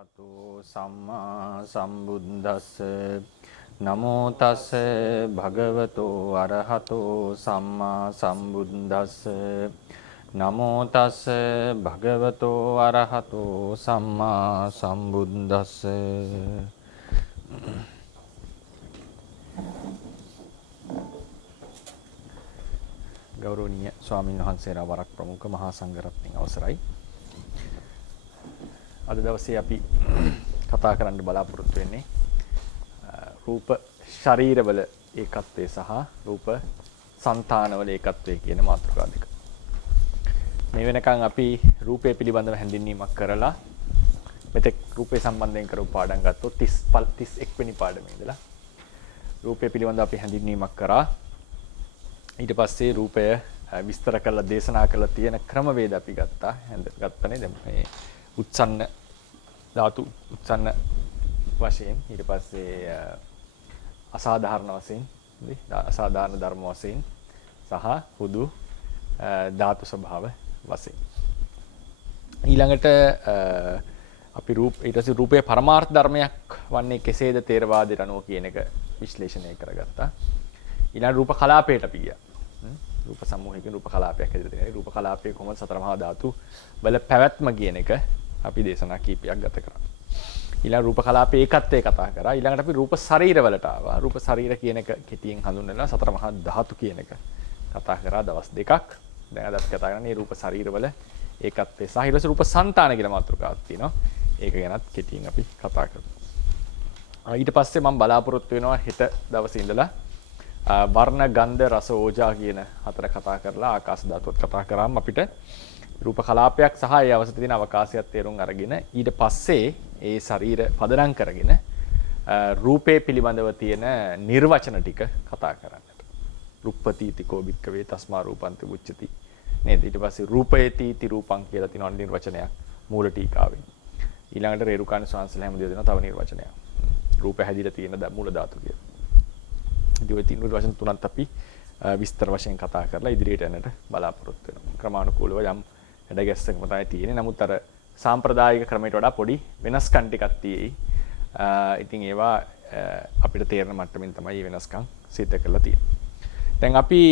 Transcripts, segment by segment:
අරහතෝ සම්මා සම්බුද්දස්ස නමෝ තස්ස භගවතෝ අරහතෝ සම්මා සම්බුද්දස්ස නමෝ තස්ස භගවතෝ අරහතෝ සම්මා සම්බුද්දස්ස. ගෞරවනීය ස්වාමීන් වහන්සේලා වරක් ප්‍රමුඛ මහා සංඝරත්නයන් අවසරයි. අද දවසේ අපි කතා කරන්න බලාපොරොත්තු වෙන්නේ රූප ශරීරවල ඒකත්වය සහ රූප సంతානවල ඒකත්වය කියන මාතෘකා දෙක. මේ වෙනකන් අපි රූපය පිළිබඳව හැඳින්වීමක් කරලා මෙතෙක් රූපය සම්බන්ධයෙන් කරපු පාඩම් ගත්තොත් 31 වෙනි පාඩමේ ඉඳලා රූපය පිළිබඳව අපි හැඳින්වීමක් කරා. ඊට පස්සේ රූපය විස්තර කරලා දේශනා කරලා තියෙන ක්‍රමවේද අපි ගත්තනේ. දැන් මේ උත්සන්න ධාතු උත්සන්න වශයෙන් ඊට පස්සේ අසාධාරණ වශයෙන් අසාධාරණ ධර්ම වශයෙන් සහ හුදු ධාතු ස්වභාව වශයෙන් ඊළඟට අපි ඊට පස්සේ රූපයේ පරමාර්ථ ධර්මයක් වන්නේ කෙසේද තේරවාදයට අනුව කියන එක විශ්ලේෂණය කරගත්තා. ඊළඟ රූප කලාපයට අපි ගියා. රූප සමූහයකින් රූප කලාපයක් හැදෙලා තියෙනවා. රූප කලාපයේ කොහොමද සතර මහා ධාතු වල පැවැත්ම කියන එක අපි දේශනා කීපයක් ගත කරා. ඊළඟ රූප කලාපයේ ඒකත්වය කතා කරා. ඊළඟට අපි රූප ශරීරවලට ආවා. රූප ශරීර කියන එක කෙටියෙන් හඳුන්වලා සතර මහා ධාතු කියන එක කතා කරා දවස් දෙකක්. දැන් අද අපි කතා කරන්නේ රූප ශරීරවල ඒකත්වය සහ ඊට පස්සේ රූප సంతාන කියලා මාතෘකාවක් තියෙනවා. ඒක ගැනත් කෙටියෙන් අපි කතා කරමු. ඊට පස්සේ මම බලාපොරොත්තු වෙනවා හෙට දවසේ ඉඳලා වර්ණ ගන්ධ රස ඕජා කියන හතර කතා කරලා ආකාශ ධාතුවත් කතා කරාම අපිට රූප කලාපයක් සහ ඒ අවශ්‍ය තියෙන අවකාශයක් තේරුම් අරගෙන ඊට පස්සේ ඒ ශරීර පදනම් කරගෙන රූපේ පිළිබඳව තියෙන නිර්වචන ටික කතා කරන්නට. රුප්පතිතිකෝ භික්කවේ තස්මා රූපන්ති උච්චති නේද? ඊට පස්සේ රූපේති රූපං කියලා තියෙන නිර්වචනයක් මූල ටීකාවෙන්. ඊළඟට රේරුකාණ ස්වාංශල හැමදේම දෙනවා තව නිර්වචනයක්. රූප හැදිලා තියෙන මූල ධාතු කියලා. ඉතින් වචන තුනක් අපි විස්තර වශයෙන් කතා කරලා ඉදිරියට යන්නට බලාපොරොත්තු වෙනවා. ක්‍රමානුකූලව යම් හැඩගැස්සකම තමයි තියෙන්නේ. නමුත් අර සාම්ප්‍රදායික ක්‍රමයට වඩා පොඩි වෙනස්කම් ටිකක් තියෙයි. ඉතින් ඒවා අපිට තේරෙන මට්ටමින් තමයි මේ වෙනස්කම් සිද්ධ කරලා තියෙන්නේ. දැන් අපි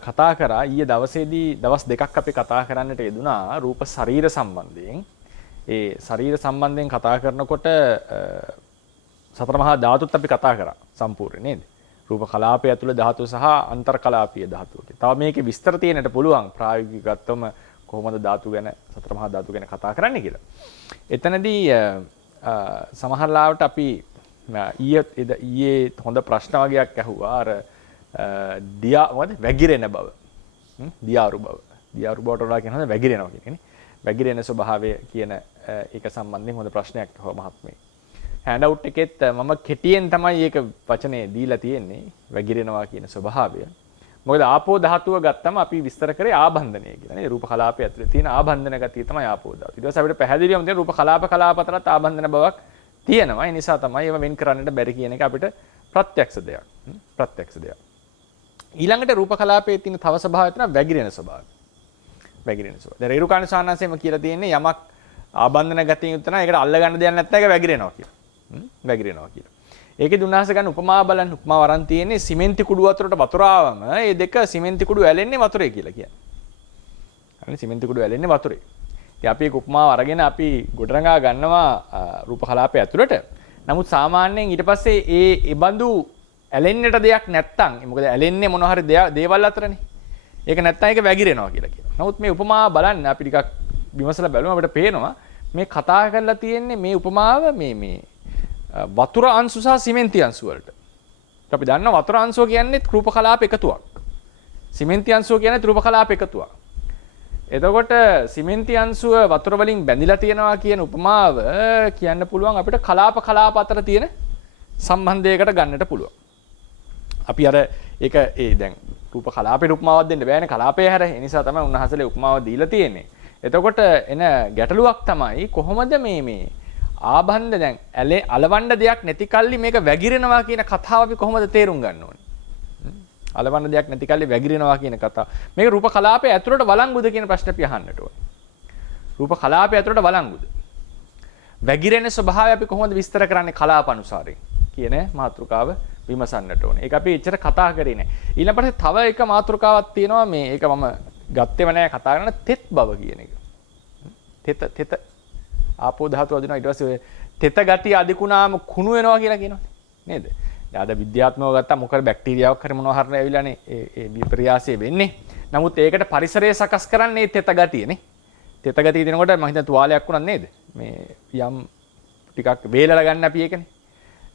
කතා කරා ඊයේ දවසේදී දවස් දෙකක් අපි කතා කරන්නට යෙදුනා රූප ශරීර සම්බන්ධයෙන්. ඒ ශරීර සම්බන්ධයෙන් කතා කරනකොට සතර මහා ධාතුත් අපි කතා කරා සම්පූර්ණ නේද? රූප කලාපය ඇතුළේ ධාතු සහ අන්තර් කලාපීය ධාතු. තව මේකේ විස්තර තියෙන්නට පුළුවන් ප්‍රායෝගිකව ගත්තොම කොහොමද ධාතු ගැන සතර මහා ධාතු ගැන කතා කරන්න කියලා. එතනදී සමහර ලාවට අපි ඊයේ හොඳ ප්‍රශ්න වගේක් ඇහුවා අර වැగిරෙන බව. දියාරු බව. දියාරු බවට වඩා කියනවා වැగిරෙනවා කියන්නේ. වැగిරෙන ස්වභාවය කියන එක සම්බන්ධයෙන් හොඳ ප්‍රශ්නයක් අහුවා මහත්මේ. හෑන්ඩ් අවුට් එකෙත් මම කෙටියෙන් තමයි ඒක වචනේ දීලා තියෙන්නේ වැగిරෙනවා කියන ස්වභාවය. මොකද ආපෝ ධාතුව ගත්තම අපි විස්තර කරේ ආබන්ධනය කියලා නේ. රූප කලාපය ඇතුලේ තියෙන ආබන්ධන ගතිය තමයි ආපෝ ධාතුව. ඊට පස්සේ අපිට පැහැදිලිවම තියෙන රූප කලාප අතරත් ආබන්ධන බවක් තියෙනවා. ඒ නිසා තමයි ඒව වෙන් කරන්නට බැරි කියන එක අපිට ප්‍රත්‍යක්ෂ දෙයක්. ඊළඟට රූප කලාපයේ තියෙන තව ස්වභාවයක් තමයි වැగిරෙන ස්වභාවය. වැగిරෙන ස්වභාවය. දැන් රේරුකාණ සානන්සේම කියලා තියෙන්නේ යමක් ආබන්ධන ගතියෙන් යුක්ත නම් ඒකට අල්ල ගන්න දෙයක් නැත්නම් ඒක වැగిරෙනවා කියලා. වැగిරෙනවා කියලා. ඒකේ උන්වහන්ස ගන්න උපමා බලන්න උපමා වරන් තියෙන්නේ සිමෙන්ති කුඩු වතුරට වතුර ආවම මේ දෙක සිමෙන්ති කුඩු ඇලෙන්නේ වතුරේ කියලා කියන්නේ. හරිනේ සිමෙන්ති කුඩු ඇලෙන්නේ වතුරේ. ඉතින් අපි ඒක උපමාව අරගෙන අපි ගොඩනගා ගන්නවා රූප කලාපය ඇතුළට. නමුත් සාමාන්‍යයෙන් ඊට පස්සේ ඒ බඳු ඇලෙන්නට දෙයක් නැත්තම් මොකද ඇලෙන්නේ මොන හරි දේවල් අතරනේ. ඒක නැත්තම් ඒක වැగిරෙනවා කියලා කියනවා. නමුත් මේ උපමාව බලන්න අපි ටිකක් විමසලා බලමු අපිට පේනවා මේ කතා කරලා තියෙන්නේ මේ උපමාව මේ වතුර අංශු සහ සිමෙන්ති අංශු වලට. අපි දන්නවා වතුර අංශුව කියන්නේ රූප කලාප එකතුවක්. සිමෙන්ති අංශුව කියන්නේ රූප කලාප එකතුවක්. එතකොට සිමෙන්ති අංශුව වතුර වලින් බැඳිලා තියෙනවා කියන උපමාව කියන්න පුළුවන් අපිට කලාප අතර තියෙන සම්බන්ධයකට ගන්නට පුළුවන්. අපි අර ඒක දැන් රූප කලාපේ උපමාවක් දෙන්න බෑනේ කලාපය හැර. ඒ නිසා තමයි උන්වහන්සේලා උපමාව දීලා තියෙන්නේ. එතකොට එන ගැටලුවක් තමයි කොහොමද මේ ආබන්ධ දැන් අලවන්න දෙයක් නැති කල්ලි මේක වැగిරෙනවා කියන කතාව අපි කොහොමද තේරුම් ගන්න ඕනේ? අලවන්න දෙයක් නැති කල්ලි වැగిරෙනවා කියන කතාව. මේක රූප කලාපයේ ඇතුළට වළංගුද කියන ප්‍රශ්නේ අපි අහන්නට ඕනේ. රූප කලාපයේ ඇතුළට වළංගුද? වැగిරෙන ස්වභාවය අපි කොහොමද විස්තර කරන්නේ කලාප අනුසාරයෙන් කියන මාතෘකාව විමසන්නට ඕනේ. ඒක අපි එච්චර කතා කරේ නැහැ. ඊළඟට තව එක මාතෘකාවක් තියෙනවා මේ ඒක මම ගත්තේම නැහැ කතා කරන්න තෙත් බව කියන එක. තෙත ආපෝ ධාතුව අදිනවා ඊට පස්සේ ඔය තෙත ගතිය අධිකුණාම කුණු වෙනවා කියලා කියනවනේ. නේද? දැන් අද විද්‍යාත්මකව ගත්තා මොකද බැක්ටීරියාවක් හරි මොනවා හරි ඇවිල්ලානේ ඒ විපර්යාසය වෙන්නේ. නමුත් ඒකට පරිසරය සකස් කරන්නේ තෙත ගතියනේ. තෙත ගතිය දෙනකොට මම හිතන තුවාලයක් වුණත් නේද? මේ යම් ටිකක් වේලලා ගන්න අපි ඒකනේ.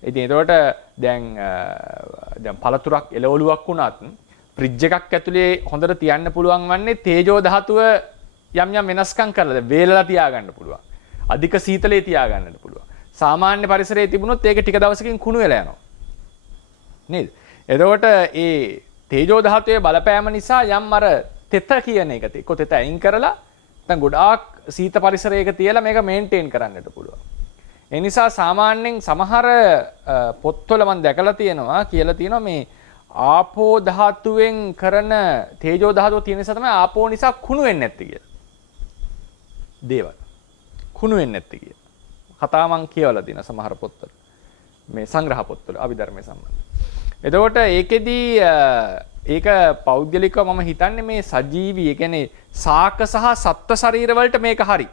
ඉතින් ඒතකොට දැන් පළතුරක් එළවලුවක් වුණත් ෆ්‍රිජ් එකක් ඇතුලේ හොඳට තියන්න පුළුවන් වන්නේ තේජෝ ධාතුව යම් යම් වෙනස්කම් කරලා වේලලා තියාගන්න පුළුවන්. අධික සීතලයේ තියාගන්නට පුළුවන්. සාමාන්‍ය පරිසරයේ තිබුණොත් ඒක ටික දවසකින් කුණු වෙලා යනවා. නේද? එතකොට ඒ තේජෝ ධාතුවේ බලපෑම නිසා යම් අර තෙත කියන එක එක්ක තෙත අයින් කරලා නැත්නම් ගොඩාක් සීත පරිසරයක තියලා මේක මේන්ටේන් කරන්නට පුළුවන්. ඒ නිසා සාමාන්‍යයෙන් සමහර පොත්වල මම දැකලා තියෙනවා කියලා තියෙනවා මේ ආපෝ ධාතුවෙන් කරන තේජෝ ධාතුව තියෙන නිසා තමයි ආපෝ නිසා කුණු වෙන්නේ නැත්තේ කියලා. දේවල්. කුණු වෙන්නේ නැත්තේ කියලා. කතා මං කියවලා තියෙන සමහර පොත්වල. මේ සංග්‍රහ පොත්වල අභිධර්මයේ සම්බන්ධ. එතකොට ඒකෙදී ඒක පෞද්ගලිකව මම හිතන්නේ මේ සජීවී, ඒ කියන්නේ සාක සහ සත්ත්ව ශරීර වලට මේක හරි.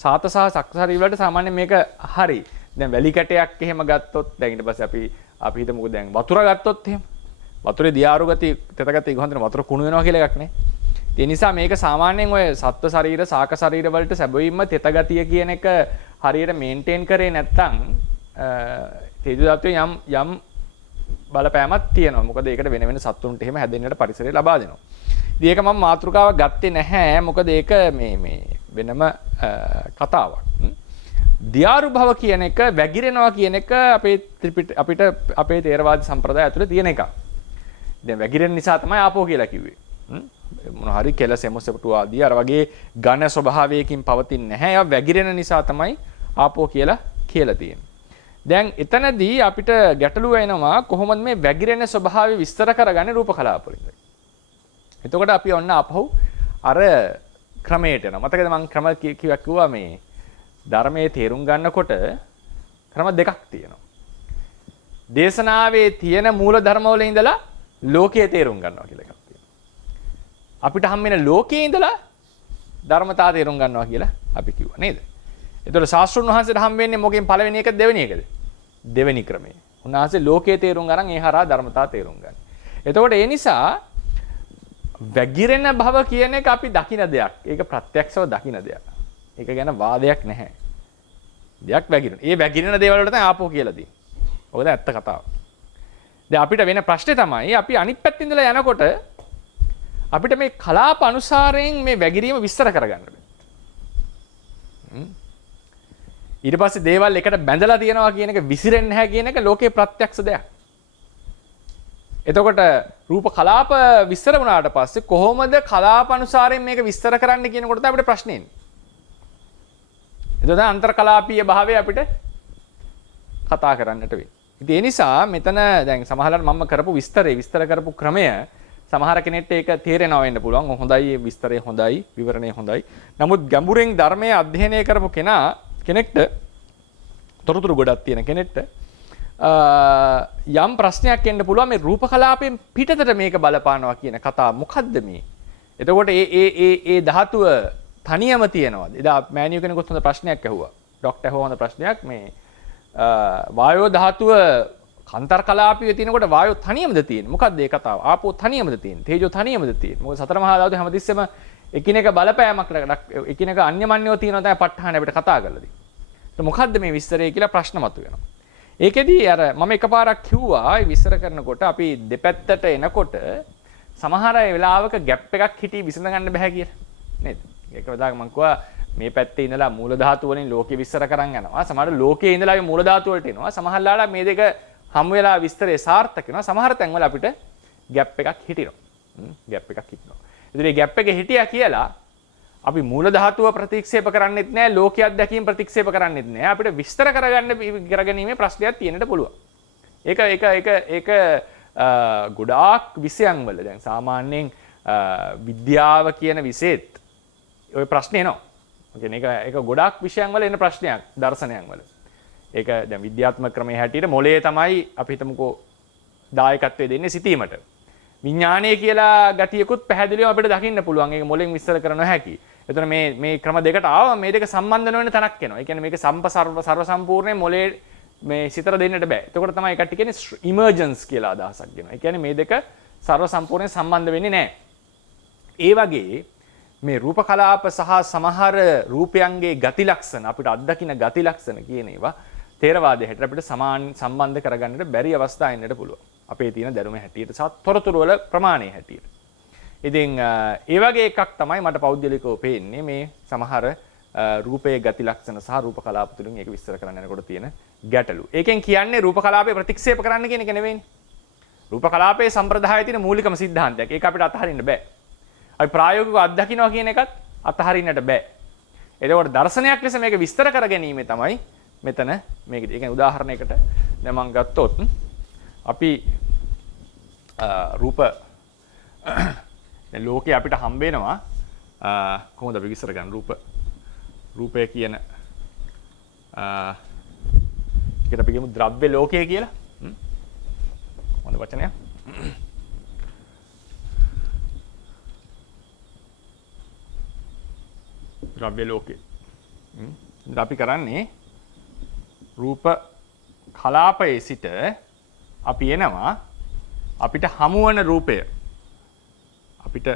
සාත සහ සත්ත්ව ශරීර වලට සාමාන්‍යයෙන් මේක හරි. දැන් වැලි කැටයක් එහෙම ගත්තොත් දැන් ඊට පස්සේ අපි හිතමුකෝ දැන් වතුර ගත්තොත් එහෙම. වතුරේ දියාරු ගතිය, තෙත ගතිය කොහොමද වතුර කුණු වෙනවා කියලා එකක් නේ. ඒ නිසා මේක සාමාන්‍යයෙන් ඔය සත්ත්ව ශරීර, සාක ශරීර වලට සැබවින්ම තෙත ගතිය කියන එක හරියට මේන්ටේන් කරේ නැත්නම් තේජෝ ධාතුවේ යම් බලපෑමක් තියෙනවා. මොකද ඒකට වෙන වෙන සත්තුන්ට එහෙම හැදෙන්නට පරිසරය ලබා දෙනවා. ඉතින් ඒක මම මාතෘකාවක් ගත්තේ නැහැ. මොකද ඒක මේ වෙනම කතාවක්. දියාරු භව කියන එක, වැగిරෙනවා කියන එක අපිට අපේ තේරවාද සම්ප්‍රදාය ඇතුලේ තියෙන එකක්. දැන් වැగిරෙන නිසා තමයි ආපෝ කියලා කිව්වේ. මොන හරි කෙල සෙමොසෙප්ටු ආදී අර වගේ ඝන ස්වභාවයකින් පවතින්නේ නැහැ. ඒවා වැగిරෙන නිසා තමයි ආපෝ කියලා තියෙන්නේ. දැන් එතනදී අපිට ගැටලුව එනවා කොහොමද මේ වැగిරෙන ස්වභාවය විස්තර කරගන්නේ රූප කලාප වලින්. එතකොට අපි ඔන්න අපහු අර ක්‍රමයට යනවා. මතකද මම ක්‍රම කිව්වා මේ ධර්මයේ තේරුම් ගන්නකොට ක්‍රම දෙකක් තියෙනවා. දේශනාවේ තියෙන මූල ධර්ම වල ඉඳලා ලෝකයේ තේරුම් ගන්නවා කියලා එකක් තියෙනවා. අපිට හම් වෙන ලෝකයේ ඉඳලා ධර්මතා තේරුම් ගන්නවා කියලා අපි කිව්වා නේද? එතකොට ශාස්ත්‍රුන් වහන්සේට හම් වෙන්නේ මොකෙන් පළවෙනි එකද දෙවෙනි එකද? දෙවෙනි ක්‍රමය. උන්වහන්සේ ලෝකයේ තේරුම් ගන්න ඒ හරහා ධර්මතා තේරුම් ගන්න. එතකොට ඒ නිසා වැగిරෙන භව කියන එක අපි දකින දෙයක්. ඒක ප්‍රත්‍යක්ෂව දකින දෙයක්. ඒක ගැන වාදයක් නැහැ. දෙයක් වැగిරෙන. ඒ වැగిරෙන දේවල් වලට තමයි ආපෝ කියලා තියෙන්නේ. ඔක දැන් ඇත්ත කතාව. දැන් අපිට වෙන ප්‍රශ්නේ තමයි අපි අනිත් පැත්තේ ඉඳලා යනකොට අපිට මේ කලාප අනුසාරයෙන් මේ වැగిරීම විස්තර කරගන්න බෑ. ඊට පස්සේ දේවල් එකට බැඳලා තියෙනවා කියන එක විසිරෙන්නේ නැහැ කියන එක ලෝකේ ප්‍රත්‍යක්ෂ දෙයක්. එතකොට රූප කලාප විස්තර වුණාට පස්සේ කොහොමද කලාප අනුසාරයෙන් මේක විස්තර කරන්න කියනකොට තමයි අපිට ප්‍රශ්නේ එන්නේ. එතකොට අන්තර් කලාපීය භාවය අපිට කතා කරන්නට වෙන්නේ. ඉතින් ඒ නිසා මෙතන දැන් සමහරවිට මම කරපු විස්තර කරපු ක්‍රමය සමහර කෙනෙක්ට ඒක තේරෙනවා වෙන්න පුළුවන්. හොඳයි විස්තරය හොඳයි, විවරණය හොඳයි. නමුත් ගැඹුරින් ධර්මයේ අධ්‍යයනය කරපු කෙනෙක්ට තොරතුරු ගොඩක් තියෙන කෙනෙක්ට යම් ප්‍රශ්නයක් එන්න පුළුවන් මේ රූප කලාපයෙන් පිටතට මේක බලපානවා කියන කතාව මොකද්ද මේ? එතකොට ඒ ධාතුව තනියම තියෙනවද? එදා මෑනියු කෙනෙකුත් හොඳ ප්‍රශ්නයක් ඇහුවා. ડોක්ටර් ඇහුවා හොඳ ප්‍රශ්නයක් මේ වායෝ ධාතුව කාන්තර කලාපයේ තියෙනකොට වායෝ තනියමද තියෙන්නේ? මොකද්ද ඒ කතාව? ආපෝ තනියමද තියෙන්නේ? තේජෝ තනියමද තියෙන්නේ? මොකද සතර මහා ධාතු හැමතිස්සෙම එකිනෙක බලපෑමක් එකිනෙක අන්‍යමන්‍යව තියෙනවා තමයි ප ဋ ාහන අපිට කතා කරලා දෙන්නේ. ඒක මොකද්ද මේ විස්තරය කියලා ප්‍රශ්න මතුවෙනවා. ඒකෙදී අර මම එකපාරක් කිව්වා විස්තර කරනකොට අපි දෙපැත්තට එනකොට සමහර වෙලාවක ગેප් එකක් හිටි විසඳ ගන්න බෑ කියලා. නේද? ඒක වදාක මම කිව්වා මේ පැත්තේ ඉඳලා මූල ධාතු වලින් ලෝකෙ විස්තර කරන් යනවා. සමහර ලෝකයේ ඉඳලා මේ මූල ධාතු වලට එනවා. සමහරලාලා මේ දෙක හම් වෙලා විස්තරේ සාර්ථක වෙනවා. සමහර තැන්වල අපිට ગેප් එකක් හිටිනවා. ગેප් එකක් හිටිනවා. ඉතින් මේ ગેප් එකේ හිටියා කියලා අපි මූල ධාතුව ප්‍රතික්ෂේප කරන්නෙත් නැහැ, ලෝකයේ අත්දැකීම් ප්‍රතික්ෂේප කරන්නෙත් නැහැ. අපිට විස්තර කරගැනීමේ ප්‍රශ්නයක් තියෙන්නට පුළුවන්. ඒක ගොඩාක් විෂයන් වල දැන් සාමාන්‍යයෙන් විද්‍යාව කියන විෂයෙත් ওই ප්‍රශ්නේ එනවා. කියන්නේ ඒක ගොඩාක් විෂයන් වල එන ප්‍රශ්නයක් දර්ශනයන් වල. ඒක දැන් විද්‍යාත්මක ක්‍රමයේ හැටියට මොළයේ තමයි අපි හිතමුකෝ දායකත්වයේ දෙන්නේ සිතීමට. විඥානය කියලා ගතියකුත් පැහැදිලිව අපිට දකින්න පුළුවන්. ඒක මොළෙන් විස්තර කර නොහැකි. එතන මේ ක්‍රම දෙකට ආවම මේ දෙක සම්බන්ධ වෙන තැනක් එනවා. ඒ කියන්නේ මේක සර්ව සම්පූර්ණයෙන් මොළයේ මේ සිතට දෙන්නට බෑ. එතකොට තමයි ඒකට කියන්නේ ඉමර්ජන්ස් කියලා අදහසක් දෙනවා. ඒ කියන්නේ මේ දෙක සර්ව සම්පූර්ණයෙන් සම්බන්ධ වෙන්නේ නැහැ. ඒ වගේ මේ රූප කලාප සහ සමහර රූපයන්ගේ ගති ලක්ෂණ අපිට අත්දකින්න ගති ලක්ෂණ කියන ඒවා තේරවාදයේ හැටියට අපිට සම්බන්ධ කරගන්නට බැරි අවස්ථා එන්නට පුළුවන්. අපේ තියෙන දැනුම හැටියට සහ තොරතුරු වල ප්‍රමාණය හැටියට. ඉතින් ඒ වගේ එකක් තමයි මට පෞද්ගලිකව පේන්නේ මේ සමහර රූපයේ ගති ලක්ෂණ සහ රූප කලාප තුලින් ඒක විස්තර කරන්න යනකොට තියෙන ගැටලු. ඒකෙන් කියන්නේ රූප කලාපේ ප්‍රතික්ෂේප කරන්න කියන එක නෙවෙයිනේ. රූප කලාපයේ සම්ප්‍රදායේ තියෙන මූලිකම සිද්ධාන්තයක්. ඒක අපිට අතහරින්න බෑ. අපි ප්‍රායෝගිකව අත්දකින්නවා කියන එකත් අතහරින්නට බෑ. එතකොට දර්ශනයක් ලෙස මේක විස්තර කර ගැනීම තමයි මෙතන මේක. ඒ කියන්නේ උදාහරණයකට දැන් මම ගත්තොත් අපි රූප දැන් ලෝකේ අපිට හම්බ වෙනවා කොහොමද අපි විස්තර කරන්නේ රූපය කියන ඒකට අපි කියමු ද්‍රව්‍ය ලෝකය කියලා. හොඳ වචනයක්. ද්‍රව්‍ය ලෝකය. අපි කරන්නේ රූප කලාපයේ සිට අපි එනවා අපිට හමුවන රූපය. අපිට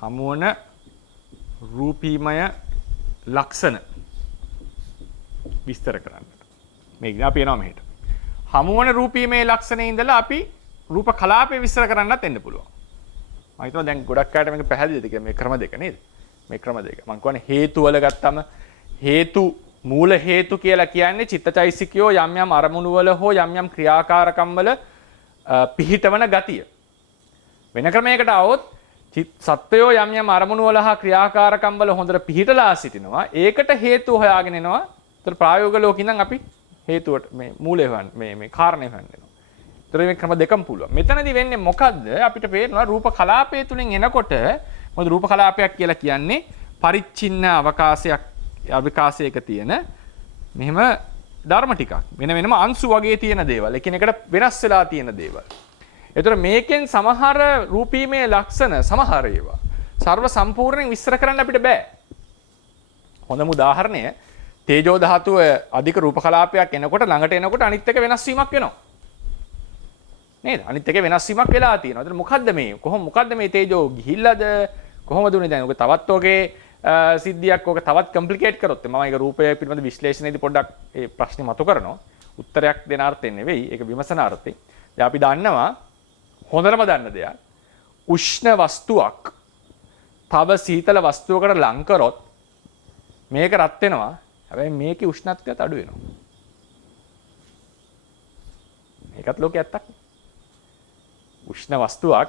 හමුවන රූපීමය ලක්ෂණ විස්තර කරන්න. මේක අපි එනවා මෙහෙට. හමුවන රූපීමය ලක්ෂණේ ඉඳලා අපි රූප කලාපය විස්තර කරන්නත් එන්න පුළුවන්. මම හිතනවා දැන් ගොඩක් අයට මේක පැහැදිලිද කියලා මේ ක්‍රම දෙක නේද? මේ ක්‍රම දෙක. මම කියන්නේ හේතු වල ගත්තම හේතු මූල හේතු කියලා කියන්නේ චිත්තචෛසිකයෝ යම් යම් අරමුණු වල හෝ යම් යම් ක්‍රියාකාරකම් වල පිහිටවන ගතිය. වෙන ක්‍රමයකට આવොත් සත්වයෝ යම් යම් අරමුණු වල හා ක්‍රියාකාරකම් වල හොඳට පිහිටලා සිටිනවා. ඒකට හේතු හොයාගෙන එනවා. ඒතර ප්‍රායෝගික ලෝකෙ ඉඳන් අපි හේතුවට මේ මූලය හොයන්න මේ කාරණේ හොයන්න වෙනවා. ඒතර මේ ක්‍රම දෙකම පුළුවන්. මෙතනදී වෙන්නේ මොකද්ද? අපිට පේනවා රූප කලාපය තුලින් එනකොට මොකද රූප කලාපයක් කියලා කියන්නේ පරිච්ඡින්න අවකාශයක තියෙන මෙහෙම ධර්ම ටිකක්. වෙන වෙනම අංශු වගේ තියෙන දේවල්. එකිනෙකට වෙනස් වෙලා තියෙන දේවල්. ඒතර මේකෙන් සමහර රූපීමේ ලක්ෂණ සමහර ඒවා සර්ව සම්පූර්ණයෙන් විස්තර කරන්න අපිට බෑ. හොඳම උදාහරණය තේජෝ ධාතුව අධික රූප කලාපයක් එනකොට ළඟට එනකොට අනිත් එක වෙනස් වීමක් වෙනවා. නේද? අනිත් එක වෙනස් වීමක් වෙලා තියෙනවා. ඒතර මොකද්ද මේ? මොකද්ද මේ තේජෝ ගිහිල්ලාද? කොහොමද උනේ දැන්? ඔක තවත් ඔගේ සිද්ධියක් ඔක තවත් කම්ප්ලිකේට් කරොත් මම ඒක රූපය පිළිබඳ විශ්ලේෂණයේදී පොඩ්ඩක් ඒ ප්‍රශ්නේ මතු කරනවා. උත්තරයක් දෙන අර්ථයෙන් නෙවෙයි. ඒක විමසන අර්ථයෙන්. දැන් අපි දන්නවා හොඳටම දන්න දෙයක්. උෂ්ණ වස්තුවක් තව සීතල වස්තුවකට ලං කරොත් මේක රත් වෙනවා. හැබැයි මේකේ උෂ්ණත්වයත් අඩු වෙනවා. ඒකත් ලෝකේ ඇත්තක්. උෂ්ණ වස්තුවක්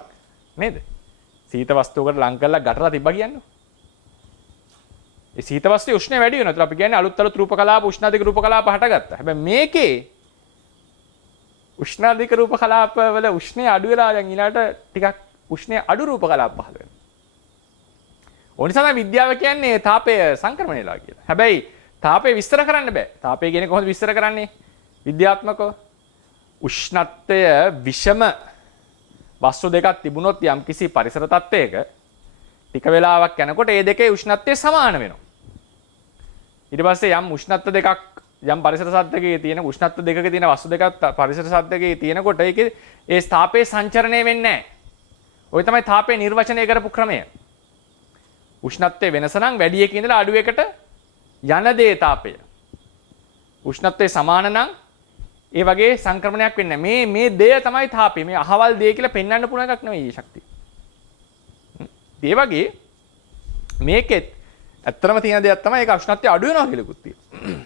නේද? සීත වස්තුවකට ලං කරලා ගැටලා තිබ්බා කියන්නේ. ඒ සීත වස්තුවේ උෂ්ණය වැඩි වෙනවා. ඒතර අපි කියන්නේ අලුත් රූප කලාප උෂ්ණාධික රූප කලාප හටගත්තා. හැබැයි මේකේ උෂ්ණාධික රූප කලාප වල උෂ්ණය අඩු වෙලා දැන් ඊළාට ටිකක් උෂ්ණය අඩු රූප කලාප පහළ වෙනවා. ඕනිසා තමයි විද්‍යාව කියන්නේ තාපය සංක්‍රමණයලා කියලා. හැබැයි තාපය විස්තර කරන්න බෑ. තාපය කියන්නේ කොහොමද විස්තර කරන්නේ? විද්‍යාත්මකව උෂ්ණත්වය විෂම වස්තු දෙකක් තිබුණොත් යම් කිසි පරිසර තත්ත්වයක ටික වෙලාවක් යනකොට ඒ දෙකේ උෂ්ණත්වය සමාන වෙනවා. ඊට පස්සේ යම් උෂ්ණත්ව දෙකක් යම් පරිසර සද්දකයේ තියෙන උෂ්ණත්ව දෙකක තියෙන වස්තු දෙකක් පරිසර සද්දකයේ තියෙනකොට ඒකේ ඒ තාපයේ සංචරණය වෙන්නේ නැහැ. ওই තමයි තාපය නිර්වචනය කරපු ක්‍රමය. උෂ්ණත්වයේ වෙනස නම් වැඩි එකක ඉඳලා අඩු එකට යන දේ තාපය. උෂ්ණත්වයේ සමාන නම් ඒ වගේ සංක්‍රමණයක් වෙන්නේ නැහැ. මේ දේ තමයි තාපය. මේ අහවල් දේ කියලා පෙන්වන්න පුළුවන් එකක් නෙවෙයි මේ ශක්තිය. ඒ වගේ මේකෙත් ඇත්තම තියෙන දෙයක් තමයි ඒක උෂ්ණත්වය අඩු වෙනවා කියලාකුත් තියෙනවා.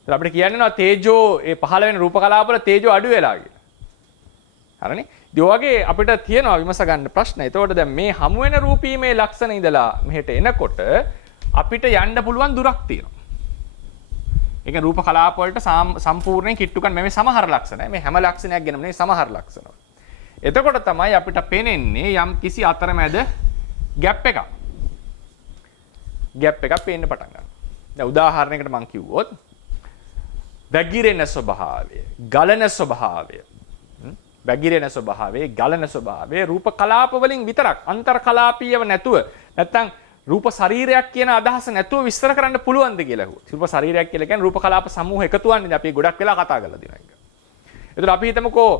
ඒත් අපිට කියන්නවා තේජෝ ඒ පහළ වෙන රූප කලාපවල තේජෝ අඩු වෙලා කියලා. හරිනේ? ඒ වගේ අපිට තියෙනවා විමස ගන්න ප්‍රශ්න. ඒතකොට දැන් මේ හමු වෙන රූපීමේ ලක්ෂණ ඉඳලා මෙහෙට එනකොට අපිට යන්න පුළුවන් දුරක් තියෙනවා. ඒක රූප කලාප වලට සම්පූර්ණයෙන් කිට්ටුකන් මේ සමහර ලක්ෂණ. මේ හැම ලක්ෂණයක් ගැනම නෙවෙයි සමහර ලක්ෂණ. එතකොට තමයි අපිට පේන්නේ යම් කිසි අතරමැද ગેප් එකක්. ગેප් එකක් පේන්න පටන් ගන්නවා. දැන් උදාහරණයකට මම කිව්වොත් වැగిරෙන ස්වභාවය, ගලන ස්වභාවය, වැగిරෙන ස්වභාවය, ගලන ස්වභාවය රූප කලාප වලින් විතරක් අන්තර් කලාපීයව නැතුව නැත්තම් රූප ශරීරයක් කියන අදහස නැතුව විස්තර කරන්න පුළුවන්ද කියලා අහුවා. රූප ශරීරයක් කියලා කියන්නේ රූප කලාප සමූහ එකතුවන්නේ අපි ගොඩක් වෙලා කතා කරලා දිනවා එක. ඒතර අපි හිතමුකෝ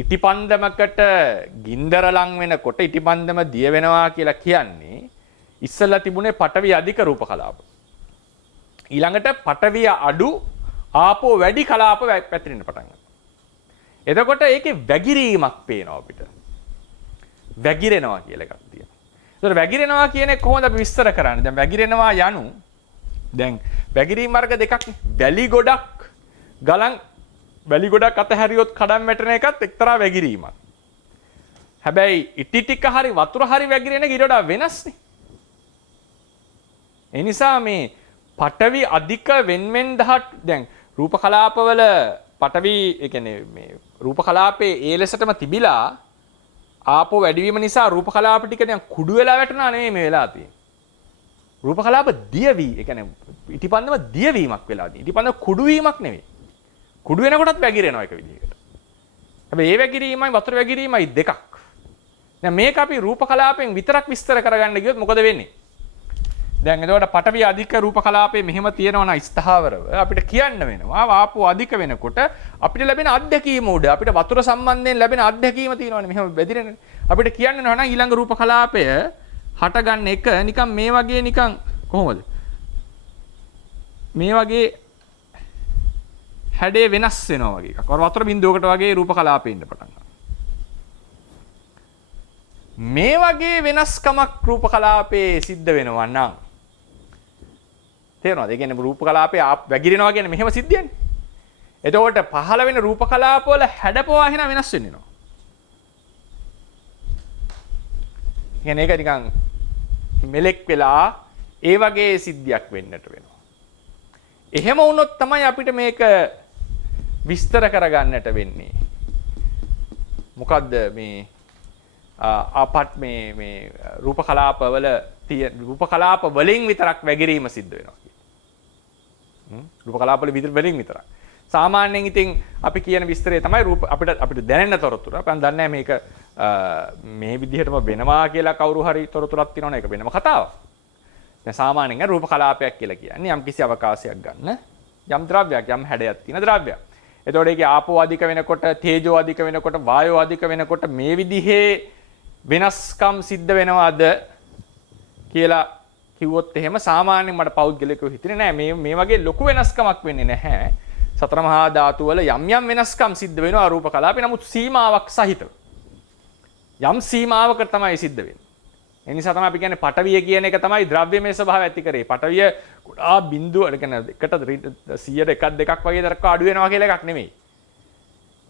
ඉටිපන්දමකට ගින්දර ලං වෙනකොට ඉටිපන්දම දිය වෙනවා කියලා කියන්නේ ඉස්සලා තිබුණේ පටවිය අධික රූප කලාප. ඊළඟට පටවිය අඩු ආපෝ වැඩි කලාප පැතිරෙන්න පටන් ගන්නවා. එතකොට ඒකේ වැగిරීමක් පේනවා අපිට. වැగిරෙනවා කියලා එකක් තියෙනවා. ඒතර වැగిරෙනවා කියන්නේ කොහොමද අපි විස්තර කරන්නේ? දැන් වැగిරෙනවා යනු දැන් වැగిරීම් වර්ග දෙකක් වැලි ගොඩක් ගලන් වැලි ගොඩක් අතහැරියොත් කඩම් වැටෙන එකත් එක්තරා වැగిරීමක්. හැබැයි ඉටි ටික හරි වතුර හරි වැగిරෙන එක ඊට වඩා වෙනස්නේ. ඒ නිසා මේ පටවි අධික වෙන්වෙන් දහට දැන් රූප කලාපවල පටවි ඒ කියන්නේ මේ රූප කලාපේ ඒ ලෙසටම තිබිලා ආපෝ වැඩිවීම නිසා රූප කලාප ටික දැන් කුඩු වෙලා වැටෙනවා නෙමෙයි මේ වෙලා තියෙන්නේ. රූප කලාප දියවි ඒ කියන්නේ ඉටිපන්දම දියවීමක් වෙලා තියෙන්නේ. ඉටිපන්දම කුඩු වීමක් නෙමෙයි. කුඩු වෙනකොටත් වැగిරෙනවා එක විදිහකට. හැබැයි ඒ වැగిරීමයි වතුර වැగిරීමයි දෙකක්. දැන් මේක අපි රූප කලාපයෙන් විතරක් විස්තර කරගන්න ගියොත් මොකද වෙන්නේ? දැන් එතකොට පටවිය අධික රූප කලාපේ මෙහෙම තියෙනවා නම් ස්ථාවරව අපිට කියන්න වෙනවා ආපෝ අධික වෙනකොට අපිට ලැබෙන අත්දැකීම උඩ අපිට වතුර සම්බන්ධයෙන් ලැබෙන අත්දැකීම තියෙනවානේ මෙහෙම බෙදිරෙන්නේ. අපිට කියන්න වෙනවා නම් ඊළඟ රූප කලාපය හටගන්න එක නිකන් මේ වගේ නිකන් කොහොමද? මේ වගේ හැඩේ වෙනස් වෙනවා වගේ එකක්. වතුර බින්දුවකට වගේ රූප කලාපේ ඉන්න පටන් ගන්නවා. මේ වගේ වෙනස්කමක් රූප කලාපේ සිද්ධ වෙනවා නම් තේරෙනවද? ඒ කියන්නේ රූප කලාපේ වැగిරෙනවා කියන්නේ මෙහෙම සිද්ධියන්නේ. එතකොට පහළ වෙන රූප කලාප වල හැඩපොවා එහෙනම් වෙනස් වෙනවා. කියන්නේ ඒක නිකන් මෙලෙක් වෙලා ඒ වගේ සිද්ධියක් වෙන්නට වෙනවා. එහෙම වුණොත් තමයි අපිට මේක විස්තර කරගන්නට වෙන්නේ. මොකද්ද මේ අපත් මේ රූප කලාප වල රූප කලාප වලින් විතරක් වැగిරීම සිද්ධ වෙනවා කියන්නේ. රූප කලාප වලින් විතරක්. සාමාන්‍යයෙන් ඉතින් අපි කියන විස්තරය තමයි රූප අපිට දැනෙන තොරතුරු. අපි දන්නේ මේක මේ විදිහටම වෙනවා කියලා කවුරු හරි තොරතුරක් තියෙනවනේ ඒක වෙනම කතාවක්. දැන් සාමාන්‍යයෙන් රූප කලාපයක් කියලා කියන්නේ යම් කිසි අවකාශයක් ගන්න යම් ද්‍රව්‍යයක් යම් හැඩයක් තියෙන ද්‍රව්‍යයක්. එතකොට ඒකේ ආපෝ අධික වෙනකොට තේජෝ අධික වෙනකොට වායෝ අධික වෙනකොට මේ විදිහේ වෙනස්කම් සිද්ධ වෙනවද කියලා කිව්වොත් එහෙම සාමාන්‍යයෙන් මට පෞද්ගලිකව හිතෙන්නේ නැහැ මේ වගේ ලොකු වෙනස්කමක් වෙන්නේ නැහැ. සතර මහා ධාතු වල යම් යම් වෙනස්කම් සිද්ධ වෙනවා රූප කලාපේ. නමුත් සීමාවක් සහිතව. යම් සීමාවකට තමයි සිද්ධ වෙන්නේ. ඒ නිසා තමයි අපි කියන්නේ පටවිය කියන එක තමයි ද්‍රව්‍යමය ස්වභාවය ඇති කරේ. පටවිය ගොඩාක් බිඳුව කියන්නේ එකට 100ට එකක් දෙකක් වගේ දරක අඩු වෙනවා කියලා එකක් නෙමෙයි.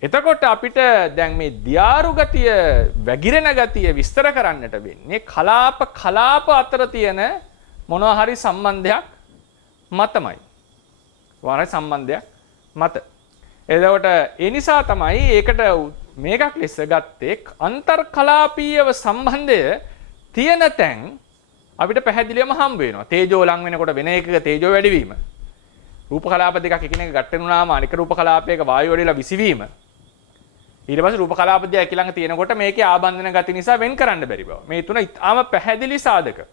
එතකොට අපිට දැන් මේ දියාරු ගතිය, වැగిරෙන ගතිය විස්තර කරන්නට වෙන්නේ කලාප අතර තියෙන මොනවා හරි සම්බන්ධයක් මතමයි. වාරයි සම්බන්ධයක් මත. එතකොට ඒ නිසා තමයි ඒකට මේකක් ලෙස ගත්තේ අන්තර් කලාපීයව සම්බන්ධය තියෙන තැන් අපිට පැහැදිලිවම හම්බ වෙනවා. තේජෝ ලං වෙනකොට වෙන එකක තේජෝ වැඩිවීම. රූප කලාප දෙකක් එකිනෙක ගැටෙනුනාම අනික රූප කලාපයක වායුව වලලා විසිවීම. ඊට පස්සේ රූප කලාප දෙක ළඟ තියෙනකොට මේකේ ආබන්ධන ගති නිසා වෙන් කරන්න බැරි බව. මේ තුන ඉතාම පැහැදිලි සාධක.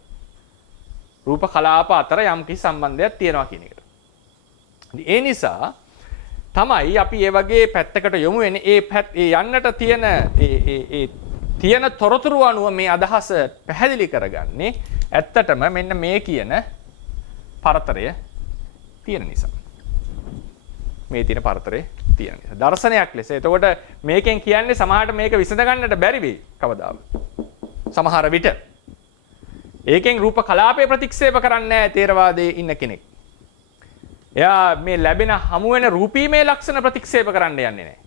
රූප කලාප අතර යම් කිසි සම්බන්ධයක් තියෙනවා කියන එකට. ඒ නිසා තමයි අපි මේ වගේ පැත්තකට යොමු වෙන්නේ. ඒ යන්නට තියෙන තියෙන තොරතුරු අනුව මේ අදහස පැහැදිලි කරගන්නේ ඇත්තටම මෙන්න මේ කියන පරතරය තියෙන නිසා. මේ තියෙන පරතරය තියෙන නිසා. දර්ශනයක් ලෙස. එතකොට මේකෙන් කියන්නේ සමහරට මේක විසඳ ගන්නට බැරි වෙයි කවදාවත්. සමහර විට. ඒකෙන් රූප කලාපය ප්‍රතික්ෂේප කරන්නේ නැහැ තේරවාදයේ ඉන්න කෙනෙක්. එයා මේ ලැබෙන හමු වෙන රූපීමේ ලක්ෂණ ප්‍රතික්ෂේප කරන්න යන්නේ නැහැ.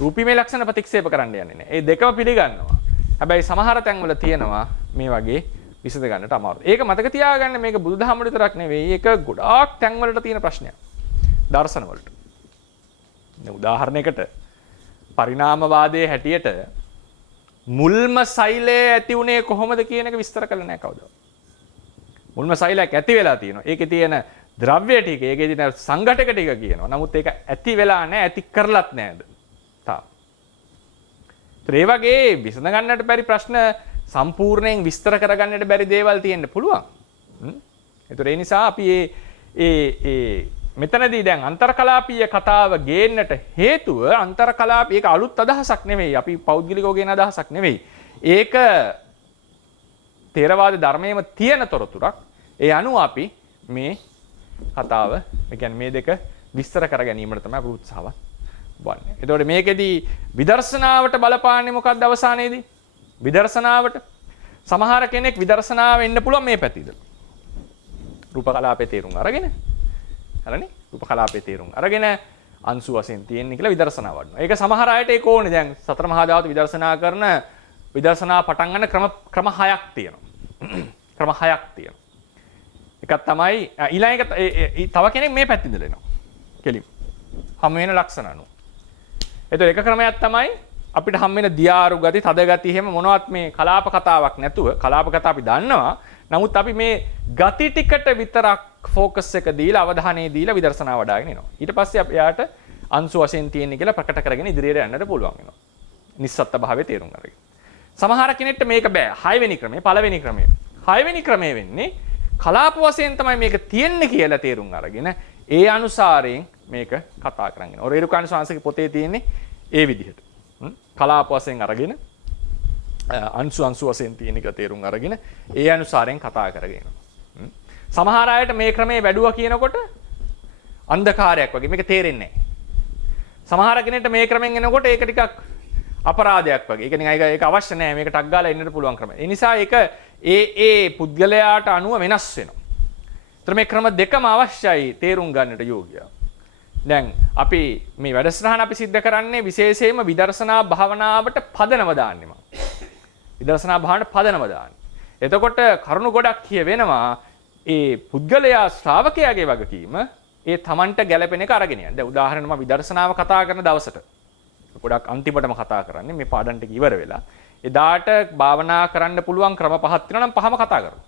රූපීමේ ලක්ෂණ ප්‍රතික්ෂේප කරන්න යන්නේ නැහැ. ඒ දෙකම පිළිගන්නවා. හැබැයි සමහර තැන්වල තියෙනවා මේ වගේ විසඳ ගන්නට අමාරුයි. ඒක මතක තියාගන්න මේක බුදුදහම විතරක් නෙවෙයි. ඒක ගොඩාක් තැන්වලට තියෙන ප්‍රශ්නයක්. දර්ශන වලට. උදාහරණයකට පරිණාමවාදයේ හැටියට මුල්ම සෛලය ඇති උනේ කොහොමද කියන එක විස්තර කළේ නැහැ කවදාවත්. මුල්ම සෛලයක් ඇති වෙලා තියෙනවා. ඒකේ තියෙන ද්‍රව්‍ය ටික, ඒකේ තියෙන සංඝටක ටික කියනවා. නමුත් ඒක ඇති වෙලා නැහැ, ඇති කරලත් නැහැද? තාම. ඒ වගේ විසඳ ගන්නට බැරි ප්‍රශ්න සම්පූර්ණයෙන් විස්තර කරගන්නට බැරි දේවල් තියෙන්න පුළුවන්. ඒතර ඒ නිසා අපි මෙතනදී දැන් අන්තර්කලාපීය කතාව ගේන්නට හේතුව අන්තර්කලාපීය ඒක අලුත් අදහසක් නෙවෙයි. අපි පෞද්ගලිකව ගේන අදහසක් නෙවෙයි. ඒක තේරවාද ධර්මයේම තියෙන තොරතුරක්. ඒ අනුව අපි මේ කතාව, ඒ කියන්නේ මේ දෙක විස්තර කර ගැනීමට තමයි අපි උත්සාහවත් වන්නේ. එතකොට මේකෙදී විදර්ශනාවට බලපාන්නේ මොකක්ද අවසානයේදී? විදර්ශනාවට සමහර කෙනෙක් විදර්ශනාව එන්න පුළුවන් මේ පැතිද. රූප කලාපේ තේරුම් අරගෙන. හරිනේ? රූප කලාපේ තේරුම් අරගෙන අංශු වශයෙන් තියෙන්නේ කියලා විදර්ශනාව වඩනවා. ඒක සමහර අයට ඒක ඕනේ. දැන් සතර මහා ධාතු විදර්ශනා කරන විදර්ශනා පටන් ගන්න ක්‍රම 6ක් තියෙනවා. ක්‍රම 6ක් තියෙනවා. එකක් තමයි ඊළඟ තව කෙනෙක් මේ පැත්තෙන් දෙලනවා. කෙලින්. හම් වෙන ලක්ෂණ අනුව. එතකොට එක ක්‍රමයක් තමයි අපිට හම් වෙන දියාරු ගති, තද ගති එහෙම මොනවත් මේ කලාප කතාවක් නැතුව, කලාප කතා අපි දන්නවා. නමුත් අපි මේ ගති ටිකට විතරක් ફોකස් එක දීලා අවධානය දීලා විදර්ශනා වඩාගෙන එනවා. ඊට පස්සේ අපි යාට අංශු වශයෙන් තියෙන්නේ කියලා ප්‍රකට කරගෙන ඉදිරියට යන්නට පුළුවන් වෙනවා. නිස්සත්ත්ව භාවයේ තේරුම් අරගෙන. සමහර කෙනෙක්ට මේක බෑ. 6 වෙනි ක්‍රමය, පළවෙනි ක්‍රමය. 6 වෙනි ක්‍රමය වෙන්නේ කලාප වශයෙන් තමයි මේක තියෙන්නේ කියලා තේරුම් අරගෙන ඒ අනුසාරයෙන් මේක කතා කරගෙන. ඔරේරුකාණ ශාන්සගේ පොතේ තියෙන්නේ ඒ විදිහට. කලාප වශයෙන් අරගෙන අංශු වශයෙන් තියෙන එක තේරුම් අරගෙන ඒ අනුසාරයෙන් කතා කරගෙන. සමහර අයට මේ ක්‍රමේ වැඩුවා කියනකොට අන්ධකාරයක් වගේ මේක තේරෙන්නේ නැහැ. සමහර කෙනෙක්ට මේ ක්‍රමෙන් එනකොට ඒක ටිකක් අපරාධයක් වගේ. ඒක නිකන් ඒක අවශ්‍ය නැහැ. මේක ටක් ගාලා එන්නට පුළුවන් ක්‍රමය. ඒ නිසා ඒක ඒ පුද්ගලයාට අනුව වෙනස් වෙනවා. ඒතර මේ ක්‍රම දෙකම අවශ්‍යයි තේරුම් ගන්නට යෝග්‍යයි. දැන් අපි මේ වැඩසටහන අපි සිද්ධ කරන්නේ විශේෂයෙන්ම විදර්ශනා භාවනාවට පදනම දාන්නේ මම. විදර්ශනා භාවනාවට පදනම දාන්නේ. එතකොට කරුණු ගොඩක් කියවෙනවා ඒ පුද්ගලයා ශ්‍රාවකයාගේ වගකීම ඒ Tamanට ගැළපෙන එක අරගෙන යන්න. දැන් උදාහරණයක් මම විදර්ශනාව කතා කරන දවසට ගොඩක් අන්තිමටම කතා කරන්නේ මේ පාඩම් ටික ඉවර වෙලා. එදාට භාවනා කරන්න පුළුවන් ක්‍රම පහක් තියෙනවා නම් පහම කතා කරමු.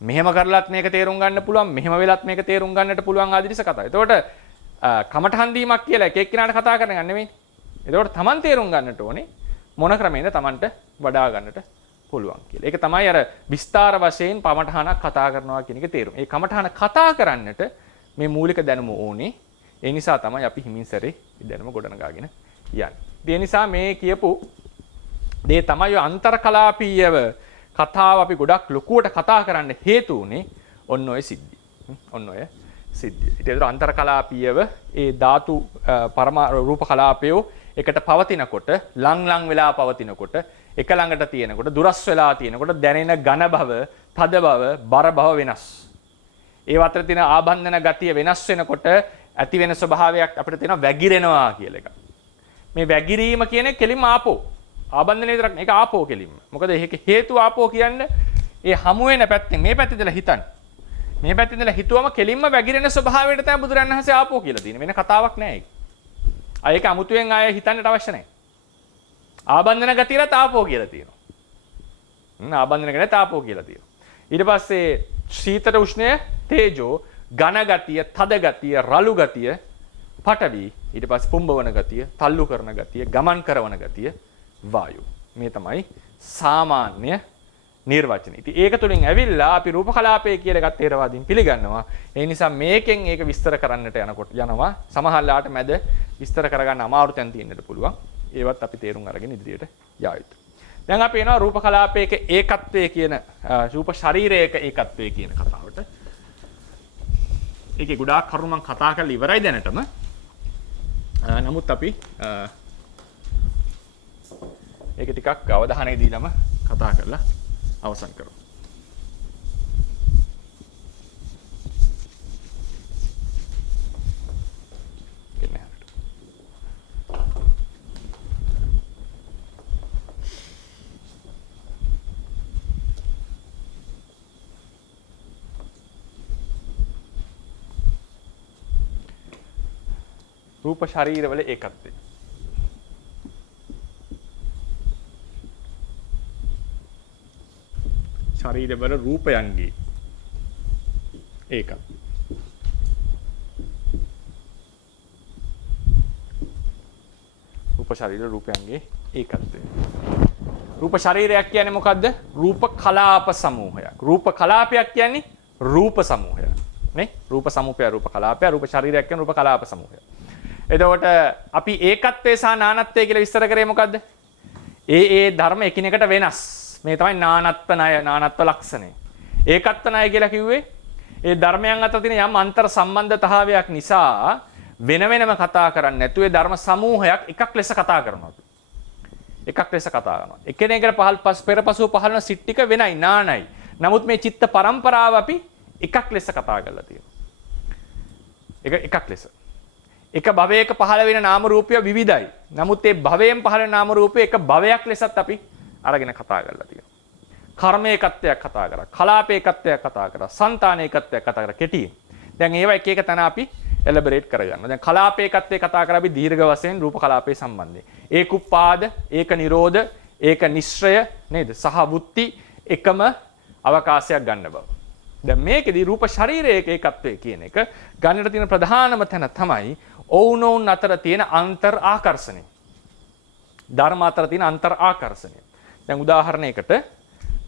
මෙහෙම කරලත් මේක තේරුම් ගන්න පුළුවන්, මෙහෙම වෙලත් මේක තේරුම් ගන්නට පුළුවන් ආදිරිස කතා. එතකොට කමඨහන් දීමක් කියලා එක එක්කිනාට කතා කරන එක නෙමෙයි. එතකොට Taman තේරුම් ගන්නට ඕනේ මොන ක්‍රමෙන්ද Tamanට වඩා ගන්නට පුළුවන් කියලා. ඒක තමයි අර විස්තර වශයෙන් කමඨහනක් කතා කරනවා කියන එක තේරුම. ඒ කමඨහන කතා කරන්නට මේ මූලික දැනුම ඕනේ. ඒ නිසා තමයි අපි හිමින් සැරේ දැනුම ගොඩනගාගෙන යන්නේ. ඒ නිසා මේ කියපු දේ තමයි අන්තර්කලාපීයව කතාව අපි ගොඩක් ලොකුවට කතා කරන්න හේතු උනේ ඔන්න ඔය සිද්ධිය. ඔන්න ඔය සිද්ධිය. ඊට අන්තර්කලාපීයව ඒ ධාතු රූප කලාපය එකට පවතිනකොට ලං වෙලා පවතිනකොට එක ළඟට තියෙනකොට දුරස් වෙලා තියෙනකොට දැනෙන ඝන බව, තද බව, බර බව වෙනස්. ඒ අතර තියෙන ආබන්ධන ගතිය වෙනස් වෙනකොට ඇති වෙන ස්වභාවයක් අපිට තියෙනවා වැగిරෙනවා කියලා එකක්. මේ වැగిරීම කියන්නේ කෙලින්ම ආපෝ. ආබන්ධන විතරක් මේක ආපෝ කෙලින්ම. මොකද ඒක හේතු ආපෝ කියන්නේ ඒ හමු වෙන පැත්තෙන් මේ පැත්තේ ඉඳලා හිතන්න. මේ පැත්තේ ඉඳලා හිතුවම කෙලින්ම වැగిරෙන ස්වභාවයට තමයි බුදුරණන් වහන්සේ ආපෝ කියලා තියෙන්නේ. වෙන කතාවක් නෑ ඒක. ඒක අමුතුවෙන් ආයෙ හිතන්නට අවශ්‍ය නැහැ. ආබන්ධන ගතියට තාපෝ කියලා තියෙනවා. ආබන්ධන ගැන තාපෝ කියලා තියෙනවා. ඊට පස්සේ ශීතල උෂ්ණය, තේජෝ, ඝන ගතිය, තද ගතිය, රළු ගතිය, පඨවි, ඊට පස්සේ පුම්බවන ගතිය, තල්ලු කරන ගතිය, ගමන් කරන ගතිය, වායු. මේ තමයි සාමාන්‍ය නිර්වචනය. ඉතින් ඒක තුලින් ඇවිල්ලා අපි රූප කලාපය කියලා එකත් තේරවාදීන් පිළිගන්නවා. ඒ නිසා මේකෙන් ඒක විස්තර කරන්නට යනවා. සමහරලාට මැද විස්තර කරගන්න අමාරු තැන් තියෙන්නට පුළුවන්. ඒවත් අපි තේරුම් අරගෙන ඉදිරියට යා යුතුයි. දැන් අපි එනවා රූප කලාපයක ඒකත්වයේ කියන රූප ශරීරයක ඒකත්වයේ කියන කතාවට. ඒකේ ගොඩාක් කරුණු මම කතා කරලා ඉවරයි දැනටම. නමුත් අපි ඒක ටිකක් අවධානය දීලාම කතා කරලා අවසන් කරමු. රූප ශරීරවල ඒකත්වය. ශරීරවල රූපයන්ගේ ඒකත්. රූප ශරීර රූපයන්ගේ ඒකත්වය. රූප ශරීරයක් කියන්නේ මොකද්ද? රූප කලාප සමූහයක්. රූප කලාපයක් කියන්නේ රූප සමූහයක්. නේ? රූප සමූහය රූප කලාපය, රූප ශරීරයක් කියන්නේ රූප කලාප සමූහය. එතකොට අපි ඒකත්වය සහ නානත්වය කියලා විස්තර කරේ මොකද්ද? ඒ ධර්ම එකිනෙකට වෙනස්. මේ තමයි නානත්ව ණය, නානත්ව ලක්ෂණය. ඒකත්ව ණය කියලා කිව්වේ ඒ ධර්මයන් අතර තියෙන යම් අන්තර් සම්බන්ධතාවයක් නිසා වෙන වෙනම කතා කරන්නේ නැතුව ඒ ධර්ම සමූහයක් එකක් ලෙස කතා කරනවා. එකක් ලෙස කතා කරනවා. එකිනෙකට පෙරපසුව පහළ වෙන සිත් ටික වෙනයි, නානයි. නමුත් මේ චිත්ත පරම්පරාව අපි එකක් ලෙස කතා කරලා තියෙනවා. එකක් ලෙස. එක භවයක පහළ වෙන නාම රූපය විවිධයි. නමුත් ඒ භවයෙන් පහළ වෙන නාම රූපය එක භවයක් ලෙසත් අපි අරගෙන කතා කරලා තියෙනවා. කර්මයකත්වයක් කතා කරා, කලාපයකත්වයක් කතා කරා, సంతానයකත්වයක් කතා කරා කෙටියෙන්. දැන් ඒවා එක එක තැන අපි එලබරේට් කරගන්නවා. දැන් කලාපයකත්වයේ කතා කරා අපි දීර්ඝ වශයෙන් රූප කලාපයේ සම්බන්ධයෙන්. ඒක උපාද, ඒක නිරෝධ, ඒක නිශ්චය නේද? සහ වුත්ති එකම අවකාශයක් ගන්න බව. දැන් මේකෙදි රූප ශරීරයේ ඒකත්වයේ කියන එක ගන්නට තියෙන ප්‍රධානම තැන තමයි ඔවුනොවුන් අතර තියෙන අන්තර් ආකර්ෂණය. ධර්ම අතර තියෙන අන්තර් ආකර්ෂණය. දැන් උදාහරණයකට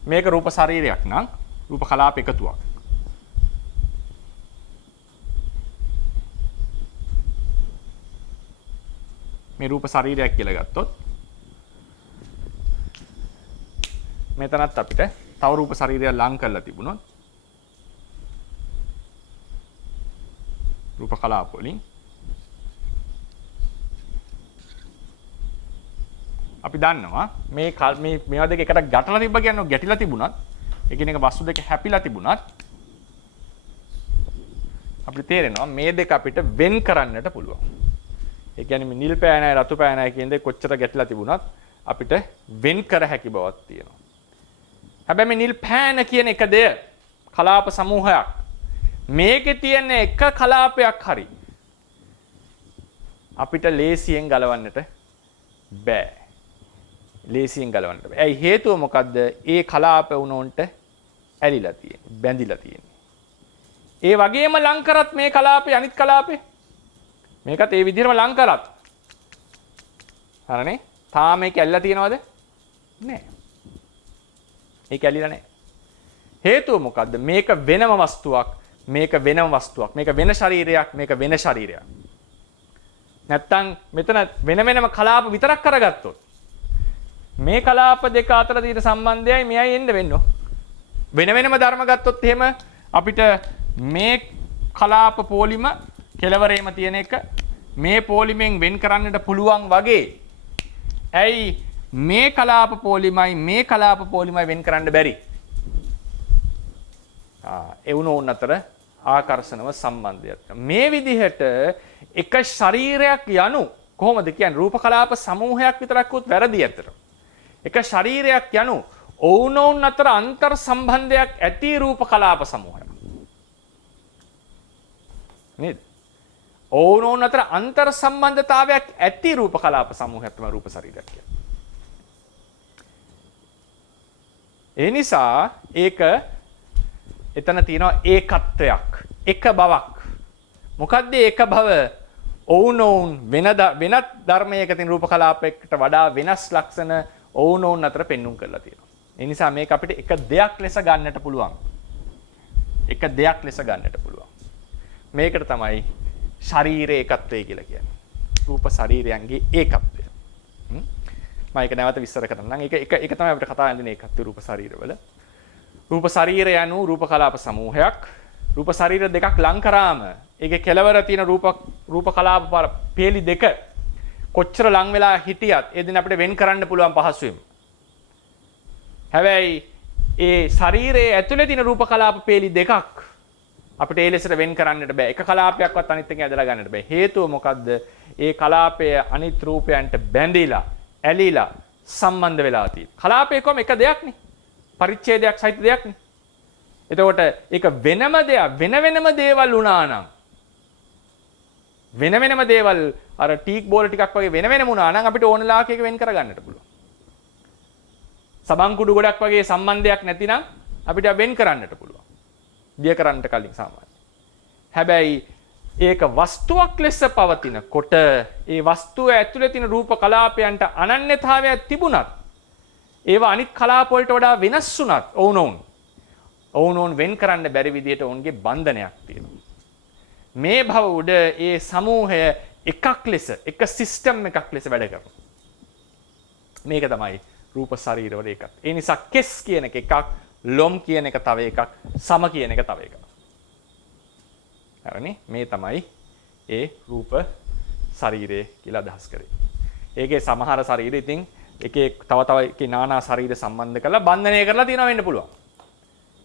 මේක රූප ශරීරයක් නම් රූප කලාප එකතුවක්. මේ රූප ශරීරයක් කියලා ගත්තොත් මෙතනත් අපිට තව රූප ශරීරයක් ලං කරලා තිබුණොත් රූප කලාප වලින් අපි දන්නවා මේවා දෙක එකට ගැටලා තිබ්බ කියන්නේ ගැටිලා තිබුණත් එකිනෙක වස්තු දෙක හැපිලා තිබුණත් අපිට තේරෙනවා මේ දෙක අපිට වෙන් කරන්නට පුළුවන්. ඒ කියන්නේ නිල් පෑනයි රතු පෑනයි කියන දේ කොච්චර ගැටිලා තිබුණත් අපිට වෙන් කර හැකි බවක් තියෙනවා. හැබැයි මේ නිල් පෑන කියන එක දෙය කලාප සමූහයක්. මේකේ තියෙන එක කලාපයක් හරි අපිට ලේසියෙන් ගලවන්නට බෑ. ලේසියෙන් ගලවන්නට බෑ. ඒ හේතුව මොකද්ද? ඒ කලාප වුණොන්ට ඇලිලා තියෙන්නේ, බැඳිලා තියෙන්නේ. ඒ වගේම ලං කරත් මේ කලාපේ අනිත් කලාපේ මේකත් ඒ විදිහටම ලං කරත් හරනේ තාම මේක ඇල්ලලා තියනවද? නෑ. ඒක ඇලිලා නෑ. හේතුව මොකද්ද? මේක වෙනම වස්තුවක්, මේක වෙනම වස්තුවක්, මේක වෙන ශරීරයක්, මේක වෙන ශරීරයක්. නැත්තම් මෙතන වෙන වෙනම කලාප විතරක් කරගත්තොත් මේ කලාප දෙක අතර තියෙන සම්බන්ධයයි මෙයයි එන්න වෙන්නේ. වෙන වෙනම ධර්ම ගත්තොත් එහෙම අපිට මේ කලාප පොලිම කෙලවරේම තියෙන එක මේ පොලිමෙන් වෙන් කරන්නට පුළුවන් වගේ. ඇයි මේ කලාප පොලිමයි මේ කලාප පොලිමයි වෙන් කරන්න බැරි? ඒ වුණෝන් අතර ආකර්ෂණව සම්බන්ධයක්. මේ විදිහට එක ශරීරයක් යනු කොහොමද කියන්නේ? රූප කලාප සමූහයක් විතරක් උත් වැරදි ඇත්තට. එක ශරීරයක් යනු ඔවුනොවුන් අතර අන්තර් සම්බන්ධයක් ඇති රූප කලාප සමූහයක්. නේද? ඔවුනොවුන් අතර අන්තර් සම්බන්ධතාවයක් ඇති රූප කලාප සමූහයක් තමයි රූප ශරීරයක් කියන්නේ. ඒ නිසා ඒක එතන තියෙනවා ඒකත්වයක්, එක බවක්. මොකද්ද ඒක බව? ඔවුනොවුන් වෙනත් ධර්මයක තියෙන රූප කලාපයකට වඩා වෙනස් ලක්ෂණ ඔවුනොවුන් අතර පෙන්눔 කරලා තියෙනවා. ඒ නිසා මේක අපිට එක දෙයක් ලෙස ගන්නට පුළුවන්. එක දෙයක් ලෙස ගන්නට පුළුවන්. මේකට තමයි ශරීරයේ ඒකත්වය කියලා කියන්නේ. රූප ශරීරයන්ගේ ඒකත්වය. මම ඒක නැවත විස්තර කරන්නම්. ඒක තමයි අපිට කතා කරන්නේ ඒකත්වය රූප ශරීරවල. රූප ශරීරය යනු රූප කලාප සමූහයක්. රූප ශරීර දෙකක් ලං කරාම ඒකේ කෙලවර තියෙන රූප කලාප පේලි දෙක කොච්චර ලං වෙලා හිටියත් ඒ දින අපිට වෙන් කරන්න පුළුවන් පහසුවෙන්. හැබැයි ඒ ශරීරයේ ඇතුලේ තියෙන රූප කලාප පේලි දෙකක් අපිට ඒ ලෙසට වෙන් කරන්නට බෑ. එක කලාපයක්වත් අනිත් එකෙන් ඇදලා ගන්නට බෑ. හේතුව මොකද්ද? ඒ කලාපය අනිත් රූපයන්ට බැඳිලා, ඇලිලා සම්බන්ධ වෙලා තියෙන්නේ. කලාපය කොහොම එක දෙයක්නේ. පරිච්ඡේදයක් සහිත දෙයක්නේ. එතකොට ඒක වෙනම දෙයක්, වෙන වෙනම දේවල් වුණා නම් වෙන වෙනම දේවල් අර ටීක් බෝල ටිකක් වගේ වෙන වෙනම වුණා නම් අපිට ඕන ලාක එක වෙන් කරගන්නට පුළුවන්. සබන් කුඩු ගොඩක් වගේ සම්බන්ධයක් නැතිනම් අපිට වෙන් කරන්නට පුළුවන්. දිය කරන්නට කලින් සාමාන්‍යයෙන්. හැබැයි ඒක වස්තුවක් ලෙස පවතිනකොට ඒ වස්තුව ඇතුලේ තියෙන රූප කලාපයන්ට අනන්‍යතාවයක් තිබුණත් ඒවා අනිත් කලාප වලට වඩා වෙනස් වුණත් ඔවුනොවුන් වෙන් කරන්න බැරි විදියට ඔවුන්ගේ බන්ධනයක් තියෙනවා. මේ භව උඩ ඒ සමූහය එකක් ලෙස එක සිස්ටම් එකක් ලෙස වැඩ කරනවා. මේක තමයි රූප ශරීරවල එකක්. ඒ නිසා කෙස් කියන එක එකක්, ලොම් කියන එක තව එකක්, සම කියන එක තව එකක්. හරිනේ? මේ තමයි ඒ රූප ශරීරය කියලා අදහස් කරේ. ඒකේ සමහර ශරීර ඉතින් එකේ තව එකේ නානා ශරීර සම්බන්ධ කරලා බන්ධනය කරලා තියනවා වෙන්න පුළුවන්.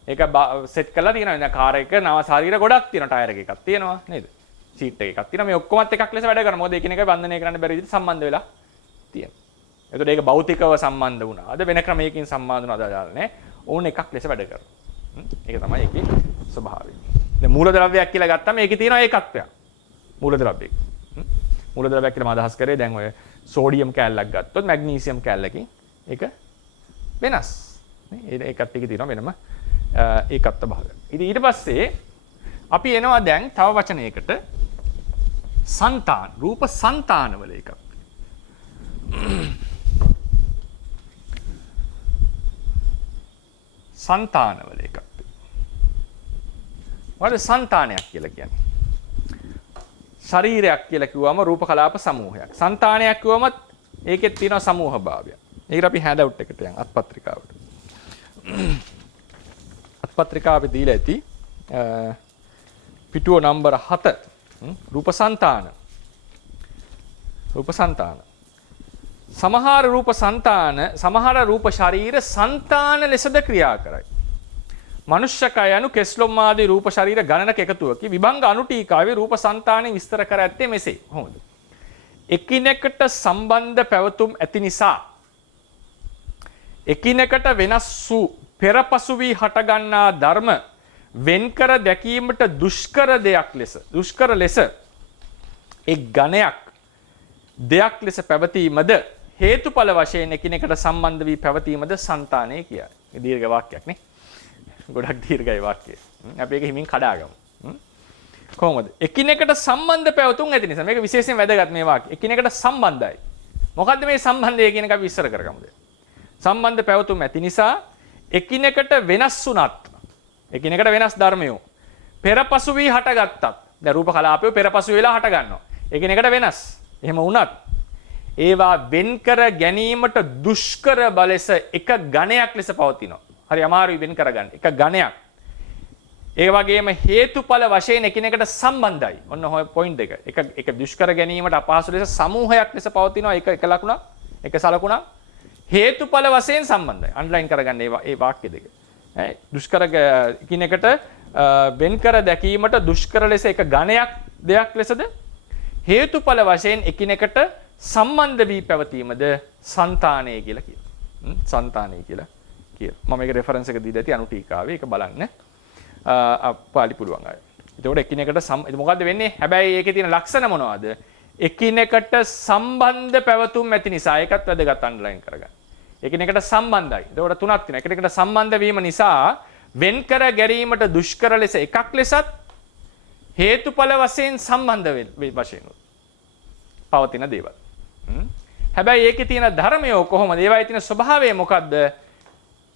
ඒක සෙට් කරලා තියනවා. දැන් කාර් එක නව ශරීර ගොඩක් තියෙනවා. ටයර් එකක් තියෙනවා නේද? සීට් එකක් තියෙනවා. මේ ඔක්කොමත් එකක් ලෙස වැඩ කරනවා. මොකද එකිනෙක බන්ධනය කරන්න බැරි විදිහට සම්බන්ධ වෙලා තියෙනවා. එතකොට ඒක භෞතිකව සම්බන්ධ වුණා. අද වෙන ක්‍රමයකින් සම්බන්ධ වුණාද නැහැ. ඕන එකක් ලෙස වැඩ කරනවා. ඒක තමයි ඒකේ ස්වභාවය. දැන් මූලද්‍රව්‍යයක් කියලා ගත්තම ඒකේ තියෙනවා ඒකත්වයක්. මූලද්‍රව්‍යයක්. මූලද්‍රව්‍යයක් කියලා මම අදහස් කරේ දැන් ඔය සෝඩියම් කැලලක් ගත්තොත් මැග්නීසියම් කැලලකින් ඒක වෙනස්. නේ? ඒකත් එකේ තියෙනවා වෙනම ඒකත්ව භාග. ඉතින් ඊට පස්සේ අපි එනවා දැන් තව වචනයකට සංතාන, රූප සංතානවල එකක්. සංතානවල එකක්. මොකද සංතානයක් කියලා කියන්නේ? ශරීරයක් කියලා කිව්වම රූප කලාප සමූහයක්. සංතානයක් කිව්වම ඒකෙත් තියෙනවා සමූහ භාවයක්. ඒකට අපි හෑන්ඩ් අවුට් එකට යන් අත්පත්‍රිකාවට. අත්පත්‍රිකාවේ දීලා ඇති පිටුව නම්බර 7 රූප සංතාන. රූප සංතාන. සමහර රූප සංතාන, සමහර රූප ශරීර සංතාන ලෙසද ක්‍රියා කරයි. මනුෂ්‍ය කය anu කෙස්ලොම් ආදී රූප ශරීර ගණනක එකතුවකි. විභංග අනු ටීකාවේ රූප සංතානෙ විස්තර කර ඇත්තේ මෙසේ. කොහොමද? එකිනෙකට සම්බන්ධ පැවතුම් ඇති නිසා එකිනෙකට වෙනස් වූ පෙරපසු වී හටගන්නා ධර්ම වෙන්කර දැකීමට දුෂ්කර ලෙස එක් ගණයක් දෙයක් ලෙස පැවතීමද හේතුඵල වශයෙන් එකිනෙකට සම්බන්ධ වී පැවතීමද సంతානය කියයි. දීර්ඝ වාක්‍යයක් නේ. ගොඩක් දීර්ඝයි වාක්‍යය. අපි ඒක හිමින් කඩාගමු. කොහොමද? එකිනෙකට සම්බන්ධ පැවතුම් ඇති නිසා මේක විශේෂයෙන් වැදගත් මේ වාක්‍යය. එකිනෙකට සම්බන්ධයි. මොකද්ද මේ සම්බන්ධය කියන එක අපි විස්තර කරගමු දැන්. සම්බන්ධ පැවතුම් ඇති නිසා එකිනෙකට වෙනස් වුණත් එකිනෙකට වෙනස් ධර්මයෝ පෙරපසු වී හටගත්තත් දැන් රූප කලාපය පෙරපසු වෙලා හට ගන්නවා. එකිනෙකට වෙනස්. එහෙම වුණත් ඒවා වෙන් කර ගැනීමට දුෂ්කර බලස එක ගණයක් ලෙස පවතිනවා. හරි අමාරුයි වෙන් කරගන්න. එක ගණයක්. ඒ වගේම හේතුඵල වශයෙන් එකිනෙකට සම්බන්ධයි. ඔන්න ඔය පොයින්ට් එක. එක දුෂ්කර ගැනීමට අපහසු ලෙස සමූහයක් ලෙස පවතිනවා. එක ලකුණක්, එක සලකුණක්. හේතුඵල වශයෙන් සම්බන්ධයි. අන්ඩර්ලයින් කරගන්න ඒ වාක්‍ය දෙක. දුෂ්කර එකිනෙකට වෙන් කර දැකීමට දුෂ්කර ලෙස එක ගණයක් දෙයක් ලෙසද හේතුඵල වශයෙන් එකිනෙකට සම්බන්ධ වී පැවතීමද సంతානය කියලා කියනවා. సంతානය කියලා කියනවා. මම මේක රෙෆරන්ස් එක දීලා ඇති අනු ටීකාවේ ඒක බලන්න. පාලි පුළුවන් අය. එතකොට එකිනෙකට මොකද්ද වෙන්නේ? හැබැයි ඒකේ තියෙන ලක්ෂණ මොනවද? එකිනෙකට සම්බන්ධ පැවතුම් ඇති නිසා ඒකත් වැදගත් අන්ඩර්ලයින් කරගන්න. එකිනෙකට සම්බන්ධයි. එතකොට තුනක් තියෙනවා. එකිනෙකට සම්බන්ධ වීම නිසා වෙන් කර ගැනීමට දුෂ්කර ලෙස එකක් ලෙසත් හේතුඵල වශයෙන් සම්බන්ධ වශයෙන් පවතින දේවල්. හැබැයි ඒකේ තියෙන ධර්මය කොහොමද? ඒවායේ තියෙන ස්වභාවය මොකද්ද?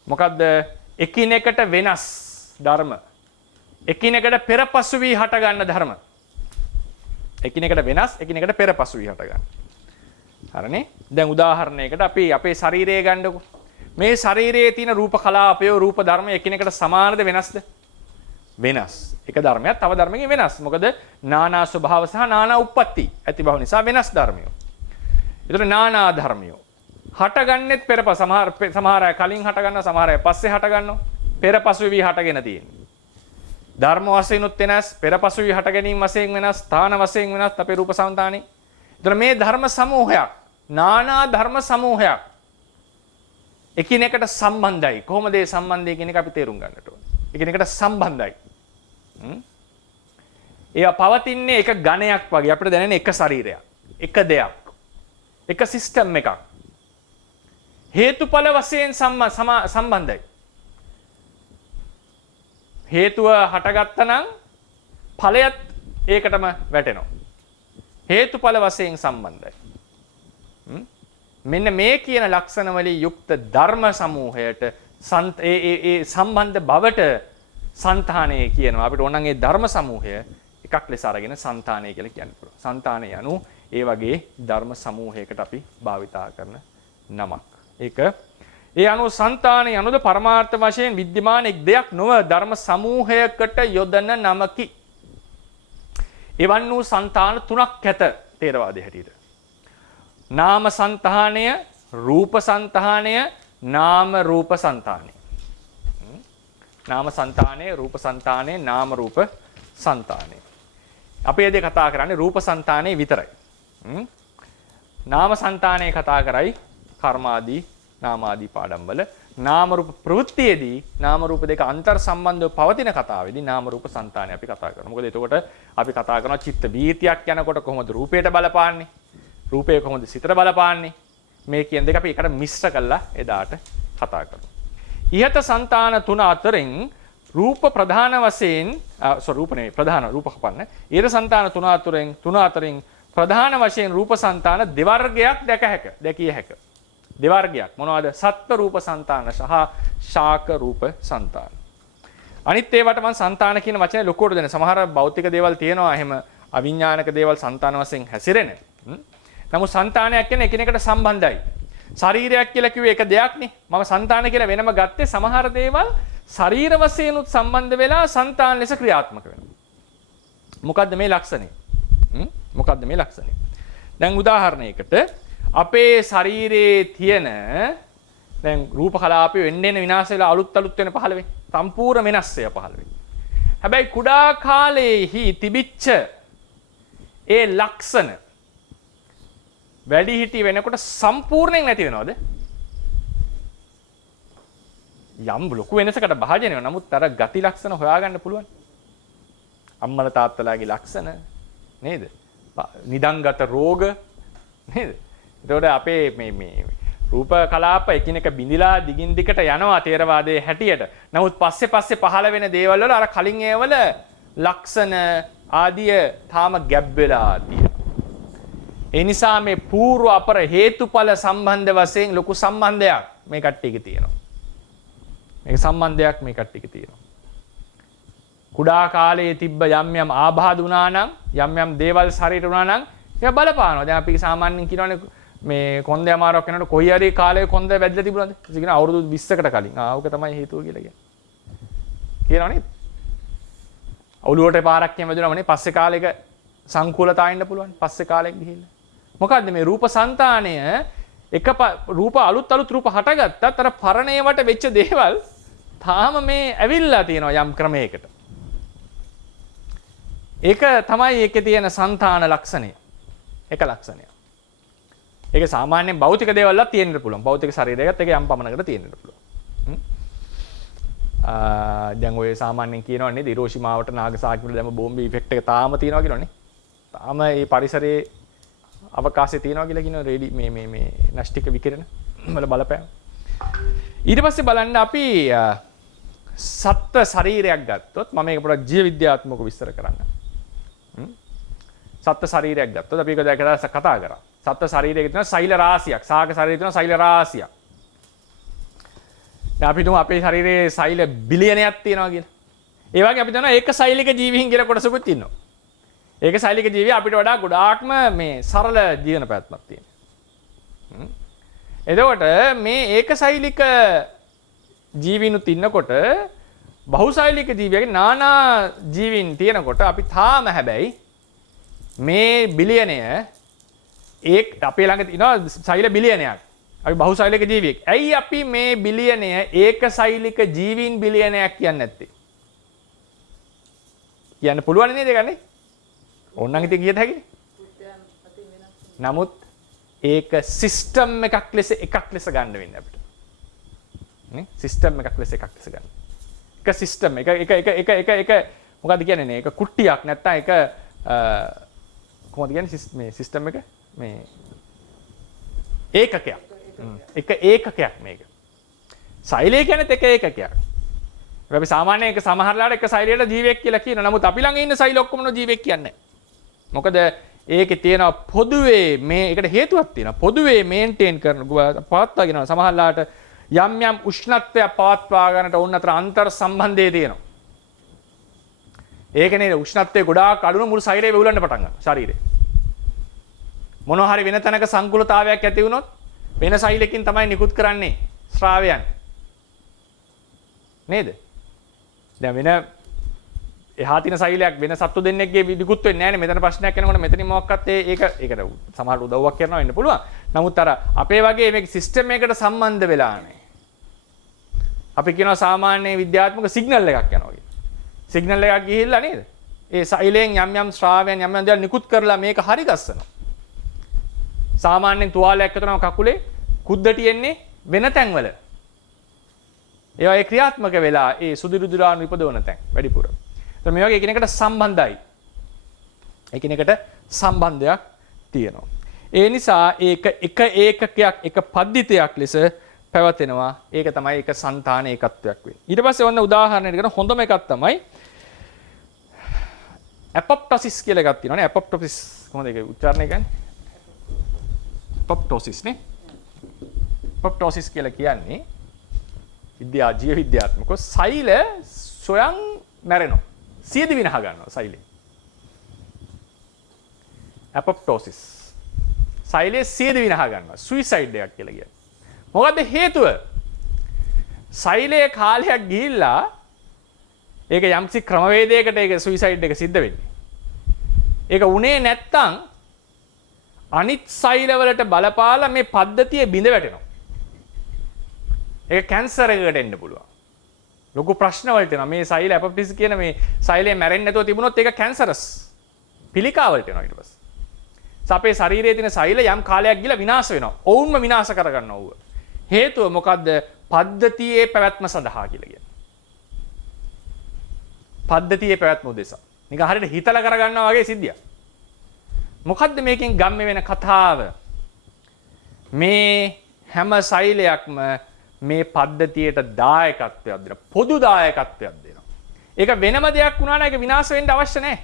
මොකද්ද? එකිනෙකට වෙනස් ධර්ම. එකිනෙකට පෙරපසු වී හට ගන්න ධර්ම. එකිනෙකට වෙනස්, එකිනෙකට පෙරපසු වී හට ගන්න. හරිනේ? දැන් උදාහරණයකට අපි අපේ ශරීරය ගන්නකො. මේ ශරීරයේ තියෙන රූප කලාපය, රූප ධර්ම එකිනෙකට සමානද වෙනස්ද? වෙනස්. එක ධර්මයක් තව ධර්මකින් වෙනස්. මොකද නානා ස්වභාව සහ නානා උප්පත්ති ඇති බව නිසා වෙනස් ධර්මයෝ. ඒතර නානා ධර්මයෝ හටගන්නෙත් පෙරපස සමහර අය කලින් හට ගන්නවා, සමහර අය පස්සේ හට ගන්නවා. පෙරපසු වී හටගෙන තියෙන්නේ. ධර්ම වශයෙන් උත් වෙනස්, පෙරපසු වී හට ගැනීම වශයෙන් වෙනස්, ස්ථාන වශයෙන් වෙනස් අපේ රූප සංතානේ. ඒතර මේ ධර්ම සමූහයක්, නානා ධර්ම සමූහයක් එකිනෙකට සම්බන්ධයි. කොහොමද මේ සම්බන්ධය කියන එක අපි තේරුම් ගන්නට ඕනේ. එකිනෙකට සම්බන්ධයි. ඒවා පවතින්නේ එක ඝණයක් වගේ. අපිට දැනෙන එක ශරීරයක්, එක දෙයක්, එක සිස්ටම් එකක්. හේතුඵල වශයෙන් සම්බන්ධයි. හේතුව හටගත්තා නම් ඵලයත් ඒකටම වැටෙනවා. හේතුඵල වශයෙන් සම්බන්ධයි. මෙන්න මේ කියන ලක්ෂණ වලින් යුක්ත ධර්ම සමූහයට ඒ සම්බන්ධ බවට సంతානය කියනවා. අපිට ඕනනම් ඒ ධර්ම සමූහය එකක් ලෙස අරගෙන సంతානය කියලා කියන්න පුළුවන්. సంతානය anu ඒ වගේ ධර්ම සමූහයකට අපි භාවිතා කරන නමක්. ඒක ඒ අනුව సంతානය අනුද පරමාර්ථ වශයෙන් विद्यमान එක් දෙයක් නොව ධර්ම සමූහයකට යොදන නමකි. එවන් වූ సంతාන තුනක් ඇත තේරවාදයේ හැටියට. නාම సంతානය, රූප సంతානය, නාම රූප సంతානය. නාම సంతානය, රූප సంతානය, නාම රූප సంతානය. අපි එදී කතා කරන්නේ රූප సంతානය විතරයි. නාම సంతානය කතා කරයි කර්මාදී නාමාදී පාඩම්වල. නාම රූප ප්‍රවෘත්තියේදී නාම රූප දෙක අන්තර් සම්බන්ධව පවතින කතාවේදී නාම රූප సంతානය අපි කතා කරනවා. මොකද එතකොට අපි කතා කරනවා චිත්ත වීතියක් යනකොට කොහොමද රූපයට බලපාන්නේ? රූපය කොහොමද සිතට බලපාන්නේ? මේ කියන දෙක අපි එකට මිශ්‍ර කරලා එදාට කතා කරනවා. ඉහත సంతාන තුන අතරින් රූප ප්‍රධාන වශයෙන් රූප නෙවෙයි ප්‍රධාන රූප කපන්න. ඊට సంతාන තුන අතරින් ප්‍රධාන වශයෙන් රූප సంతාන දෙවර්ගයක් දැකිය හැක. දෙවර්ගයක් මොනවද? සත්ත්ව රූප సంతාන සහ ශාක රූප సంతාන. අනිත් ඒවට මම సంతාන කියන වචනේ ලොකුවට දෙන. සමහර භෞතික දේවල් තියෙනවා එහෙම අවිඥානික දේවල් సంతාන වශයෙන් හැසිරෙන. නමුත් సంతානයක් කියන්නේ එකිනෙකට සම්බන්ධයි. ශරීරයක් කියලා කිව්වේ එක දෙයක්නේ. මම సంతාන කියලා වෙනම ගත්තේ සමහර දේවල් ශරීර වශයෙන් උත් සම්බන්ධ වෙලා సంతාන ලෙස ක්‍රියාත්මක වෙනවා. මොකද්ද මේ ලක්ෂණය? මොකද්ද මේ ලක්ෂණය? දැන් උදාහරණයකට අපේ ශරීරයේ තියෙන දැන් රූප කලාපය වෙන්නේ විනාශ වෙලා අලුත් වෙන පහළ වෙන්නේ. සම්පූර්ණ වෙනස්ය පහළ වෙන්නේ. හැබැයි කුඩා කාලයේහි තිබිච්ච ඒ ලක්ෂණ වැඩි හිටි වෙනකොට සම්පූර්ණයෙන් නැති වෙනවද? යම් ලොකු වෙනසකට භාජනය වෙනවා. නමුත් අර ගති ලක්ෂණ හොයාගන්න පුළුවන්. අම්මලා තාත්තලාගේ ලක්ෂණ නේද? නිදන්ගත රෝග නේද? එතකොට අපේ මේ රූප කලාප එකිනෙක බිඳිලා දිගින් දිගට යනවා තේරවාදයේ හැටියට. නමුත් පස්සේ පහළ වෙන දේවල් වල අර කලින් ඒවල ලක්ෂණ ආදිය තාම ගැබ් වෙලා තියෙනවා. ඒ නිසා මේ పూర్ව අපර හේතුඵල සම්බන්ධ වශයෙන් ලොකු සම්බන්ධයක් මේ කට්ටියක තියෙනවා. මේක සම්බන්ධයක් මේ කට්ටියක තියෙනවා. කුඩා කාලයේ තිබ්බ යම් ආබාධ වුණා නම් යම් දේවල් ශරීරයට වුණා නම් ඒක බලපානවා. දැන් අපි සාමාන්‍යයෙන් කියනවානේ මේ කොන්දේ අමාරුවක් වෙනකොට කොයි හරි කාලේ කොන්ද වැදිලා තිබුණාද? ඒක කියන අවුරුදු 20කට කලින්. ඕක තමයි හේතුව කියලා කියන්නේ. කියනවා නේද? ඔළුවට පාරක් කියම වැදුනම නේ පස්සේ කාලෙක සංකූලතාව ඉන්න පුළුවන්. පස්සේ කාලෙක ගිහිල්ලා. මොකද්ද මේ රූප సంతානය රූප අලුත් රූප හටගත්තත් අර පරණේවට වෙච්ච දේවල් තාම මේ ඇවිල්ලා තියෙනවා යම් ක්‍රමයකට. ඒක තමයි ඒකේ තියෙන సంతාන ලක්ෂණය. එක ලක්ෂණයක්. ඒක සාමාන්‍යයෙන් භෞතික දේවල් වල තියෙන්න පුළුවන්. භෞතික ශරීරයකත් ඒක යම් පමණකට තියෙන්න පුළුවන්. දැන් ඔය සාමාන්‍යයෙන් කියනවා නේද හිරෝෂිමාවට නාගසාකි වල දැම්ම බෝම්බ ඉෆෙක්ට් එක තාම තියෙනවා කියනවනේ. තාම මේ පරිසරයේ අවකාශය තියෙනවා කියලා කියනවා රේඩි මේ නැස්ටික විකිරණ වල බලපෑම. ඊට පස්සේ බලන්න අපි සත්ත්ව ශරීරයක් ගත්තොත් මම මේක පොඩ්ඩක් ජීව විද්‍යාත්මකව විස්තර කරන්න. සත්ත්ව ශරීරයක් ගත්තොත් අපි ඒක දැකලා කතා කරා. සත්ත්ව ශරීරයක තියෙන සෛල රාශියක්, සාග ශරීරයේ තියෙන සෛල රාශියක්. දැන් අපි තුමු අපේ ශරීරයේ සෛල බිලියනයක් තියෙනවා කියලා. ඒ වගේ අපි දන්නවා ඒක සෛලික ජීවීන් කියලා කොටසකුත් ඉන්නවා. ඒක සෛලික ජීවී අපිට වඩා ගොඩාක්ම මේ සරල ජීවන පැවැත්මක් තියෙනවා. එතකොට මේ ඒක සෛලික ජීවීනුත් ඉන්නකොට බහුසෛලික ජීවියගේ නානා ජීවීන් තියෙනකොට අපි තාම හැබැයි මේ බිලියනය අපේ ළඟ තියෙනවා සෛල බිලියනයක්. අපි බහුසෛලික ජීවියෙක්. ඇයි අපි මේ බිලියනය ඒකසෛලික ජීවීන් බිලියනයක් කියන්නේ නැත්තේ? කියන්න පුළුවන් නේද ඒක නේ? ඕනනම් ඉතින් කියත හැකිනේ. නමුත් ඒක සිස්ටම් එකක් ලෙස ගන්න වෙන්නේ අපිට. නේ? සිස්ටම් එකක් ලෙස ගන්න. එක සිස්ටම් එක මොකද්ද කියන්නේ නේ? ඒක කුට්ටියක් නැත්තම් ඒක කොහොමද කියන්නේ මේ සිස්ටම් එක මේ ඒකකයක්. එක ඒකකයක් මේක. සෛලය කියන්නේ එක ඒකකයක්. අපි සාමාන්‍යයෙන් එක සමහරලාට එක සෛලයට ජීවියෙක් කියලා කියනවා. නමුත් අපි ළඟ ඉන්න සෛල ඔක්කොම ජීවියෙක් කියන්නේ නැහැ. මොකද ඒකේ තියෙන පොදුවේ මේ ඒකට හේතුවක් තියෙනවා. පොදුවේ මේන්ටේන් කරන පවත්වාගෙන සමහරලාට යම් යම් උෂ්ණත්වය පවත්වා ගන්නට ඕන අතර අන්තර් සම්බන්ධය තියෙනවා. ඒකනේ උෂ්ණත්වය ගොඩාක් අඩු වුණොත් මුළු ශරීරය වෙවුලන්න පටන් ගන්නවා. ශරීරේ මොනවා හරි වෙන තැනක සංකුලතාවයක් ඇති වුණොත් වෙන සෛලකින් තමයි නිකුත් කරන්නේ ශ්‍රාවයන්. නේද? දැන් වෙන එහා තියෙන සෛලයක් වෙන සත්තු දෙන්නෙක්ගේ නිකුත් වෙන්නේ නැහැ නේ. මෙතන ප්‍රශ්නයක් එනකොට මෙතනින් මොකක්වත් ඒකට සමහර උදව්වක් කරනවා වෙන්න පුළුවන්. නමුත් අර අපේ වගේ මේක සිස්ටම් එකකට සම්බන්ධ වෙලා නැහැ. අපි කියනවා සාමාන්‍ය විද්‍යාත්මක සිග්නල් එකක් යනවා කියලා. සිග්නල් එකක් ගිහිල්ලා නේද? ඒ සෛලයෙන් යම් යම් ශ්‍රාවයන් යම් යම් දේවල් නිකුත් කරලා මේක හරි ගස්සනවා. සාමාන්‍යයෙන් තුවාලයක් අතරම කකුලේ කුද්දටි එන්නේ වෙන තැන්වල. ඒවා ඒ ක්‍රියාත්මක වෙලා ඒ සුදුරුදුරාණු ඉපදවන තැන් වැඩිපුර. ඒත් මේ වගේ එකිනෙකට සම්බන්ධයි. එකිනෙකට සම්බන්ධයක් තියෙනවා. ඒ නිසා ඒක එක ඒකකයක් එක පද්ධතියක් ලෙස පැවතෙනවා. ඒක තමයි ඒක సంతాන ඒකත්වයක් වෙන්නේ. ඊට පස්සේ ඔන්න උදාහරණයකට හොඳම එකක් තමයි අපොප්ටොසිස් කියලා එකක් තියෙනවානේ. අපොප්ටොසිස් කොහොමද ඒක උච්චාරණය කරන්නේ? අපොප්ටොසිස් නේ. අපොප්ටොසිස් කියලා කියන්නේ ජීව විද්‍යාත්මකව සෛල සොයන් මැරෙනවා. සියදි විනහ ගන්නවා සෛලේ. අපොප්ටොසිස්. සෛලේ සියදි විනහ ගන්නවා. සුයිසයිඩ් එකක් කියලා කියන්නේ. මොකද්ද හේතුව? සෛලයේ කාලයක් ගිහිල්ලා ඒක යම්සි ක්‍රමවේදයකට ඒක සුයිසයිඩ් එක සිද්ධ වෙන්නේ. ඒක උනේ නැත්තම් අනිත් සෛලවලට බලපාලා මේ පද්ධතිය බිඳ වැටෙනවා. ඒක කැන්සර් එකකට එන්න පුළුවන්. ලොකු ප්‍රශ්න වලට එනවා. මේ සෛල අපොප්ටොසිස් කියන මේ සෛලය මැරෙන්නේ නැතුව තිබුණොත් ඒක කැන්සරස්. පිළිකා වලට එනවා ඊට පස්සේ. අපේ ශරීරයේ තියෙන සෛල යම් කාලයක් ගිහලා විනාශ වෙනවා. ඔවුන්ම විනාශ කරගන්නවා ඌව. හේතුව මොකද්ද? පද්ධතියේ පැවැත්ම සඳහා කියලා කියන්නේ. පද්ධතියේ පැවැත්ම උදෙසා. නිකන් හරියට හිතලා කරගන්නවා වගේ සිද්ධියක්. මොකද්ද මේකෙන් ගම්ම වෙන කතාව? මේ හැම සෛලයක්ම මේ පද්ධතියට දායකත්වයක් දෙනවා. පොදු දායකත්වයක් දෙනවා. ඒක වෙනම දෙයක් වුණා නම් ඒක විනාශ වෙන්න අවශ්‍ය නැහැ.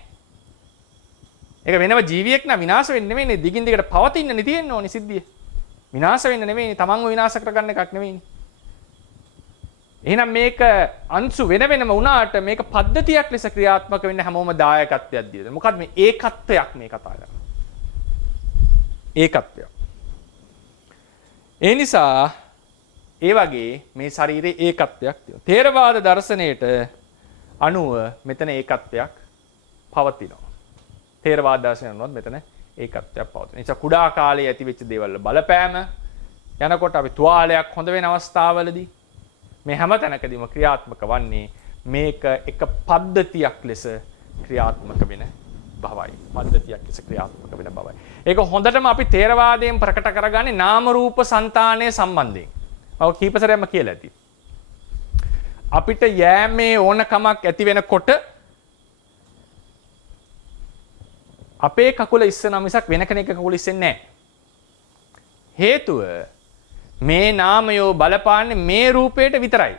ඒක වෙනම ජීවියෙක් නම් විනාශ වෙන්නේ නෙමෙයිනේ. දිගින් දිගට පවතින්නනේ තියෙන්න ඕනේ සිද්ධිය. විනාශ වෙන්න නෙමෙයිනේ. තමන්ව විනාශ කරගන්න එකක් නෙමෙයිනේ. එහෙනම් මේක අංශු වෙන වෙනම වුණාට මේක පද්ධතියක් ලෙස ක්‍රියාත්මක වෙන්න හැමෝම දායකත්වයක් දීලා. මොකද මේ ඒකත්වයක් මේ කතා කරන්නේ. ඒකත්වයක්. ඒ නිසා ඒ වගේ මේ ශරීරයේ ඒකත්වයක් තියෙනවා. ථේරවාද දර්ශනයට අනුව මෙතන ඒකත්වයක් පවතිනවා. ථේරවාද දර්ශනය අනුව මෙතන ඒකත්වයක් පවතිනවා. නිසා කුඩා කාලේ ඇතිවෙච්ච දේවල් බලපෑම යනකොට අපි තුවාලයක් හොඳ වෙන අවස්ථාවවලදී මේ හැම තැනකදීම ක්‍රියාත්මක වන්නේ මේක එක පද්ධතියක් ලෙස ක්‍රියාත්මක වෙන බවයි. පද්ධතියක් ලෙස ක්‍රියාත්මක වෙන බවයි. ඒක හොඳටම අපි ථේරවාදයෙන් ප්‍රකට කරගන්නේ නාම රූප సంతානයේ සම්බන්ධයෙන්. ඔව් කීප සැරයක්ම කියලා ඇති. අපිට යෑමේ ඕනකමක් ඇති වෙනකොට අපේ කකුල ඉස්සෙනා මිසක් වෙන කෙනෙක් කකුල ඉස්සෙන්නේ නැහැ. හේතුව මේ නාමයෝ බලපාන්නේ මේ රූපයට විතරයි.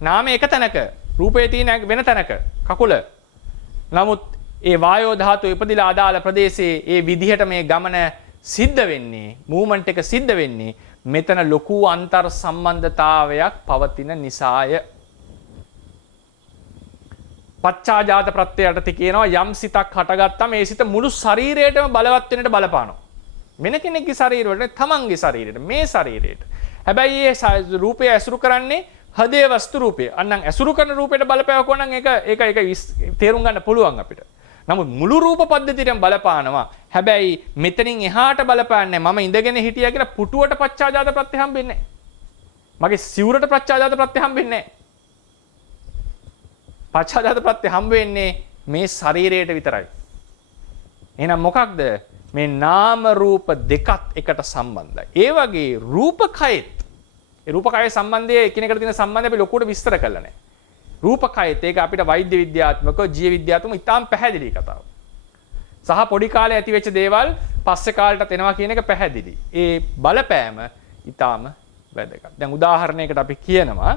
නාමය එක තැනක, රූපේ තියෙන වෙන තැනක කකුල. නමුත් ඒ වායෝ ධාතුව ඉපදිලා අදාළ ප්‍රදේශයේ ඒ විදිහට මේ ගමන සිද්ධ වෙන්නේ, මූවමන්ට් එක සිද්ධ වෙන්නේ මෙතන ලොකු අන්තර් සම්බන්ධතාවයක් පවතින නිසාය. පච්චාජාත ප්‍රත්‍යයට කියනවා යම් සිතක් හටගත්තාම ඒ සිත මුළු ශරීරයටම බලවත් වෙන්නට බලපානවා. වෙන කෙනෙක්ගේ ශරීරවලට තමන්ගේ ශරීරයට මේ ශරීරයට. හැබැයි ඒ රූපය ඇසුරු කරන්නේ හදේ වස්තු රූපය. අන්නම් ඇසුරු කරන රූපයට බලපෑවකෝ නම් ඒක තේරුම් ගන්න පුළුවන් අපිට. නමුත් මුළු රූප පද්ධතියටම බලපානවා. හැබැයි මෙතනින් එහාට බලපාන්නේ මම ඉඳගෙන හිටියා කියලා පුටුවට පච්චාජාත ප්‍රත්‍ය හම්බෙන්නේ නැහැ. මගේ සිවුරට පච්චාජාත ප්‍රත්‍ය හම්බෙන්නේ නැහැ. පච්චාජාත ප්‍රත්‍ය හම්බ වෙන්නේ මේ ශරීරයට විතරයි. එහෙනම් මොකක්ද? මේ නාම රූප දෙකත් එකට සම්බන්ධයි. ඒ වගේ රූපකයෙත් ඒ රූපකයේ සම්බන්ධය එකිනෙකට තියෙන සම්බන්ධය අපි ලොකුවට විස්තර කරලා නැහැ. රූපකයෙත් ඒක අපිට වෛද්‍ය විද්‍යාත්මකව ජීව විද්‍යාත්මකව ඉතාම පැහැදිලි කතාවක්. සහ පොඩි කාලේ ඇති වෙච්ච දේවල් පස්සේ කාලෙටත් එනවා කියන එක පැහැදිලි. ඒ බලපෑම ඉතාම වැදගත්. දැන් උදාහරණයකට අපි කියනවා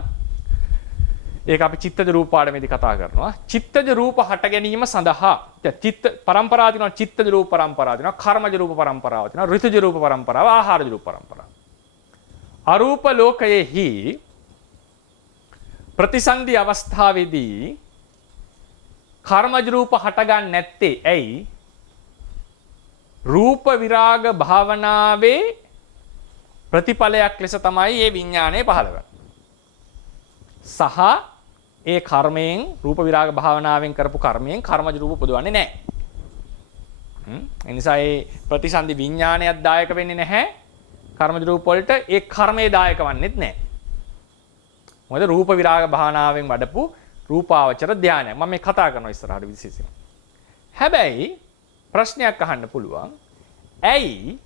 ඒක අපි චිත්තජ රූප පාඩමේදී කතා කරනවා. චිත්තජ රූප හට ගැනීම සඳහා චිත්ත පරම්පරාව තියෙනවා. චිත්තජ රූප පරම්පරාව තියෙනවා. කර්මජ රූප පරම්පරාව තියෙනවා. ඍතුජ රූප පරම්පරාව, ආහාරජ රූප පරම්පරාව. අරූප ලෝකයේහි ප්‍රතිසන්දි අවස්ථාවේදී කර්මජ රූප හටගන්නේ නැත්තේ ඇයි? රූප විරාග භාවනාවේ ප්‍රතිඵලයක් ලෙස තමයි මේ විඥානය පහළ වෙන්නේ. සහ ඒ කර්මයෙන් රූප විරාග භාවනාවෙන් කරපු කර්මයෙන් කර්මජ රූප උපදවන්නේ නැහැ. ඒ නිසා ඒ ප්‍රතිසන්දි විඥානයක් දායක වෙන්නේ නැහැ. කර්මජ රූප වලට ඒ කර්මයේ දායක වන්නේත් නැහැ. මොකද රූප විරාග භාවනාවෙන් වඩපු රූපාවචර ධානය. මම මේ කතා කරනවා ඉස්සරහට විශේෂයෙන්. හැබැයි ප්‍රශ්නයක් අහන්න පුළුවන්. ඇයි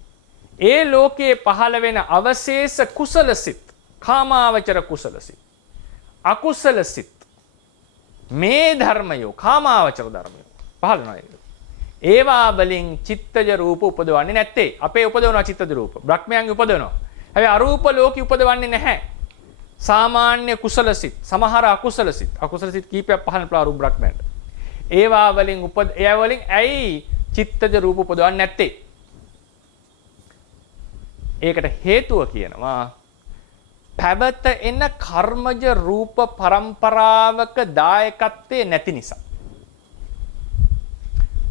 ඒ ලෝකයේ පහළ වෙන අවශේෂ කුසල සිත්, කාමාවචර කුසල සිත්, අකුසල සිත්, මේ ධර්මයෝ කාමාවචර ධර්මයෝ පහළ වෙනවා. ඒවා වලින් චිත්තජ රූප උපදවන්නේ නැත්තේ. අපේ උපදවනවා චිත්තජ රූප. බ්‍රහ්මයන්ගේ උපදවනවා. හැබැයි අරූප ලෝකෙ උපදවන්නේ නැහැ. සාමාන්‍ය කුසල සිත්, සමහර අකුසල සිත්, අකුසල සිත් කීපයක් පහළ වෙනවා අරූප බ්‍රහ්මයන්ට. ඒවා වලින් ඇයි චිත්තජ රූප උපදවන්නේ නැත්තේ? ඒකට හේතුව කියනවා පැවත එන කර්මජ රූප පරම්පරාවක දායකත්වයේ නැති නිසා.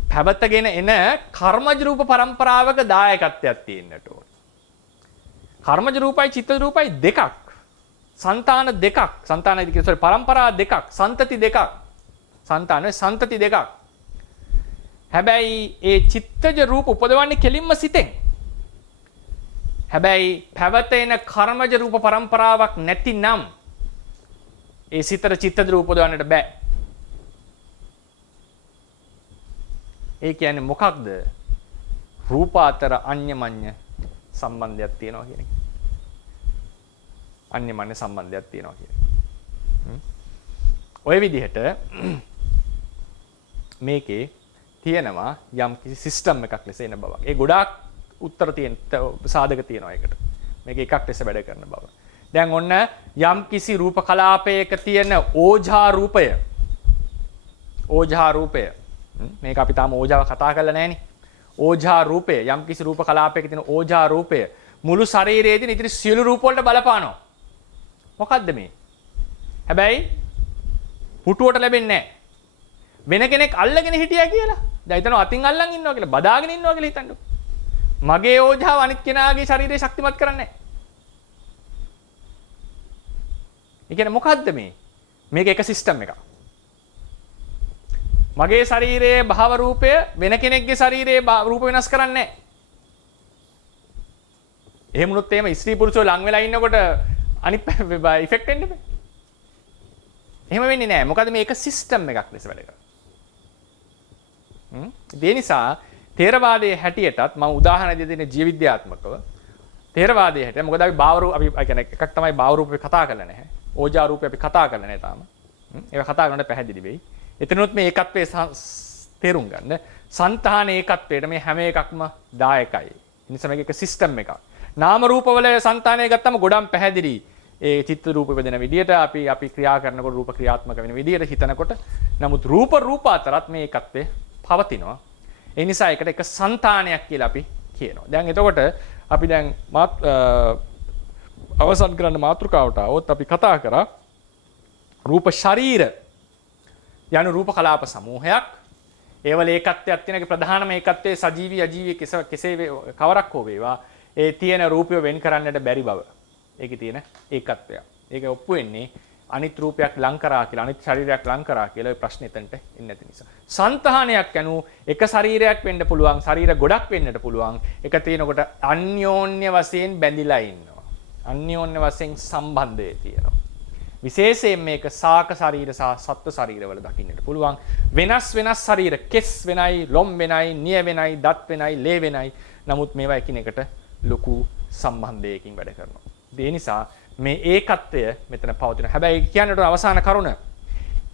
පැවතගෙන එන කර්මජ රූප පරම්පරාවක දායකත්වයක් තියෙන්නට ඕන. කර්මජ රූපයි චිත්තජ රූපයි දෙකක්. సంతాන දෙකක්. సంతాනයි කියන්නේ පරම්පරා දෙකක්. සන්තති දෙකක්. సంతాනේ සන්තති දෙකක්. හැබැයි ඒ චිත්තජ රූප උපදවන්නේ කෙලින්ම සිතෙන්. හැබැයි පැවත එන කර්මජ රූප පරම්පරාවක් නැතිනම් ඒ සිතට චිත්තජ රූප උපදවන්නට බෑ. ඒ කියන්නේ මොකක්ද? රූප අතර අන්‍යමඤ්ඤ සම්බන්ධයක් තියෙනවා කියන එක. අන්‍යමඤ්ඤ සම්බන්ධයක් තියෙනවා කියන එක. ඔය විදිහට මේකේ තියෙනවා යම් කිසි සිස්ටම් එකක් ලෙස එන බවක්. ඒ ගොඩාක් උත්තර තියෙන සාධක තියෙනවා ඒකට. මේක එකක් ලෙස වැඩ කරන බව. දැන් ඔන්න යම් කිසි රූප කලාපයක තියෙන ඕජා රූපය. ඕජා රූපය. මේක අපි තාම ඕජාව කතා කරලා නැහෙනි. ඕජා රූපය යම් කිසි රූප කලාපයක තියෙන ඕජා රූපය මුළු ශරීරයේදී ඉතිරි සියලු රූප වලට බලපානවා. මොකද්ද මේ? හැබැයි පුටුවට ලැබෙන්නේ නැහැ. වෙන කෙනෙක් අල්ලගෙන හිටියා කියලා. දැන් හිතනවා අතින් අල්ලන් ඉන්නවා කියලා, බදාගෙන ඉන්නවා කියලා හිතන්නකො. මගේ ඕජාව අනිත් කෙනාගේ ශරීරය ශක්තිමත් කරන්නේ නැහැ. ඒ කියන්නේ මොකද්ද මේ? මේක එක සිස්ටම් එකක්. මගේ ශරීරයේ භාව රූපය වෙන කෙනෙක්ගේ ශරීරයේ රූප වෙනස් කරන්නේ නැහැ. එහෙම වුණොත් එහෙම ස්ත්‍රී පුරුෂෝ ලං වෙලා ඉන්නකොට අනිත් ඉෆෙක්ට් එන්නේ නැහැ. එහෙම වෙන්නේ නැහැ. මොකද මේක සිස්ටම් එකක් ලෙස වැඩ කරනවා. ඒ නිසා තේරවාදයේ හැටියටත් මම උදාහරණ දෙන්න ජීව විද්‍යාත්මකව තේරවාදයේ හැටියට මොකද අපි භාව රූප අපි කියන්නේ එකක් තමයි භාව රූප අපි කතා කරලා නැහැ. ඕජා රූප අපි කතා කරලා නැහැ තාම. ඒක කතා කරනකොට පැහැදිලි වෙයි. එතනොත් මේ ඒකත්වයේ තේරුම් ගන්න. సంతాන ඒකත්වයට මේ හැම එකක්ම දායකයි. ඒ නිසා මේක එක සිස්ටම් එකක්. නාම රූපවල సంతాනය ගත්තම ගොඩක් පැහැදිලි. ඒ චිත්ත රූප වෙදෙන විදියට අපි ක්‍රියා කරනකොට රූප ක්‍රියාත්මක වෙන විදියට හිතනකොට නමුත් රූප අතරත් මේ ඒකත්වය පවතිනවා. ඒ නිසා ඒකට එක సంతాනයක් කියලා අපි කියනවා. දැන් එතකොට අපි දැන් අවසන් කරන්න මාතෘකාවට આવොත් අපි කතා කරා රූප ශරීර යන රූප කලාප සමූහයක්. ඒවල ඒකත්වයක් තියෙනක ප්‍රධානම ඒකත්වයේ සජීවී අජීවී කෙසේ කවරක් හෝ වේවා ඒ තියෙන රූපය වෙන් කරන්නට බැරි බව. ඒකේ තියෙන ඒකත්වය. ඒක ඔප්පු වෙන්නේ අනිත් රූපයක් ලං කරා කියලා අනිත් ශරීරයක් ලං කරා කියලා ඔය ප්‍රශ්නේ එතනට එන්නේ නැති නිසා. సంతානයක් යනු එක ශරීරයක් වෙන්න පුළුවන්, ශරීර ගොඩක් වෙන්නට පුළුවන්. එක තියෙනකොට අන්‍යෝන්‍ය වශයෙන් බැඳිලා ඉන්නවා. අන්‍යෝන්‍ය වශයෙන් සම්බන්ධය තියෙනවා. විශේෂයෙන් මේක සාක ශරීර සහ සත්ත්ව ශරීරවල දකින්නට පුළුවන්. වෙනස් ශරීර, කෙස් වෙනයි, ලොම් වෙනයි, නිය වෙනයි, දත් වෙනයි, ලේ වෙනයි. නමුත් මේවා එකිනෙකට ලොකු සම්බන්ධයකින් වැඩ කරනවා. ඒ නිසා මේ ඒකත්වය මෙතන පවතින. හැබැයි කියන්නට අවසාන කරුණ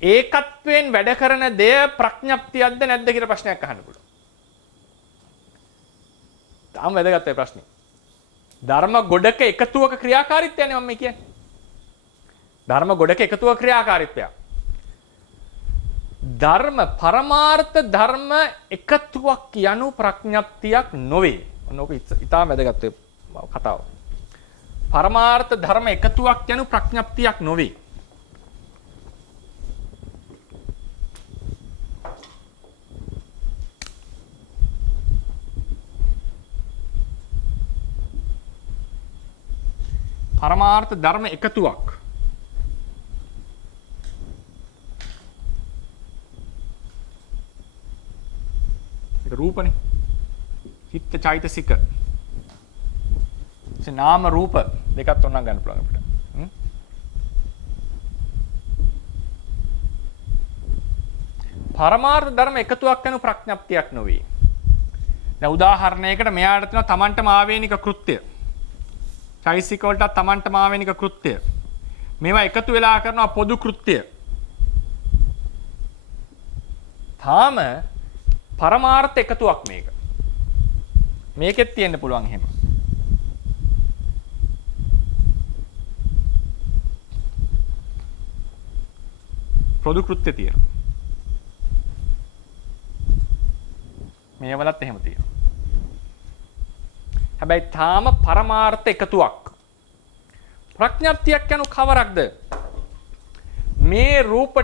ඒකත්වයෙන් වැඩ කරන දෙය ප්‍රඥප්තියක්ද නැද්ද කියලා ප්‍රශ්නයක් අහන්න පුළුවන්. තාම වැදගත් ඒ ප්‍රශ්නේ. ධර්ම ගොඩක එකතුවක ක්‍රියාකාරීත්වයනේ මම කියන්නේ. ධර්ම ගොඩක එකතුව ක්‍රියාකාරීත්වයක්. ධර්ම පරමාර්ථ ධර්ම එකතුවක් යනු ප්‍රඥප්තියක් නොවේ. ඔන්නෝක ඉතාම වැදගත් කතාව. පරමාර්ථ ධර්ම එකතුවක් යනු ප්‍රඥප්තියක් නොවේ. පරමාර්ථ ධර්ම එකතුවක්. ඒක රූපනේ. චිත්ත චෛතසික. නාම රූප දෙකක් තුනක් ගන්න පුළුවන් අපිට. පරමාර්ථ ධර්ම එකතුවක් වෙන ප්‍රඥප්තියක් නොවේ. දැන් උදාහරණයකට මෙයාට තියෙනවා තමන්ටම ආවේනික කෘත්‍ය. චෛතසික වලට තමන්ටම ආවේනික කෘත්‍ය. මේවා එකතු වෙලා කරනවා පොදු කෘත්‍ය. තාම පරමාර්ථ එකතුවක් මේක. මේකෙත් තියෙන්න පුළුවන් එහෙම. පොදු කෘත්‍ය තියෙනවා. මේවලත් එහෙම තියෙනවා. හැබැයි තාම පරමාර්ථ එකතුවක්. ප්‍රඥප්තියක් යනු කවරක්ද? මේ රූප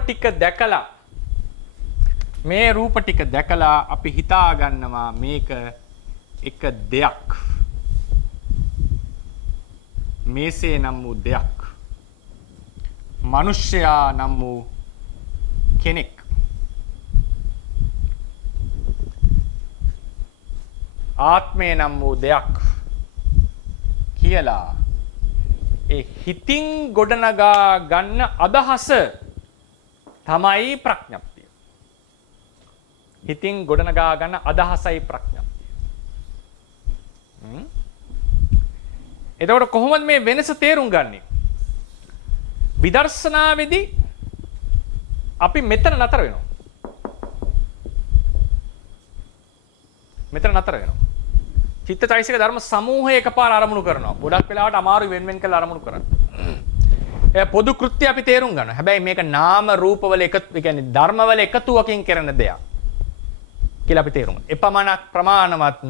ටික දැකලා අපි හිතා ගන්නවා මේක එක දෙයක්. මේසේ නම් වූ දෙයක්. මිනිසයා නම් වූ කෙනෙක්. ආත්මය නම් වූ දෙයක් කියලා ඒ හිතින් ගොඩනගා ගන්න අදහස තමයි ප්‍රඥප්තිය. හිතින් ගොඩනගා ගන්න අදහසයි ප්‍රඥප්තිය. එතකොට කොහොමද මේ වෙනස තේරුම් ගන්නෙ? විදර්ශනාවේදී අපි මෙතන නතර වෙනවා. චිත්තචෛතසික ධර්ම සමූහය එකපාර අරමුණු කරනවා. ගොඩක් වෙලාවට අමාරු වෙන් කරලා අරමුණු කරනවා. ඒ පොදු කෘත්‍ය අපි තේරුම් ගන්නවා. හැබැයි මේක නාම රූපවල එකතු, ඒ කියන්නේ ධර්මවල එකතුවකින් කරන දෙයක් කියලා අපි තේරුම් ගන්නවා. එපමණක් ප්‍රමාණවත්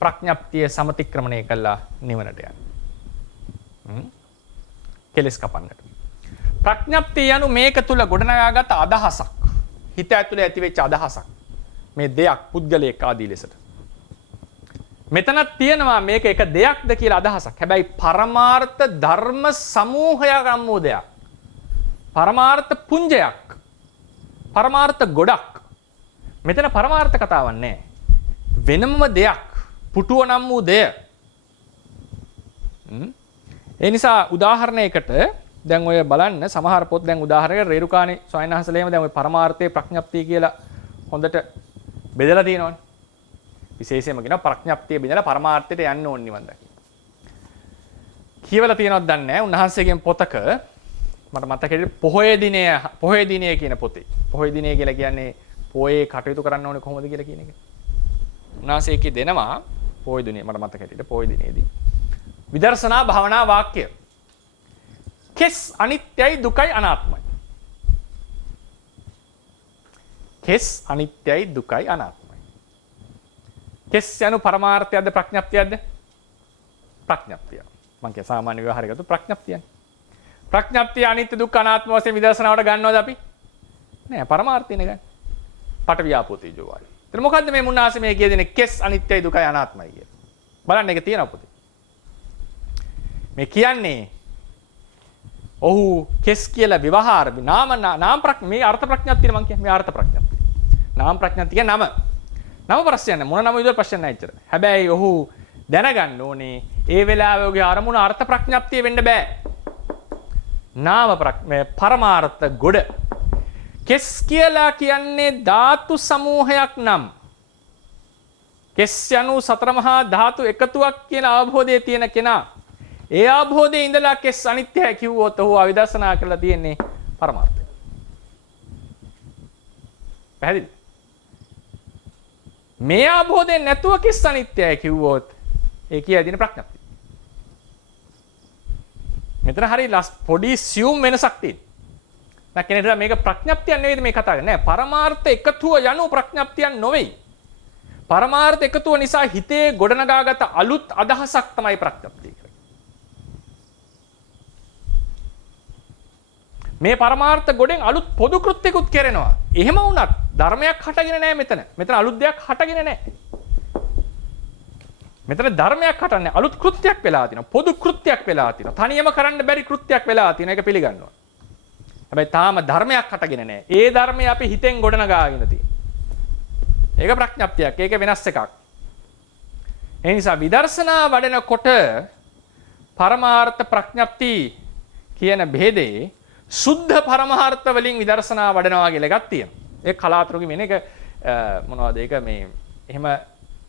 ප්‍රඥප්තිය සමතික්‍රමණය කළා නිවනට යන. කෙලස් කපන්නට. ප්‍රඥප්තිය යනු මේක තුල ගොඩනගාගත් අදහසක්. හිත ඇතුලේ ඇතිවෙච්ච අදහසක්. මේ දෙයක් පුද්ගලයෙක් ආදී ලෙසට. මෙතනක් තියෙනවා මේක එක දෙයක්ද කියලා අදහසක්. හැබැයි පරමාර්ථ ධර්ම සමූහයක් නම් වූ දෙයක්. පරමාර්ථ පුංජයක්. පරමාර්ථ ගොඩක්. මෙතන පරමාර්ථ කතාවක් නැහැ. වෙනම දෙයක්. පුටුව නම් වූ දෙය. ඒ නිසා උදාහරණයකට දැන් ඔය බලන්න සමහර පොත් දැන් උදාහරණයකට රේරුකාණේ ස්වාමීන් වහන්සේලේම දැන් ඔය පරමාර්ථයේ ප්‍රඥප්තිය කියලා හොඳට බෙදලා තියෙනවනේ. විශේෂයෙන්ම කියනවා ප්‍රඥප්තිය බෙදලා පරමාර්ථයට යන්න ඕන නිවන් දකින්න. කියවලා තියෙනවද දන්නේ නැහැ. උන්වහන්සේගෙන් පොතක මට මතකයි පොහොය දිනය කියන පොතේ. පොහොය දිනය කියලා කියන්නේ පොයේ කටයුතු කරන්න ඕනේ කොහොමද කියලා කියන එක. උන්වහන්සේ ඒකේ දෙනවා පොහොය දිනේ මට මතකයි පොහොය දිනේදී විදර්ශනා භාවනා වාක්‍ය. කෙස් අනිත්‍යයි දුකයි අනාත්මයි. කෙස් අනිත්‍යයි දුකයි අනාත්මයි. කෙස් යනු පරමාර්ථයක්ද ප්‍රඥප්තියක්ද? ප්‍රඥප්තිය. මම කිය සාමාන්‍ය ව්‍යවහාරයකට ප්‍රඥප්තියනේ. ප්‍රඥප්තිය අනිත්‍ය දුක්ඛ අනාත්ම වශයෙන් විදර්ශනාවට ගන්නවද අපි? නෑ පරමාර්ථයනේ ගන්න. පට ව්‍යාපෝතී ජෝවායි. එතන මොකද්ද මේ මුන්නාසේ මේ කිය දෙන්නේ කෙස් අනිත්‍යයි දුකයි අනාත්මයි කියලා. බලන්න ඒක තියෙනවා පොතේ. මේ කියන්නේ ඔහු කෙස් කියලා විවහාර නාම මේ අර්ථ ප්‍රඥප්තියනේ මම කියන්නේ මේ අර්ථ ප්‍රඥප්තිය. නාම ප්‍රඥප්තිය නම ප්‍රශ්නයක් නැහැ. මොන නම විදියට ප්‍රශ්න නැහැ ඇත්තට. හැබැයි ඔහු දැනගන්න ඕනේ ඒ වෙලාවේ ඔහුගේ අරමුණ අර්ථ ප්‍රඥප්තිය වෙන්න බෑ. නාම පරමාර්ථ ගොඩ. කෙස් කියලා කියන්නේ ධාතු සමූහයක් නම් කෙස් යනු සතර මහා ධාතු එකතුවක් කියන අවබෝධය තියෙන කෙනා ඒ අවබෝධයේ ඉඳලා කෙස් අනිත්‍යයි කිව්වොත් ඔහු අවිදර්ශනා කරලා තියෙන්නේ පරමාර්ථය. පැහැදිලි? මේ අවබෝධයෙන් නැතුව කෙස් අනිත්‍යයි කිව්වොත් ඒ කියයි දින ප්‍රඥප්තිය. මෙතන හරි පොඩි සියුම් වෙනසක් තියෙනවා. නැකෙනට මේක ප්‍රඥප්තියක් නෙවෙයිද මේ කතා කරන්නේ. නෑ පරමාර්ථ එකතුව යනු ප්‍රඥප්තියක් නොවේයි. පරමාර්ථ එකතුව නිසා හිතේ ගොඩනගාගත අලුත් අදහසක් තමයි ප්‍රඥප්තිය කියන්නේ. මේ පරමාර්ථ ගොඩෙන් අලුත් පොදු කෘත්‍යකුත් කරනවා. එහෙම වුණත් ධර්මයක් හටගෙන නැහැ මෙතන. මෙතන අලුත් දෙයක් හටගෙන නැහැ. මෙතන ධර්මයක් හටන්නේ අලුත් කෘත්‍යයක් වෙලා තිනවා. පොදු කෘත්‍යයක් වෙලා තිනවා. තනියම කරන්න බැරි කෘත්‍යයක් වෙලා තිනවා. ඒක පිළිගන්නවා. හැබැයි තාම ධර්මයක් හටගෙන නැහැ. ඒ ධර්මය අපි හිතෙන් ගොඩනගාගෙන තියෙනවා. ඒක ප්‍රඥප්තියක්. ඒක වෙනස් එකක්. ඒ නිසා විදර්ශනා වඩනකොට පරමාර්ථ ප්‍රඥප්ති කියන ભેදේ සුද්ධ පරමාර්ථ වලින් විදර්ශනා වඩනවා කියලා එකක් තියෙනවා. ඒ කලාතුරකින් වෙන එක මොනවද ඒක මේ එහෙම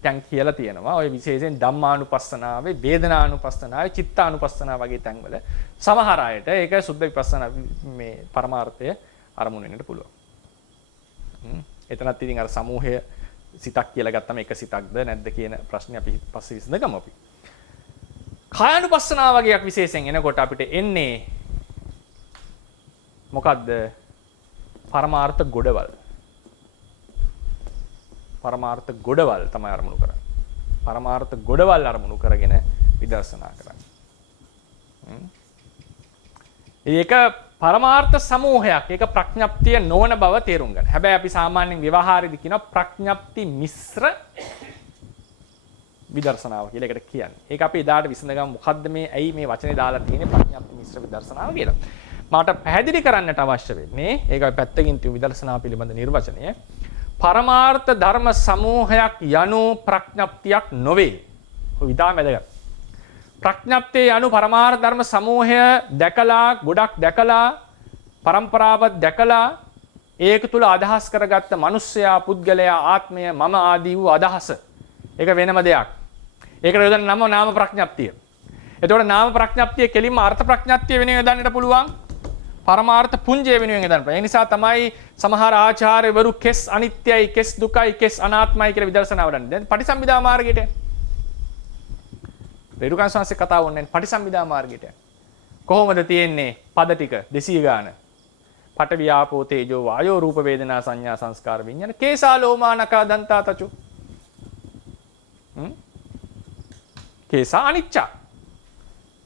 දැන් කියලා තියෙනවා. ඔය විශේෂයෙන් ධම්මානුපස්සනාවේ, වේදනානුපස්සනාවේ, චිත්තානුපස්සනාව වගේ තැන්වල සමහර අයට ඒක සුද්ධ විපස්සනා මේ පරමාර්ථය අරමුණු වෙන්නට පුළුවන්. එතනත් ඉතින් අර සමූහය සිතක් කියලා ගත්තම එක සිතක්ද නැද්ද කියන ප්‍රශ්නේ අපි පස්සේ විසඳගමු අපි. කායानुපස්සනාව වගේක් විශේෂයෙන් එනකොට අපිට එන්නේ මොකද්ද? පරමාර්ථ ගොඩවල්. පරමාර්ථ ගොඩවල් තමයි අරමුණු කරන්නේ. පරමාර්ථ ගොඩවල් අරමුණු කරගෙන විදර්ශනා කරන්නේ. ඒක පරමාර්ථ සමූහයක්. ඒක ප්‍රඥප්තිය නොවන බව තේරුම් ගන්න. හැබැයි අපි සාමාන්‍යයෙන් ව්‍යවහාරයේදී කියනවා ප්‍රඥප්ති මිශ්‍ර විදර්ශනාව කියලා එකට කියන්නේ. ඒක අපි එදාට විසඳගමු මොකද්ද මේ ඇයි මේ වචනේ දාලා තියෙන්නේ ප්‍රඥප්ති මිශ්‍ර විදර්ශනාව කියලා. මට පැහැදිලි කරන්නට අවශ්‍ය වෙන්නේ ඒකයි පැත්තකින් තියු විදර්ශනා පිළිබඳ නිර්වචනය. පරමාර්ථ ධර්ම සමූහයක් යනු ප්‍රඥප්තියක් නොවේ. ඔය ඉතාම වැදගත්. ප්‍රඥප්තිය යනු පරමාර්ථ ධර්ම සමූහය දැකලා ගොඩක් දැකලා પરම්පරාව දැකලා ඒක තුල අදහස් කරගත්ත මිනිස්සයා පුද්ගලයා ආත්මය මම ආදී වූ අදහස. ඒක වෙනම දෙයක්. ඒකට යොදන නම නාම ප්‍රඥප්තිය. එතකොට නාම ප්‍රඥප්තිය කෙලින්ම අර්ථ ප්‍රඥප්තිය වෙනුවෙන් යොදන්නට පුළුවන්. පරමාර්ථ පුඤ්ජය වෙනුවෙන් යොදන්න පුළුවන්. ඒ නිසා තමයි සමහර ආචාර්යවරු කෙස් අනිත්‍යයි, කෙස් දුකයි, කෙස් අනාත්මයි කියලා විදර්ශනා වඩන්නේ. දැන් පටිසම්භිදා මාර්ගයට රේරුකාණ සංස්සේ කතාව වුණේ පටිසම්භිදා මාර්ගයට. කොහොමද තියෙන්නේ පද ටික 200 ගාන. පඨවි ආපෝ තේජෝ වායෝ රූප වේදනා සංඥා සංස්කාර විඤ්ඤාණ කේසා ලෝමා නකා දන්තා තචු. කේසා අනිච්චා.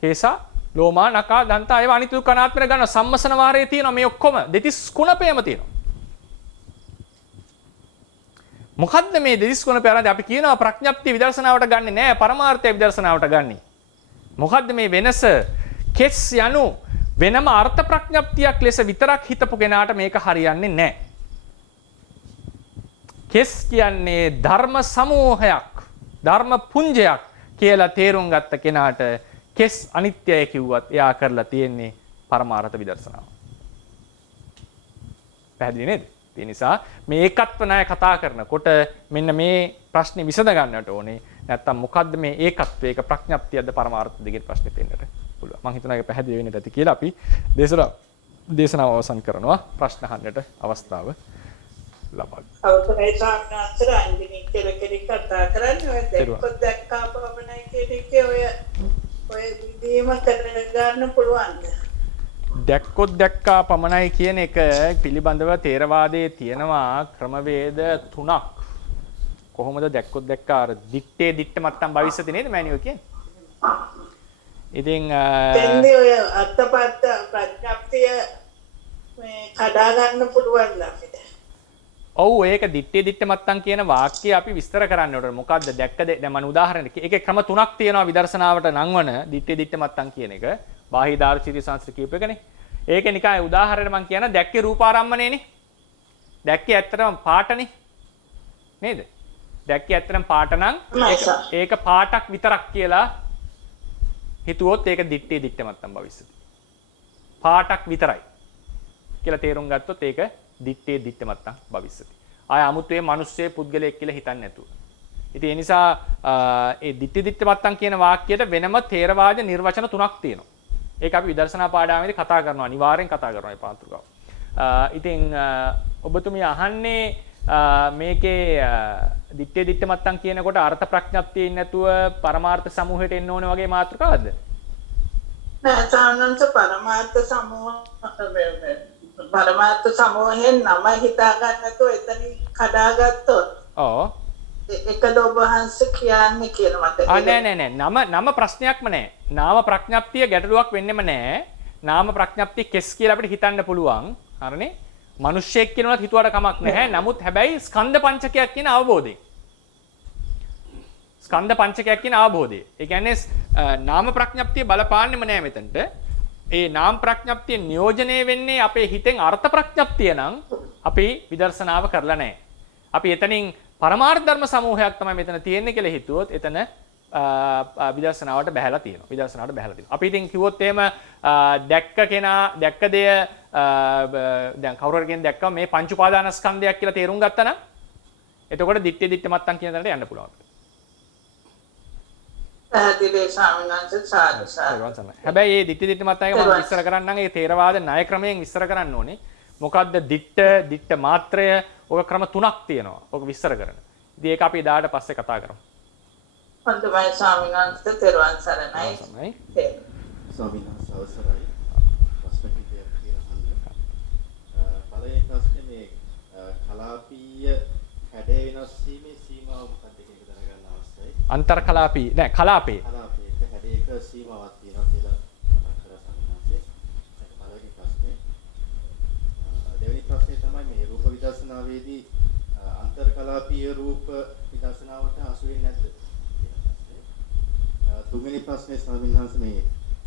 කේසා ලෝමා නකා දන්තා ඒවා අනිත්‍ය දුක්ඛ අනාත්මර ගන්න සම්මසන වාරයේ තියෙනවා මේ ඔක්කොම දෙතිස් කුණපේම තියෙනවා. මොකද්ද මේ දෙතිස් කුණපේ ආරම්භය අපි කියනවා ප්‍රඥප්ති විදර්ශනාවට ගන්නෙ නෑ පරමාර්ථය විදර්ශනාවට ගන්නෙ. මොකද්ද මේ වෙනස? කෙස් යනු වෙනම අර්ථ ප්‍රඥප්තියක් ලෙස විතරක් හිතපු කෙනාට මේක හරියන්නේ නෑ. කෙස් කියන්නේ ධර්ම සමූහයක්, ධර්ම පුඤ්ජයක් කියලා තේරුම් ගත්ත කෙනාට කෙස් අනිත්‍යයි කිව්වත් එයා කරලා තියෙන්නේ පරමාර්ථ විදර්ශනාව. පැහැදිලි නේද? ඒ නිසා මේ ඒකත්ව ණය කතා කරනකොට මෙන්න මේ ප්‍රශ්නේ විසඳ ගන්නට ඕනේ. නැත්තම් මොකද්ද මේ ඒකත්වය? ඒක ප්‍රඥප්තියද පරමාර්ථද කියන ප්‍රශ්නේ දෙන්නට පුළුවන්. මම හිතනවා ඒක පැහැදිලි වෙන්න ඇති කියලා අපි දේශනාව අවසන් කරනවා. ප්‍රශ්න අහන්නට අවස්ථාව ලබා ගන්න. අවසරයි සාකච්ඡාන්තර අන්දිමින් කෙලෙක කතා කරන්නේ ඔය දැක්කා පමණයි කියන එකේ ඔය විදිහම කරගන්න පුළුවන්ද? දැක්කොත් දැක්කා පමණයි කියන එක පිළිබඳව තේරවාදයේ තියෙනවා ක්‍රමවේද 3ක්. කොහොමද දැක්කොත් දැක්කා අර දිත්තේ දිට්ට මත්තම් භවිෂ්‍යති නේද මෑනියෝ කියන්නේ? ඉතින් එන්නේ ඔය අත්පත් ප්‍රඥප්තිය මේ කඩා ගන්න පුළුවන් අපිට. ඔව් ඒක දිත්තේ දිට්ට මත්තම් කියන වාක්‍යය අපි විස්තර කරන්න ඕනේ. මොකද්ද දැක්කද? දැන් මම උදාහරණයක්. ඒකේ ක්‍රම 3ක් තියෙනවා විදර්ශනාවට නංවන දිත්තේ දිට්ට මත්තම් කියන එක. බාහිදාර්ශීය සංස්කෘතික කීප එකනේ. ඒකේ නිකන් උදාහරණයක් මම කියනවා දැක්කේ රූපාරම්මණයනේ. දැක්කේ ඇත්තටම පාටනේ. නේද? දැක්කේ ඇත්තටම පාට නම් ඒක පාටක් විතරක් කියලා හිතුවොත් ඒක දිත්තේ දිට්ට මත්තම් භවිෂ්‍යති. පාටක් විතරයි කියලා තේරුම් ගත්තොත් ඒක දිත්තේ දිට්ට මත්තම් භවිෂ්‍යති. ආය අමුතුවේ මිනිස්සේ පුද්ගලයෙක් කියලා හිතන්නේ නැතුව. ඉතින් ඒ නිසා ඒ දිත්තේ දිට්ට මත්තම් කියන වාක්‍යයට වෙනම තේරවාද නිර්වචන 3ක් තියෙනවා. ඒක අපි විදර්ශනා පාඩාවේදී කතා කරනවා අනිවාර්යෙන් කතා කරනවා මේ පාත්‍රිකාව. ඉතින් ඔබතුමිය අහන්නේ මේකේ දිත්තේ දිට්ට මත්තම් කියනකොට අර්ථ ප්‍රඥප්තිය ඉන්නේ නැතුව පරමාර්ථ සමූහයට එන්න ඕනේ වගේ මාතෘකාවක්ද? නෑ සාමාන්‍යයෙන් පරමාර්ථ සමූහයෙන් නම හිතා ගන්න නැතුව එතනින් කඩාගත්තොත් ඔව් එකද ඔබ වහන්සේ කියන්නේ කියන මට නෑ නම ප්‍රශ්නයක්ම නෑ. නාම ප්‍රඥප්තිය ගැටලුවක් වෙන්නෙම නෑ. නාම ප්‍රඥප්තිය කෙස් කියලා අපිට හිතන්න පුළුවන්. හරිනේ? මිනිස්සෙක් කියනවත් හිතුවට කමක් නැහැ. නමුත් හැබැයි ස්කන්ධ පංචකයක් කියන අවබෝධයෙන්. ස්කන්ධ පංචකයක් කියන අවබෝධය. ඒ කියන්නේ නාම ප්‍රඥප්තිය බලපාන්නෙම නෑ මෙතනට. ඒ නාම ප්‍රඥප්තිය නියෝජනය වෙන්නේ අපේ හිතෙන් අර්ථ ප්‍රඥප්තිය නම් අපි විදර්ශනාව කරලා නැහැ. අපි එතනින් පරමාර්ථ ධර්ම සමූහයක් තමයි මෙතන තියෙන්නේ කියලා හිතුවොත් එතන විදර්ශනාවට බහැලා තියෙනවා. විදර්ශනාවට බහැලා තියෙනවා. අපි ඉතින් කිව්වොත් එහෙම දැක්ක කෙනා දැක්ක දෙය දැන් කවුරු හරි කෙනෙක් දැක්කම මේ පංච උපාදානස්කන්ධයක් කියලා තේරුම් ගත්තා නම් එතකොට දිට්ඨිය දිට්ඨ මත්තන් කියන තැනට යන්න පුළුවන්. හැබැයි මේ දිට්ඨි දිට්ඨි මත්තන් එක මම විස්තර කරන්නම් ඒ තේරවාද ණය ක්‍රමයෙන් විස්තර කරන්න ඕනේ. මොකද්ද දිට්ඨ මාත්‍රය ඔක ක්‍රම තුනක් තියෙනවා. ඔක විස්තර කරන. ඉතින් ඒක අපි එදාට පස්සේ කතා කරමු. හොඳයි ස්වාමීන් වහන්සේ තෙරුවන් සරණයි. ස්වාමීන් වහන්සේ අවසරයි. ප්‍රශ්න කිහිපයක් තියෙනවා. පළවෙනි ප්‍රශ්නේ මේ කලාපීය හැඩය වෙනස් වීමේ සීමාව මොකක්ද කියන එක දැනගන්න අවශ්‍යයි. අන්තර් කලාපී නෑ කලාපේ. කලාපේ හැඩයක සීමාවක් තියෙනවා කියලා මතක් කරලා ස්වාමීන් වහන්සේ. ඒක පළවෙනි ප්‍රශ්නේ. දෙවෙනි ප්‍රශ්නේ තමයි මේ රූප විදර්ශනාවේදී අන්තර් කලාපීය රූප විදර්ශනාවට හසු වෙන්නේ නැද්ද? තුන්වෙනි ප්‍රශ්නේ ස්වාමීන් වහන්සේ මේ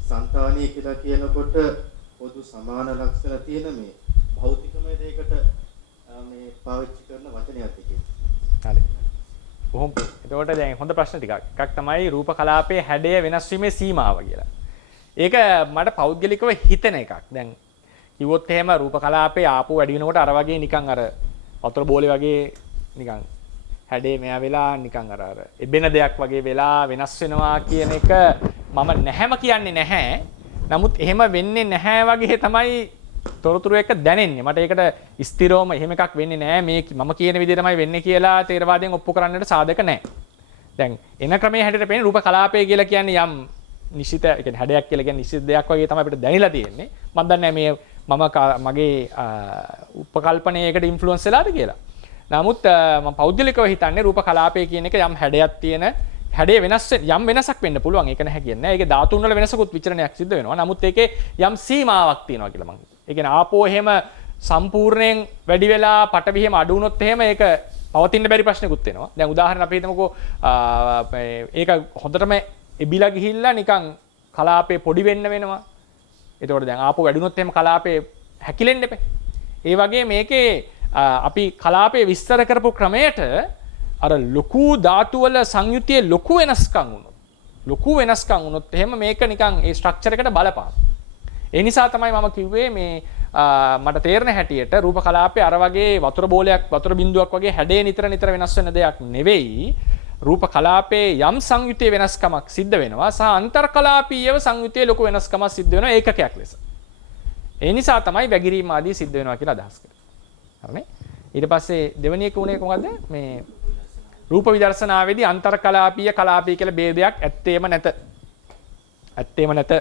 సంతානිය කියලා කියනකොට පොදු සමාන ලක්ෂණ තියෙන මේ භෞතිකමය දෙයකට මේ පාවිච්චි කරන වචනයක් එකේ. හරි. කොහොම එතකොට දැන් හොඳ ප්‍රශ්න ටිකක්. එකක් තමයි රූප කලාපයේ හැඩය වෙනස් වීමේ සීමාව කියලා. ඒක මට පෞද්ගලිකව හිතෙන එකක්. දැන් කිව්වොත් එහෙම රූප කලාපයේ ආපු වැඩි වෙනකොට අර වගේ නිකන් අර වතුර බෝලේ වගේ නිකන් හැඩේ මෙයා වෙලා නිකන් අර එබෙන දෙයක් වගේ වෙලා වෙනස් වෙනවා කියන එක මම නැහැම කියන්නේ නැහැ. නමුත් එහෙම වෙන්නේ නැහැ වගේ තමයි තොරතුරු එක දැනෙන්නේ. මට ඒකට ස්ථිරවම එහෙම එකක් වෙන්නේ නැහැ. මේ මම කියන විදිහටමයි වෙන්නේ කියලා තේරවාදයෙන් ඔප්පු කරන්නට සාධක නැහැ. දැන් එන ක්‍රමයේ හැඩයට පේන රූප කලාපය කියලා කියන්නේ යම් නිශ්චිත ඒ කියන්නේ හැඩයක් කියලා කියන්නේ නිශ්චිත දෙයක් වගේ තමයි අපිට දැනෙලා තියෙන්නේ. මම දන්නේ මේ මගේ උපකල්පනයකට ඉන්ෆ්ලුවන්ස් වෙලාද කියලා. නමුත් මම පෞද්ගලිකව හිතන්නේ රූප කලාපය කියන එක යම් හැඩයක් තියෙන හැඩේ වෙනස් යම් වෙනසක් වෙන්න පුළුවන්. ඒක නැහැ කියන්නේ. ඒකේ ධාතුන් වල වෙනසකුත් විචරණයක් සිද්ධ වෙනවා. නමුත් ඒකේ යම් සීමාවක් තියෙනවා කියලා මම. ඒ කියන්නේ ආපෝ එහෙම සම්පූර්ණයෙන් වැඩි වෙලා පටවි එහෙම අඩු වුණොත් එහෙම ඒක පවතින්න බැරි ප්‍රශ්නකුත් වෙනවා. දැන් උදාහරණ අපි හිතමුකෝ ඒක හොඳටම එබිලා ගිහිල්ලා නිකන් කලාපේ පොඩි වෙන්න වෙනවා. එතකොට දැන් ආපෝ වැඩි වුණොත් එහෙම කලාපේ හැකිලෙන්න එපේ. ඒ වගේ මේකේ අපි කලාපයේ විස්තර කරපු ක්‍රමයට අර ලොකු ධාතු වල සංයුතියේ ලොකු වෙනස්කම් වුණොත් එහෙම මේක නිකන් ඒ ස්ට්‍රක්චර් එකට බලපාන. ඒ නිසා තමයි මම කිව්වේ මේ මට තේරෙන හැටියට රූප කලාපයේ අර වගේ වතුර බිඳුවක් වගේ හැඩේ නිතර වෙනස් වෙන දෙයක් නෙවෙයි. රූප කලාපයේ යම් සංයුතියේ වෙනස්කමක් සිද්ධ වෙනවා සහ අන්තර් කලාපීයව සංයුතියේ ලොකු වෙනස්කමක් සිද්ධ වෙනවා ඒකකයක් ලෙස. ඒ නිසා තමයි වැගිරීම ආදී සිද්ධ වෙනවා කියලා අදහස් කරන්නේ. හරිනේ? ඊට පස්සේ දෙවෙනි එක උනේ කොහොමද? මේ රූප විදර්ශනාවේදී අන්තර් කලාපීය කලාපීය කියලා ભેදයක් ඇත්තේම නැත.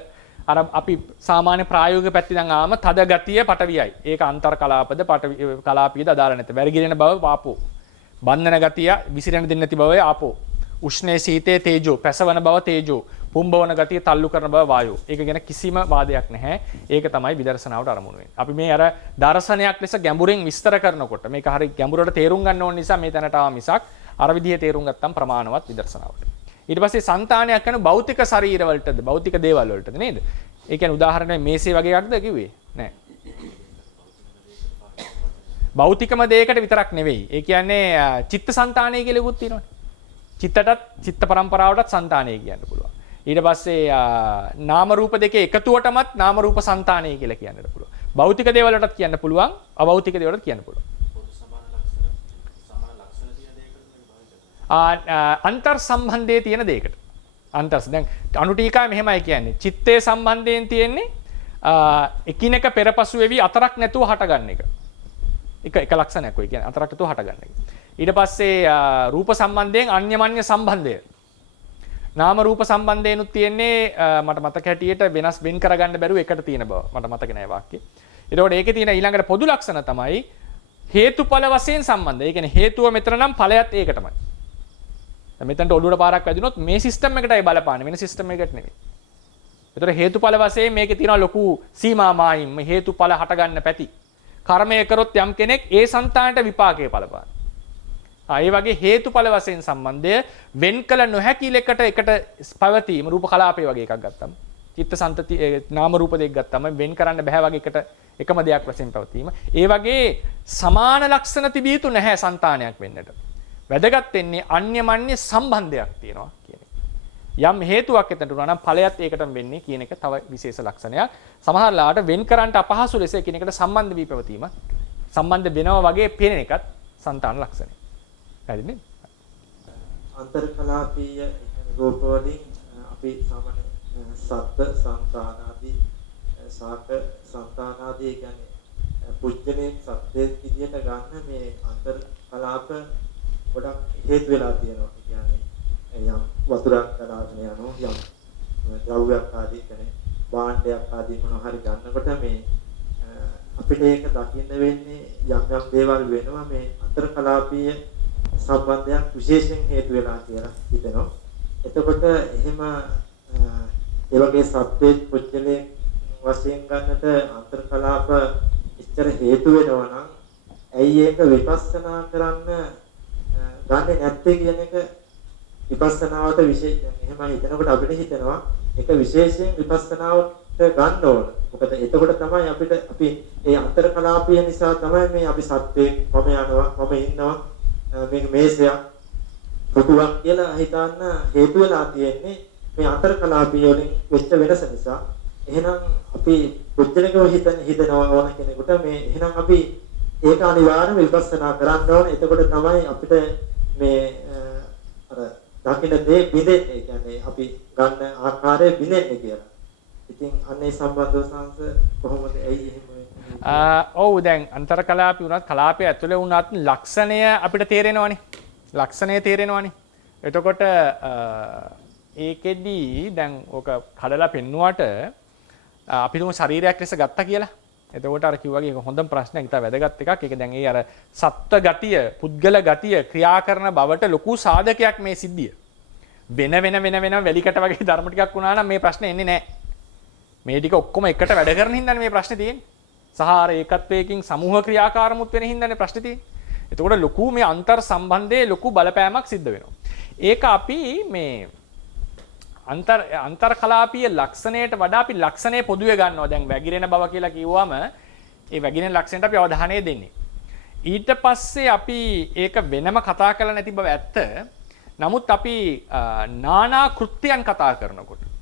අර අපි සාමාන්‍ය ප්‍රායෝගික පැත්තෙන් ආවම තද ගතිය පටවියයි. ඒක අන්තර් කලාපද කලාපීයද අදාළ නැත. වැරගිරෙන බව ආපෝ. බන්ධන ගතිය විසිරෙන දෙන්නේ නැති බව ආපෝ. උෂ්ණේ සීතේ තේජෝ පැසවන බව තේජෝ. පුම්බවන ගතිය තල්ලු කරන බව වායෝ. ඒක ගැන කිසිම වාදයක් නැහැ. ඒක තමයි විදර්ශනාවට අරමුණු වෙන්නේ. අපි මේ අර දර්ශනයක් ලෙස ගැඹුරින් විස්තර කරනකොට මේක හරිය ගැඹුරට තේරුම් ගන්න ඕන නිසා මේ තැනට ආව මිසක් අර විදිහේ තේරුම් ගත්තම් ප්‍රමාණවත් විදර්ශනාවට. ඊට පස්සේ సంతානයක් කරන භෞතික ශරීර වලටද භෞතික දේවල් වලටද නේද? ඒ කියන්නේ උදාහරණයක් මේසේ වගේ එකක්ද කිව්වේ? නෑ. භෞතිකම දෙයකට විතරක් නෙවෙයි. ඒ කියන්නේ චිත්ත సంతානය කියලා එකකුත් තියෙනවානේ. චිත්ත පරම්පරාවටත් సంతානය කියන්න පුළුවන්. ඊට පස්සේ නාම රූප දෙකේ එකතුවටමත් නාම රූප సంతානය කියලා කියන්නට පුළුවන්. භෞතික දේවල් වලටත් කියන්න පුළුවන්, අභෞතික දේවල් වලට කියන්න පුළුවන්. අන්තර් සම්බන්ධයේ තියෙන දෙයකට. දැන් අණු ටීකාවේ මෙහෙමයි කියන්නේ. චිත්තේ සම්බන්ධයෙන් තියෙන්නේ එකිනෙක පෙරපසු වෙවි අතරක් නැතුව හටගන්න එක. එක ලක්ෂණයක් ඔය කියන්නේ අතරක් නැතුව හටගන්න එක. ඊට පස්සේ රූප සම්බන්ධයෙන් අන්‍යමන්‍ය සම්බන්ධය. නාම රූප සම්බන්ධයෙන්ුත් තියෙන්නේ මට මතක හැටියට වෙනස් වෙන් කරගන්න බැරුව එකට තියෙන බව. මට මතක නෑ වාක්‍යය. එතකොට ඒකේ තියෙන ඊළඟට පොදු ලක්ෂණ තමයි හේතුඵල වශයෙන් සම්බන්ධ. ඒ කියන්නේ හේතුව මෙතන නම් ඵලයත් ඒකටමයි. දැන් මෙතනට ඔළුවට පාරක් වැදුනොත් මේ සිස්ටම් එකටයි බලපාන්නේ වෙන සිස්ටම් එකකට නෙවෙයි. ඒතර හේතුඵල වශයෙන් මේකේ තියෙනවා ලොකු සීමා මායිම් මේ හේතුඵල හටගන්න පැති. කර්මය කරොත් යම් කෙනෙක් ඒ సంతානට විපාකයේ බලපාන. ඒ වගේ හේතුඵල වශයෙන් සම්බන්ධය වෙන් කළ නොහැකි ලෙකට එකට පැවතීම රූප කලාපේ වගේ එකක් ගත්තම. චිත්ත සම්තති නාම රූප දෙක ගත්තම වෙන් කරන්න බෑ වගේ එකට එකම දෙයක් වශයෙන් පැවතීම. ඒ වගේ සමාන ලක්ෂණ තිබිය යුතු නැහැ సంతානයක් වෙන්නට. වැදගත් වෙන්නේ අන්‍යමන්‍ය සම්බන්ධයක් තියෙනවා කියන එක. යම් හේතුවක් එතනට උනා නම් ඵලයත් ඒකටම වෙන්නේ කියන එක තව විශේෂ ලක්ෂණයක්. සමහර ලාට වෙන් කරන්නට අපහසු ලෙස එකිනෙකට සම්බන්ධ වී පැවතීම සම්බන්ධ වෙනවා වගේ පේන එකත් సంతාන ලක්ෂණය. හරිද? අන්තර්කලාපීය රූප වලින් අපි සාමාන්‍ය සත්ත්ව සංතානාදී සාක සංතානාදී කියන්නේ පුජ්‍යනේ සත්‍යයේ විදියට ගන්න මේ අන්තර්කලාප ගොඩක් හේතු වෙලා තියෙනවා. කියන්නේ යම් වතුරක් ගලාගෙන යනවා යම් ද්‍රව්‍යයක් ආදී කියන්නේ භාණ්ඩයක් ආදී මොනවා හරි ගන්නකොට මේ අපිට ඒක දකින්න වෙන්නේ යම් දේවල් වෙනවා මේ අන්තර්කලාපීය සම්බන්ධයක් විශේෂයෙන් හේතු වෙලා කියලා හිතෙනවා. එතකොට එහෙම ඒ වගේ සත්‍යයේ පුජ්‍යලේ වශයෙන් ගන්නට අන්තර්කලාප ඉච්ඡර හේතු වෙනවා නම් ඇයි ඒක විපස්සනා කරන්න ගන්නේ නැත්තේ කියන එක විපස්සනාවට විශේෂයෙන් එහෙම හිතනකොට අපිට හිතෙනවා ඒක විශේෂයෙන් විපස්සනාවට ගන්න ඕන. මොකද එතකොට තමයි අපිට අපි ඒ අන්තර්කලාපය නිසා තමයි මේ අපි සත්‍යයේ මම යනවා මම ඉන්නවා මේක මේසයක් පුතුවක් කියලා හිතන්න හේතු වෙලා තියෙන්නේ මේ අන්තර්කලාපය වලින් වෙච්ච වෙනස නිසා. එහෙනම් අපි පුජ්‍යලකව හිතනවා ඕන කෙනෙකුට මේ එහෙනම් අපි ඒක අනිවාර්යයෙන්ම විපස්සනා කරන්න ඕන. එතකොට තමයි අපිට මේ අර දකින්න දේ බිඳෙන්නේ. කියන්නේ අපි ගන්න ආකාරය බිඳෙන්නේ කියලා. ඉතින් අන්නේ සම්බන්ධව සංස කොහොමද ඇයි එහෙම ඔව් දැන් අන්තර්කලාපي වුණත් කලාපයේ ඇතුලේ වුණත් ලක්ෂණය අපිට තේරෙනවනේ. ලක්ෂණය තේරෙනවනේ. එතකොට ඒකෙදි දැන් ඔක කඩලා පෙන්නුවට අපි තුමු ශරීරයක් ලෙස ගත්තා කියලා. එතකොට අර කිව්වාගේ ඒක හොඳම ප්‍රශ්නයක්. ඉතින් වැදගත් එකක්. ඒක දැන් ඒ අර සත්ත්ව ගතිය, පුද්ගල ගතිය ක්‍රියා කරන බවට ලොකු සාධකයක් මේ සිද්ධිය. වෙන වැලිකට වගේ ධර්ම ටිකක් වුණා නම් මේ ප්‍රශ්නේ එන්නේ නැහැ. මේ ටික ඔක්කොම එකට වැඩ කරන හින්දානේ මේ ප්‍රශ්නේ තියෙන්නේ. සහ අර ඒකත්වයකින් සමූහ ක්‍රියාකාරමුත් වෙන හින්දානේ ප්‍රශ්නේ තියෙන්නේ. එතකොට ලොකු මේ අන්තර් සම්බන්ධයේ ලොකු බලපෑමක් සිද්ධ වෙනවා. ඒක අපි මේ අන්තර්කලාපීය ලක්ෂණයට වඩා අපි ලක්ෂණය පොදුවේ ගන්නවා. දැන් වැగిරෙන බව කියලා කිව්වම ඒ වැగిරෙන ලක්ෂණයට අපි අවධානය දෙන්නේ. ඊට පස්සේ අපි ඒක වෙනම කතා කරලා නැති බව ඇත්ත. නමුත් අපි නානා කෘත්‍යයන් කතා කරනකොට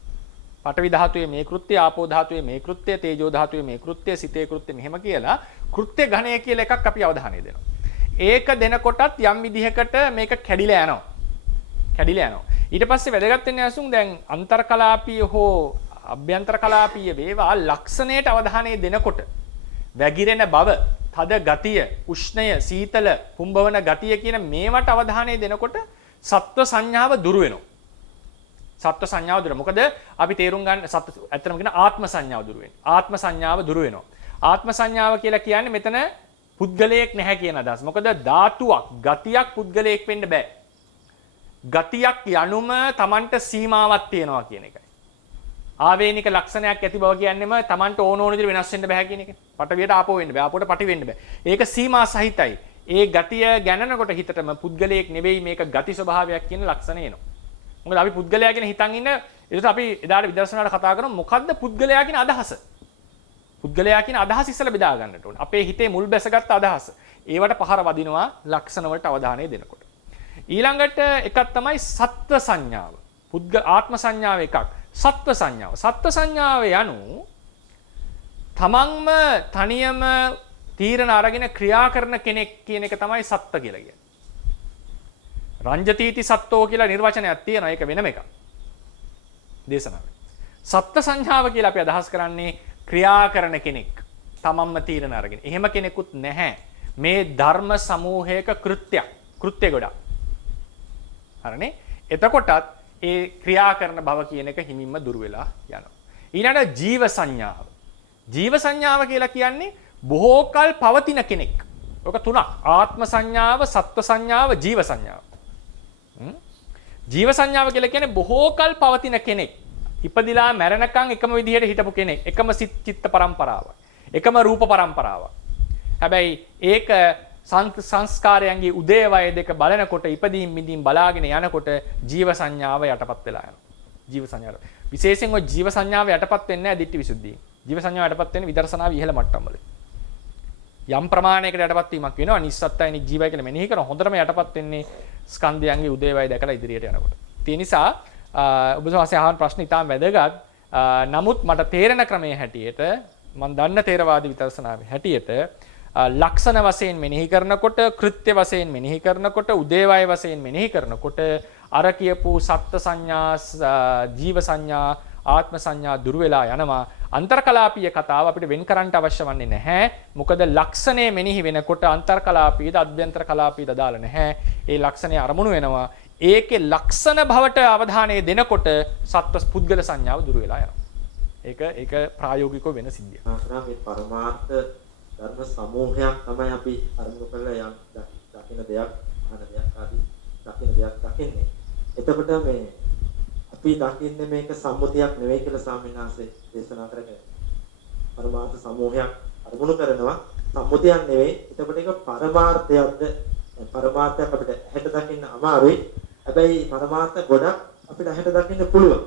පඨවි ධාතුවේ මේ කෘත්‍ය, ආපෝ ධාතුවේ මේ කෘත්‍ය, තේජෝ ධාතුවේ මේ කෘත්‍ය, සිතේ කෘත්‍ය මෙහෙම කියලා කෘත්‍ය ඝණය කියලා එකක් අපි අවධානය දෙනවා. ඒක දෙනකොටත් යම් විදිහකට මේක කැඩිලා යනවා. ඊට පස්සේ වැදගත් වෙන්නේ අසුන් දැන් අන්තර්කලාපීය හෝ අභ්‍යන්තරකලාපීය වේවා ලක්ෂණයට අවධානය දෙනකොට වැగిරෙන බව, තද ගතිය, උෂ්ණය, සීතල, පුම්බවන ගතිය කියන මේවට අවධානය දෙනකොට සත්ව සංඥාව දුරු වෙනවා. සත්ව සංඥාව දුර. මොකද අපි තේරුම් ගන්න ඇත්තටම කියන ආත්ම සංඥාව දුරු වෙනවා. ආත්ම සංඥාව දුරු වෙනවා. ආත්ම සංඥාව කියලා කියන්නේ මෙතන පුද්ගලයෙක් නැහැ කියන අදහස. මොකද ධාතුවක්, ගතියක් පුද්ගලයෙක් වෙන්න බෑ. ගතියක් යනුම Tamanට සීමාවක් තියෙනවා කියන එකයි. ආවේනික ලක්ෂණයක් ඇති බව කියන්නේම Tamanට ඕන විදිහට වෙනස් වෙන්න බෑ කියන එක. පටවියට ආපෝ වෙන්න බෑ. ආපෝට පටි වෙන්න බෑ. ඒක සීමා සහිතයි. ඒ ගතිය ගැනනකොට හිතටම පුද්ගලයෙක් නෙවෙයි මේක ගති ස්වභාවයක් කියන ලක්ෂණ එනවා. මොකද අපි පුද්ගලයා කියන හිතන් ඉන්න ඒකට අපි එදාට විදර්ශනාවට කතා කරමු මොකද්ද පුද්ගලයා කියන අදහස. පුද්ගලයා කියන අදහස ඉස්සලා බෙදා ගන්නට ඕනේ. අපේ හිතේ මුල් බැසගත් අදහස. ඒවට පහර වදිනවා ලක්ෂණ වලට අවධානය දෙනකොට. ඊළඟට එකක් තමයි සත්ව සංඥාව. ආත්ම සංඥාව එකක්. සත්ව සංඥාව. සත්ව සංඥාව යනු තමන්ම තනියම තීරණ අරගෙන ක්‍රියා කරන කෙනෙක් කියන එක තමයි සත්ත්ව කියලා කියන්නේ. රංජතීති සත්ත්වෝ කියලා නිර්වචනයක් තියෙනවා. ඒක වෙනම එකක්. දේශනාවේ. සත්ත්ව සංඥාව කියලා අපි අදහස් කරන්නේ ක්‍රියා කරන කෙනෙක්. තමන්ම තීරණ අරගෙන. එහෙම කෙනෙකුත් නැහැ. මේ ධර්ම සමූහයක කෘත්‍ය ගොඩක්. හරිනේ? එතකොටත් ඒ ක්‍රියා කරන බව කියන එක හිමින්ම දුර වෙලා යනවා. ඊළඟට ජීව සංඥාව. ජීව සංඥාව කියලා කියන්නේ බොහෝ කල් පවතින කෙනෙක්. ඔක තුනක්. ආත්ම සංඥාව, සත්ව සංඥාව, ජීව සංඥාව. ජීව සංඥාව කියලා කියන්නේ බොහෝ කල් පවතින කෙනෙක්. ඉපදිලා මැරෙනකන් එකම විදිහට හිටපු කෙනෙක්. එකම චිත්ත පරම්පරාවක්. එකම රූප පරම්පරාවක්. හැබැයි ඒක සංස්කාරයන්ගේ උදේවය දෙක බලනකොට ඉපදීම් මිදීම් බලාගෙන යනකොට ජීව සංඥාව යටපත් වෙලා යනවා. ජීව සංඥාව. විශේෂයෙන් ඔය ජීව සංඥාව යටපත් වෙන්නේ නැහැ ditthi visuddhiයෙන්. ජීව සංඥාව යටපත් වෙන්නේ විදර්ශනාව ඉහළ මට්ටම් වල. යම් ප්‍රමාණයකට යටපත් වීමක් වෙනවා. නිස්සත්තයි නිජීවයි කියලා මෙනෙහි කරන හොඳටම යටපත් වෙන්නේ ස්කන්ධයන්ගේ උදේවය දැකලා ඉදිරියට යනකොට. ඒ නිසා ඔබ වහන්සේ අහන ප්‍රශ්න ඉතාම වැදගත්. නමුත් මට තේරෙන ක්‍රමයේ හැටියට මම දන්න තේරවාදී විදර්ශනාවේ හැටියට ලක්ෂණ වශයෙන් මෙනෙහි කරනකොට, කෘත්‍ය වශයෙන් මෙනෙහි කරනකොට, උදේවය වශයෙන් මෙනෙහි කරනකොට අර කියපු සත්ත්ව සංඥා, ජීව සංඥා, ආත්ම සංඥා දුර වෙලා යනවා. අන්තර්කලාපීය කතාව අපිට වෙන් කරන්න අවශ්‍ය වන්නේ නැහැ. මොකද ලක්ෂණය මෙනෙහි වෙනකොට අන්තර්කලාපීයද අභ්‍යන්තර කලාපීයද දාලා නැහැ. ඒ ලක්ෂණය අරමුණු වෙනවා. ඒකේ ලක්ෂණ භවට අවධානය දෙනකොට සත්ව පුද්ගල සංඥාව දුර වෙලා යනවා. ඒක ප්‍රායෝගිකව වෙන සිද්ධියක්. ආශ්‍රම මේ පරමාර්ථ ධර්ම සමූහයක් තමයි අපි අරමුණු කරලා යම් දකින්න දෙයක්, අහන දෙයක් ආදී දකින්න දෙයක් දකින්නේ. එතකොට මේ අපි දකින්නේ මේක සම්මුතියක් නෙවෙයි කියලා ස්වාමීන් වහන්සේ දේශනා කරගෙන පරමාර්ථ සමූහයක් අරමුණු කරනවා සම්මුතියක් නෙවෙයි. එතකොට ඒක පරමාර්ථයක්ද? පරමාර්ථයක් අපිට හැට දකින්න අමාරුයි. හැබැයි පරමාර්ථ ගොඩක් අපිට හැට දකින්න පුළුවන්.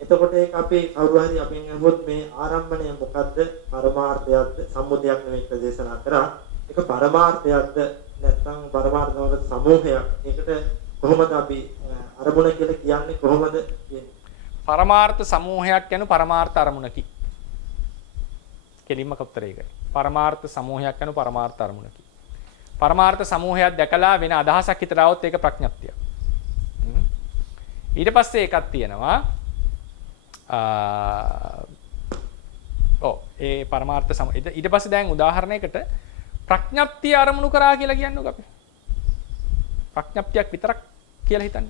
එතකොට ඒක අපි කවුරු හරි අපෙන් අහුවොත් මේ ආරම්භණය මොකද්ද? පරමාර්ථයක්ද? සම්මුතියක් නෙවෙයි කියලා දේශනා කරා. ඒක පරමාර්ථයක්ද? නැත්නම් පරමාර්ථවල සමූහයක්. ඒකට කොහොමද අපි අරමුණ කියලා කියන්නේ කොහොමද කියන්නේ? පරමාර්ථ සමූහයක් යනු පරමාර්ථ අරමුණකි. කෙලින්ම උත්තරය ඒකයි. පරමාර්ථ සමූහයක් යනු පරමාර්ථ අරමුණකි. පරමාර්ථ සමූහයක් දැකලා වෙන අදහසක් හිතට આવොත් ඒක ප්‍රඥප්තිය. ඊට පස්සේ එකක් තියෙනවා ඒ පරමාර්ථ ඊට පස්සේ දැන් උදාහරණයකට ප්‍රඥප්තිය අරමුණු කරා කියලා කියන්නකො අපි. ප්‍රඥප්තියක් විතරක් කියලා හිතන්න.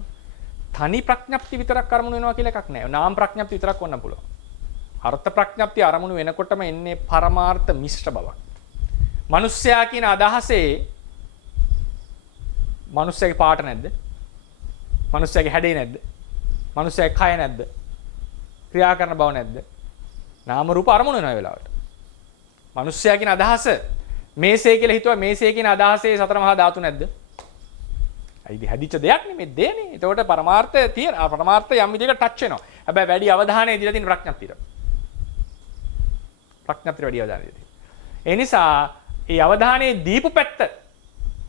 තනි ප්‍රඥප්ති විතරක් අරමුණු වෙනවා කියලා එකක් නැහැ. නාම ප්‍රඥප්ති විතරක් වන්න පුළුවන්. අර්ථ ප්‍රඥප්ති අරමුණු වෙනකොටම එන්නේ පරමාර්ථ මිශ්‍ර බවක්. මිනිස්සයා කියන අදහසේ මිනිස්සයාගේ පාට නැද්ද? මිනිස්සයාගේ හැඩේ නැද්ද? මිනිස්සයාගේ කය නැද්ද? ක්‍රියා කරන බව නැද්ද? නාම රූප අරමුණු වෙන වෙලාවට. මිනිස්සයා කියන අදහස මේසේ කියලා හිතුවා මේසේ කියන අදහසේ සතර මහා ධාතු නැද්ද? අයිදි හැදිච්ච දෙයක් නෙමෙයි දෙන්නේ. ඒතකොට පරමාර්ථය තියෙන පරමාර්ථය යම් විදිහකට ටච් වෙනවා. හැබැයි වැඩි අවධානය දීලා තියෙන ප්‍රඥප්තියට. ප්‍රඥප්තියට වැඩි අවධානය දීලා. ඒ නිසා ඒ අවධානයේ දීපු පැත්ත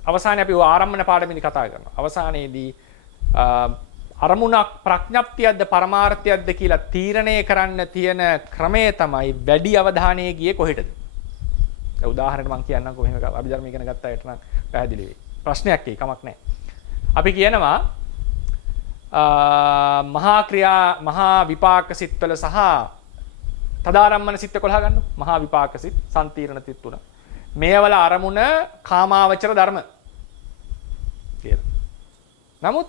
අවසානයේ අපි ආරම්භන පාඩමේදී කතා කරනවා. අවසානයේදී අරමුණක් ප්‍රඥප්තියක්ද පරමාර්ථයක්ද කියලා තීරණය කරන්න තියෙන ක්‍රමය තමයි වැඩි අවධානය ගියේ කොහෙටද? ඒ උදාහරණයක් මම කියන්නම්කො මෙහෙම අභිධර්ම ඉගෙන ගත්ත අයට නම් පැහැදිලි වෙයි. ප්‍රශ්නයක් ඒ කමක් නැහැ. අපි කියනවා මහා විපාක සිත්වල සහ තදාරම්මන සිත් 11 ගන්න. මහා විපාක සිත්, සම්තිරණ සිත් 3. මේවල අරමුණ කාමාවචර ධර්ම කියලා. නමුත්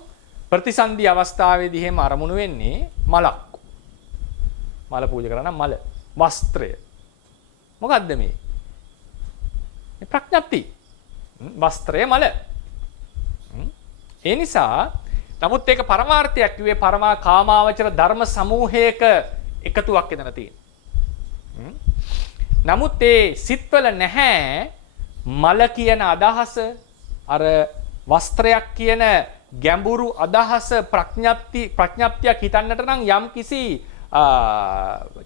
ප්‍රතිසන්දි අවස්ථාවේදී එහෙම අරමුණු වෙන්නේ මලක්. මල පූජා කරන මල, වස්ත්‍රය. මොකද්ද මේ? මේ ප්‍රඥප්ති. වස්ත්‍රය මල. ඒ නිසා නමුත් ඒක පරමාර්ථයක් කිව්වේ පරමා කාමාවචර ධර්ම සමූහයක එකතුවක් එතන තියෙන. නමුත් ඒ සිත්වල නැහැ මල කියන අදහස අර වස්ත්‍රයක් කියන ගැඹුරු අදහස ප්‍රඥප්තියක් හිතන්නට නම් යම් කිසි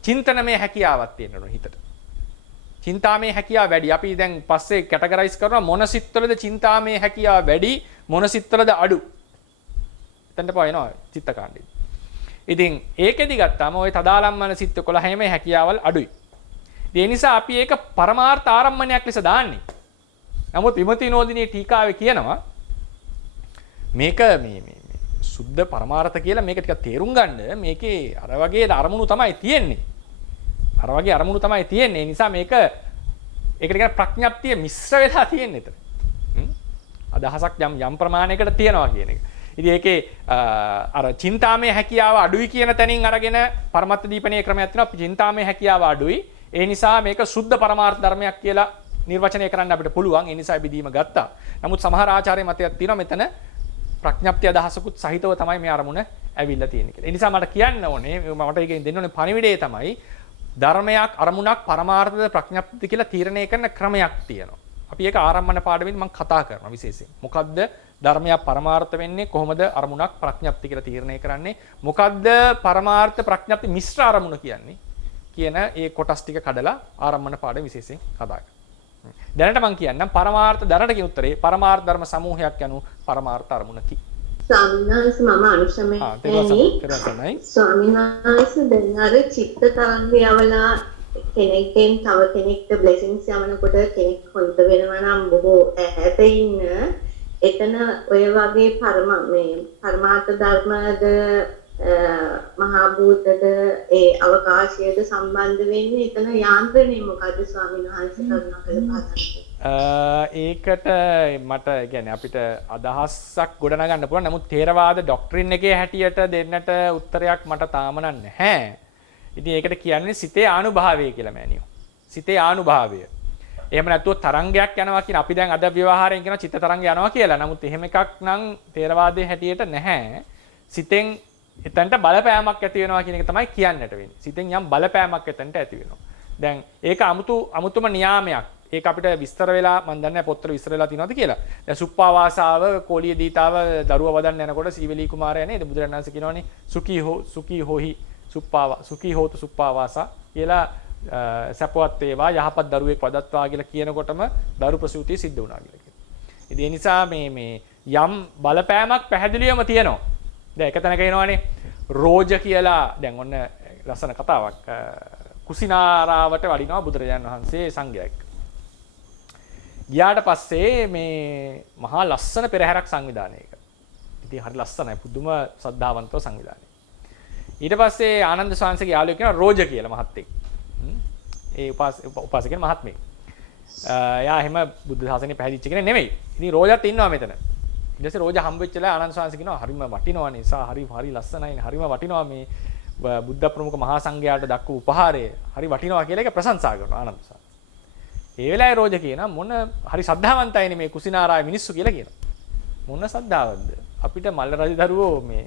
චින්තනමය හැකියාවක් තියෙනවා හිතට. චින්තාමය හැකියාව වැඩි. අපි දැන් පස්සේ කැටගරයිස් කරනවා මොන සිත්වලද චින්තාමය හැකියාව වැඩි මොන සිත්වලද අඩු. එතනට පොයනවා චිත්තකාණ්ඩේ. ඉතින් ඒකෙදි ගත්තාම ওই තදාලම්මන සිත් 11ෙම හැකියාවල් අඩුයි. ඒ නිසා අපි ඒක පරමාර්ථ ආරම්මණයක් ලෙස දාන්නේ. නමුත් විමති නෝදිනී ටීකාවේ කියනවා මේක මේ සුද්ධ පරමාර්ථ කියලා මේක ටිකක් තේරුම් ගන්න මේකේ අර වගේ අරමුණු තමයි තියෙන්නේ. අර වගේ අරමුණු තමයි තියෙන්නේ. ඒ නිසා මේක ඒකට කියන ප්‍රඥප්තිය මිශ්‍ර වෙලා තියෙන්නේ එතන. අදහසක් යම් ප්‍රමාණයකට තියනවා කියන එක. ඉතින් ඒකේ අර චින්තාමය හැකියාව අඩුයි කියන තැනින් අරගෙන පරමත්ත දීපනීය ක්‍රමයක් තියෙනවා. චින්තාමය හැකියාව අඩුයි. ඒ නිසා මේක සුද්ධ පරමාර්ථ ධර්මයක් කියලා නිර්වචනය කරන්න අපිට පුළුවන්. ඒ නිසා බෙදීම ගත්තා. නමුත් සමහර ආචාර්ය මතයක් තියෙනවා මෙතන ප්‍රඥප්ති අදහසකුත් සහිතව තමයි මේ අරමුණ ඇවිල්ලා තියෙන්නේ කියලා. ඒ නිසා මට කියන්න ඕනේ මට ඒකෙන් දෙන්න ඕනේ පණිවිඩය තමයි ධර්මයක් අරමුණක් පරමාර්ථද ප්‍රඥප්ති කියලා තීරණය කරන ක්‍රමයක් තියෙනවා. අපි ඒක ආරම්භන පාඩමෙන් මම කතා කරනවා විශේෂයෙන්. මොකද්ද ධර්මයක් පරමාර්ථ වෙන්නේ කොහොමද අරමුණක් ප්‍රඥප්ති කියලා තීරණය කරන්නේ? මොකද්ද පරමාර්ථ ප්‍රඥප්ති මිශ්‍ර අරමුණ කියන්නේ? කියන ඒ කොටස් ටික කඩලා ආරම්භන පාඩම විශේෂයෙන් කතා කරනවා. දැනට මම කියන්නම් පරමාර්ථ දැනට කියන උත්තරේ පරමාර්ථ ධර්ම සමූහයක් යනු පරමාර්ථ අරමුණකි. ස්වාමීන් වහන්සේ මම අනුශමනයි. ස්වාමීන් වහන්සේ දැන් අර චිත්ත තරංගයවලා කෙනෙක්ගෙන් තව කෙනෙක්ට බ්ලෙසින්ග්ස් යවනකොට කෙනෙක් හොඳ වෙනවා නම් බොහෝ ඈත ඉන්න එතන ඔය වගේ පරමාර්ථ ධර්මද මහා භූතද ඒ අවකාශයේද සම්බන්ධ වෙන්නේ එතන යාන්ත්‍රණය මොකද්ද ස්වාමීන් වහන්සේ කරුණාකරලා පහදන්න. ඒකට මට කියන්නේ අපිට අදහසක් ගොඩනගන්න පුළුවන්. නමුත් ථේරවාද ඩොක්ට්‍රින් එකේ හැටියට දෙන්නට උත්තරයක් මට තාම නැහැ. ඉතින් ඒකට කියන්නේ සිතේ ආනුභාවය කියලා මෑනියෝ. සිතේ ආනුභාවය. එහෙම නැත්නම් තරංගයක් යනවා කියන අපි දැන් අද ව්‍යවහාරයෙන් කියන චිත්ත තරංගය යනවා කියලා. නමුත් එහෙම එකක් නම් ථේරවාදයේ හැටියට නැහැ. සිතෙන් එතනට බලපෑමක් ඇති වෙනවා කියන එක තමයි කියන්නට වෙන්නේ. සිතෙන් යම් බලපෑමක් එතනට ඇති වෙනවා. දැන් ඒක අමුතුම නියාමයක්. ඒක අපිට විස්තර වෙලා මම දන්නේ නැහැ පොත්වල විස්තර වෙලා තියෙනවද කියලා. දැන් සුප්පාවාසාව කෝලිය දීතාව දරුවා වදන්න යනකොට සීවලී කුමාරයා නේද බුදුරජාණන් වහන්සේ කියනවනේ සුඛී හෝහි සුඛී හෝතු සුප්පාවාසා කියලා සපවත් වේවා යහපත් දරුවෙක් වදත්වා කියලා කියනකොටම දරු ප්‍රසූතිය සිද්ධ වුණා කියලා කියනවා. ඉතින් ඒ නිසා මේ යම් බලපෑමක් පැහැදිලිවම තියෙනවා. දැන් එක තැනක එනවනේ රෝජ කියලා දැන් ඔන්න ලස්සන කතාවක් කුසිනාරාවට වඩිනවා බුදුරජාණන් වහන්සේ සංඝයාක්. ගියාට පස්සේ මේ මහා ලස්සන පෙරහැරක් සංවිධානය කරා. ඉතින් හරි ලස්සනයි පුදුම ශ්‍රද්ධාවන්තව සංවිධානය. ඊට පස්සේ ආනන්ද ස්වාමීන්ගේ යාළුවෙක් කෙනා රෝජ කියලා මහත්තයෙක්. ඒ උපාසකෙන මහත්මයෙක්. එයා එහෙම බුද්ධ ශාසනය පැහැදිච්ච කෙනෙක් නෙමෙයි. ඉතින් රෝජත් ඉන්නවා මෙතන. ඊට පස්සේ රෝජ හම්බෙච්චලා ආනන්ද ස්වාමීන් කියනවා හරිම වටිනවනේ. නිසා හරි ලස්සනයි. හරිම වටිනවා මේ බුද්ධ ප්‍රමුඛ මහා සංඝයාට දක්වපු උපහාරය. හරි වටිනවා කියලා ඒක ප්‍රශංසා කරනවා ආනන්ද ස්වාමීන්. ඒ වෙලාවේ රෝජ කියනවා මොන හරි ශ්‍රද්ධාවන්තයිනේ මේ කුසිනාරාවේ මිනිස්සු කියලා කියනවා. මොන ශ්‍රද්ධාවක්ද? අපිට මල්ල රජදරුවෝ මේ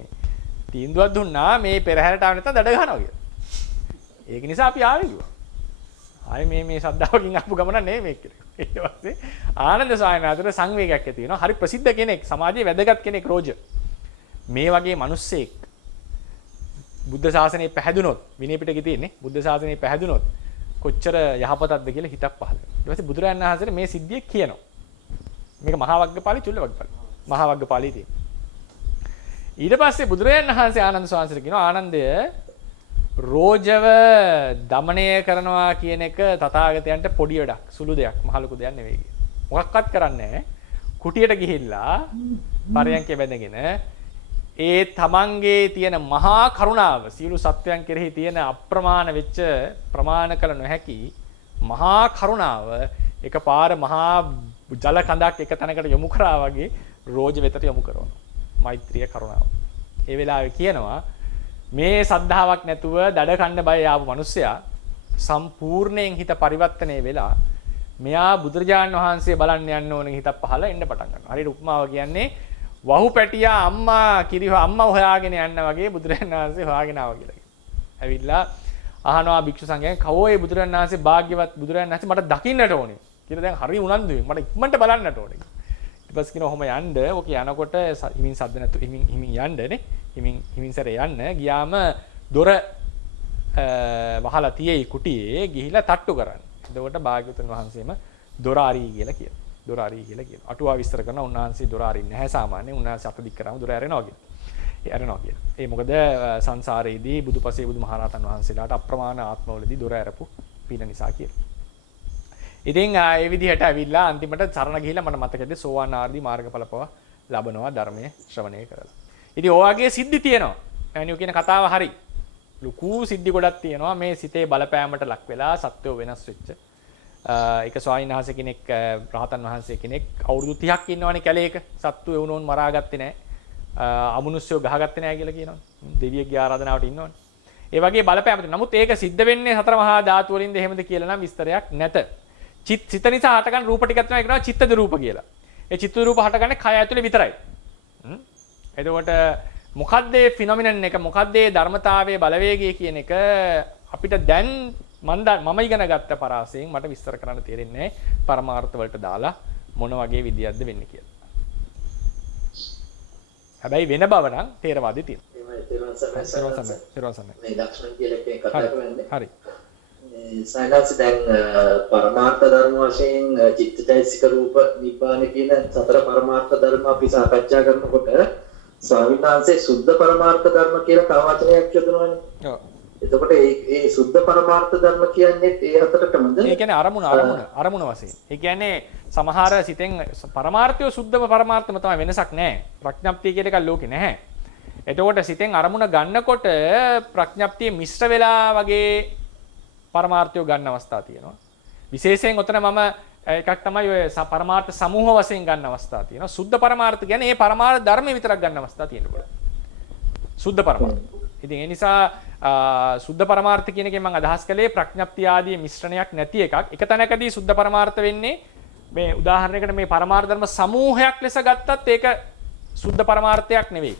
තීන්දුවක් දුන්නා මේ පෙරහැරට ආව නැත්නම් දඩ ගන්නවා කියලා. ඒක නිසා අපි ආවේ කිව්වා. ආයේ මේ ශ්‍රද්ධාවකින් ආපු ගමන නෙමෙයි මේක කියලා. ඊට පස්සේ ආනන්ද ස්වාමීන් අතර සංවේගයක් ඇති වෙනවා. හරි ප්‍රසිද්ධ කෙනෙක්, සමාජයේ වැදගත් කෙනෙක් රෝජ. මේ වගේ මිනිස්සෙක් බුද්ධ ශාසනය පැහැදුනොත් විනය පිටකේ තියෙන්නේ බුද්ධ ශාසනය පැහැදුනොත් කොච්චර යහපතක්ද කියලා හිතක් පහළ වෙනවා. ඊට පස්සේ බුදුරජාණන් වහන්සේට මේ සිද්ධිය කියනවා. මේක මහා වග්ගපාලි චුල්ල වග්ගපාලි. මහා වග්ගපාලි තියෙන. ඊට පස්සේ බුදුරජාණන් වහන්සේ ආනන්ද ස්වාමීන්ට කියනවා ආනන්දය රෝජව দমনය කරනවා කියන එක තථාගතයන්ට පොඩි වැඩක්, සුළු දෙයක්, මහ ලොකු දෙයක් නෙවෙයි කියලා. මොකක්වත් කරන්නේ නැහැ. කුටියට ගිහිල්ලා පරයන්කේ බැඳගෙන ඒ තමන්ගේ තියෙන මහා කරුණාව සියලු සත්වයන් කෙරෙහි තියෙන අප්‍රමාණ වෙච්ච ප්‍රමාණ කළ නොහැකි මහා කරුණාව එකපාර මහා ජල කඳක් එක තැනකට යොමු කරා වගේ රෝජ වෙතට යොමු කරනවා. මෛත්‍රිය කරුණාව. ඒ වෙලාවේ කියනවා මේ සද්ධාාවක් නැතුව දඩ කන්න බය ආපු මිනිස්සයා සම්පූර්ණයෙන් හිත පරිවර්තනය වෙලා මෙයා බුදුරජාණන් වහන්සේ බලන්න යන්න ඕන හිතක් පහළ එන්න පටන් ගන්නවා. හරියට උපමාව කියන්නේ වහු පැටියා අම්මා හොයාගෙන යන්න වගේ බුදුරජාණන් වහන්සේ හොයාගෙන ආවා කියලා. ඇවිල්ලා අහනවා භික්ෂු සංඝයාගෙන් කවෝ ඒ බුදුරජාණන් වහන්සේ භාග්‍යවත් බුදුරජාණන් වහන්සේ මට දකින්නට ඕනේ කියලා දැන් හරි උනන්දුවෙන් මට ඉක්මනට බලන්නට ඕනේ. ඊට පස්සේ කියනවා ඔහොම යන්න ඔක යනකොට හිමින් සද්ද නැතු හිමින් යන්නනේ හිමින් සැරේ යන්න ගියාම දොර වහලා තියෙයි කුටියේ ගිහිලා තට්ටු කරන්න. එතකොට භාග්‍යවතුන් වහන්සේම දොර ආරී කියලා කියනවා. දොර ආරී කියලා කියනවා. අටුවා විස්තර කරනවා උන්වහන්සේ දොර ආරින්නේ නැහැ සාමාන්‍යයෙන්. උන්වහන්සේ අත දික් කරාම දොර ඇරෙනවා කියලා. ඒ මොකද සංසාරයේදී බුදුපසේ බුදුමහරහතන් වහන්සේලාට අප්‍රමාණ ආත්මවලදී දොර ඇරපු පින නිසා කියලා. ඉතින් ඒ විදිහට ඇවිල්ලා අන්තිමට සරණ ගිහිල්ලා මට මතකද සෝවාන් ආර්ධි මාර්ගඵලපව ලබනවා ධර්මයේ ශ්‍රවණය කරලා. ඉතින් ඔයගේ සිද්ධි තියෙනවා. මෑනියෝ කියන කතාව හරි. ලুকু සිද්ධි ගොඩක් තියෙනවා මේ සිතේ බලපෑමට ලක් වෙලා සත්‍යෝ වෙනස් වෙච්ච. එක ස්වාමීන් වහන්සේ කෙනෙක් රහතන් වහන්සේ කෙනෙක් අවුරුදු 30ක් ඉන්නවනේ කැලේක. සත්තු එවුනෝන් මරාගත්තේ නැහැ. අමනුෂ්‍යව ගහගත්තේ නැහැ කියලා කියනවා. දෙවියෙක්ගේ ආරාධනාවට ඉන්නවනේ. ඒ වගේ බලපෑම තියෙනවා. නමුත් ඒක සිද්ධ වෙන්නේ සතර මහා ධාතු වලින්ද එහෙමද කියලා නම් විස්තරයක් නැත. සිත නිසා හටගන්න රූප ටිකක් තියෙනවා. ඒක නම චිත්තද රූප කියලා. ඒ චිත්ත රූප හටගන්නේ කය ඇතුලේ විතරයි. එතකොට මොකද්ද මේ ෆිනොමිනන් එක? මොකද්ද මේ ධර්මතාවයේ බලවේගය කියන එක අපිට දැන් මම ඉගෙන ගත්ත පරාසයෙන් මට විස්තර කරන්න තේරෙන්නේ නැහැ. පරමාර්ථ වලට දාලා මොන වගේ විදියක්ද වෙන්නේ කියලා. හැබැයි වෙන බව නම් තේරවාදී තියෙනවා. මේ ලක්ෂණ කියලා එකෙන් කතා කරන්නේ. හරි. සයනස් දැන් පරමාර්ථ ධර්ම වශයෙන් චිත්තචෛතසික රූප නිබ්බාන කියන සතර පරමාර්ථ ධර්ම අපි සාකච්ඡා කරනකොට ස්වාමීන් වහන්සේ සුද්ධ පරමාර්ථ ධර්ම කියලා තව වචනයක් යොදනවානේ. ඔව්. එතකොට ඒ සුද්ධ පරමාර්ථ ධර්ම කියන්නේ ඒ හතරටමද? ඒ කියන්නේ අරමුණ වශයෙන්. ඒ කියන්නේ සමහර සිතෙන් පරමාර්ථය සුද්ධම පරමාර්ථම තමයි, වෙනසක් නැහැ. ප්‍රඥප්තිය කියන එක ලෝකේ නැහැ. එතකොට සිතෙන් අරමුණ ගන්නකොට ප්‍රඥප්තිය මිශ්‍ර වෙලා වගේ පරමාර්ථය ගන්න අවස්ථා තියෙනවා. විශේෂයෙන් උතන මම එකක් තමයි ඔය පරමාර්ථ සමූහ වශයෙන් ගන්න අවස්ථා තියෙනවා. සුද්ධ පරමාර්ථ කියන්නේ මේ පරමාර්ථ ධර්ම විතරක් ගන්න අවස්ථා තියෙනවා. සුද්ධ පරමාර්ථ. ඉතින් ඒ නිසා සුද්ධ පරමාර්ථ කියන එකෙන් මම අදහස් කළේ ප්‍රඥප්තිය ආදී මිශ්‍රණයක් නැති එකක්. එක තැනකදී සුද්ධ පරමාර්ථ වෙන්නේ මේ උදාහරණයකට මේ පරමාර්ථ ධර්ම සමූහයක් ලෙස ගත්තත් ඒක සුද්ධ පරමාර්ථයක් නෙවෙයි.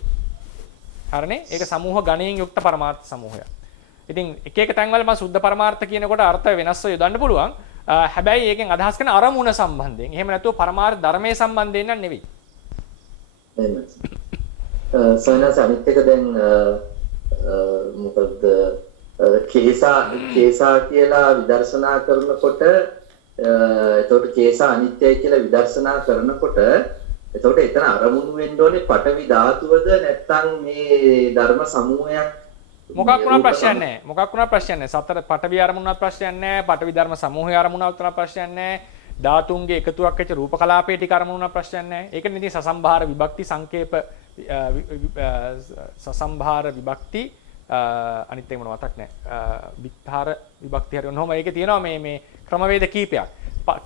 හරිනේ? ඒක සමූහ ගණයෙන් යුක්ත පරමාර්ථ සමූහයක්. ඉතින් එක එක තැන්වල මම සුද්ධ පරමාර්ථ කියනකොට අර්ථ වෙනස්ව යොදන්න පුළුවන්. හැබැයි ඒකෙන් අදහස් කරන අරමුණ සම්බන්ධයෙන්. එහෙම නැතුව පරමාර්ථ ධර්මයේ සම්බන්ධයෙන් නම් නෙවෙයි. සයනස් අනිත් එක දැන් මොකද කේසා කියලා විදර්ශනා කරනකොට එතකොට කේසා අනිත්‍යයි කියලා විදර්ශනා කරනකොට එතකොට එතන අරමුණු වෙන්න ඕනේ පඨවි ධාතුවද නැත්නම් මේ ධර්ම සමූහයක් මොකක් වුණා ප්‍රශ්නයක් නැහැ. මොකක් වුණා ප්‍රශ්නයක් නැහැ. සතර පඨවි අරමුණක් ප්‍රශ්නයක් නැහැ. පඨවි ධර්ම සමූහය අරමුණක් උතන ප්‍රශ්නයක් නැහැ. ධාතුන්ගේ එකතුවක් වෙච්ච රූප කලාපයේ ටික අරමුණක් ප්‍රශ්නයක් නැහැ. ඒකනේ ඉතින් සසම්භාර විභක්ති සංකේප සසම්භාර විභක්ති අනිත් එක මොනවද මතක් නැහැ. විත්තර විභක්ති හරි ඔන්නෝම ඒකේ තියෙනවා මේ ක්‍රමවේද කීපයක්.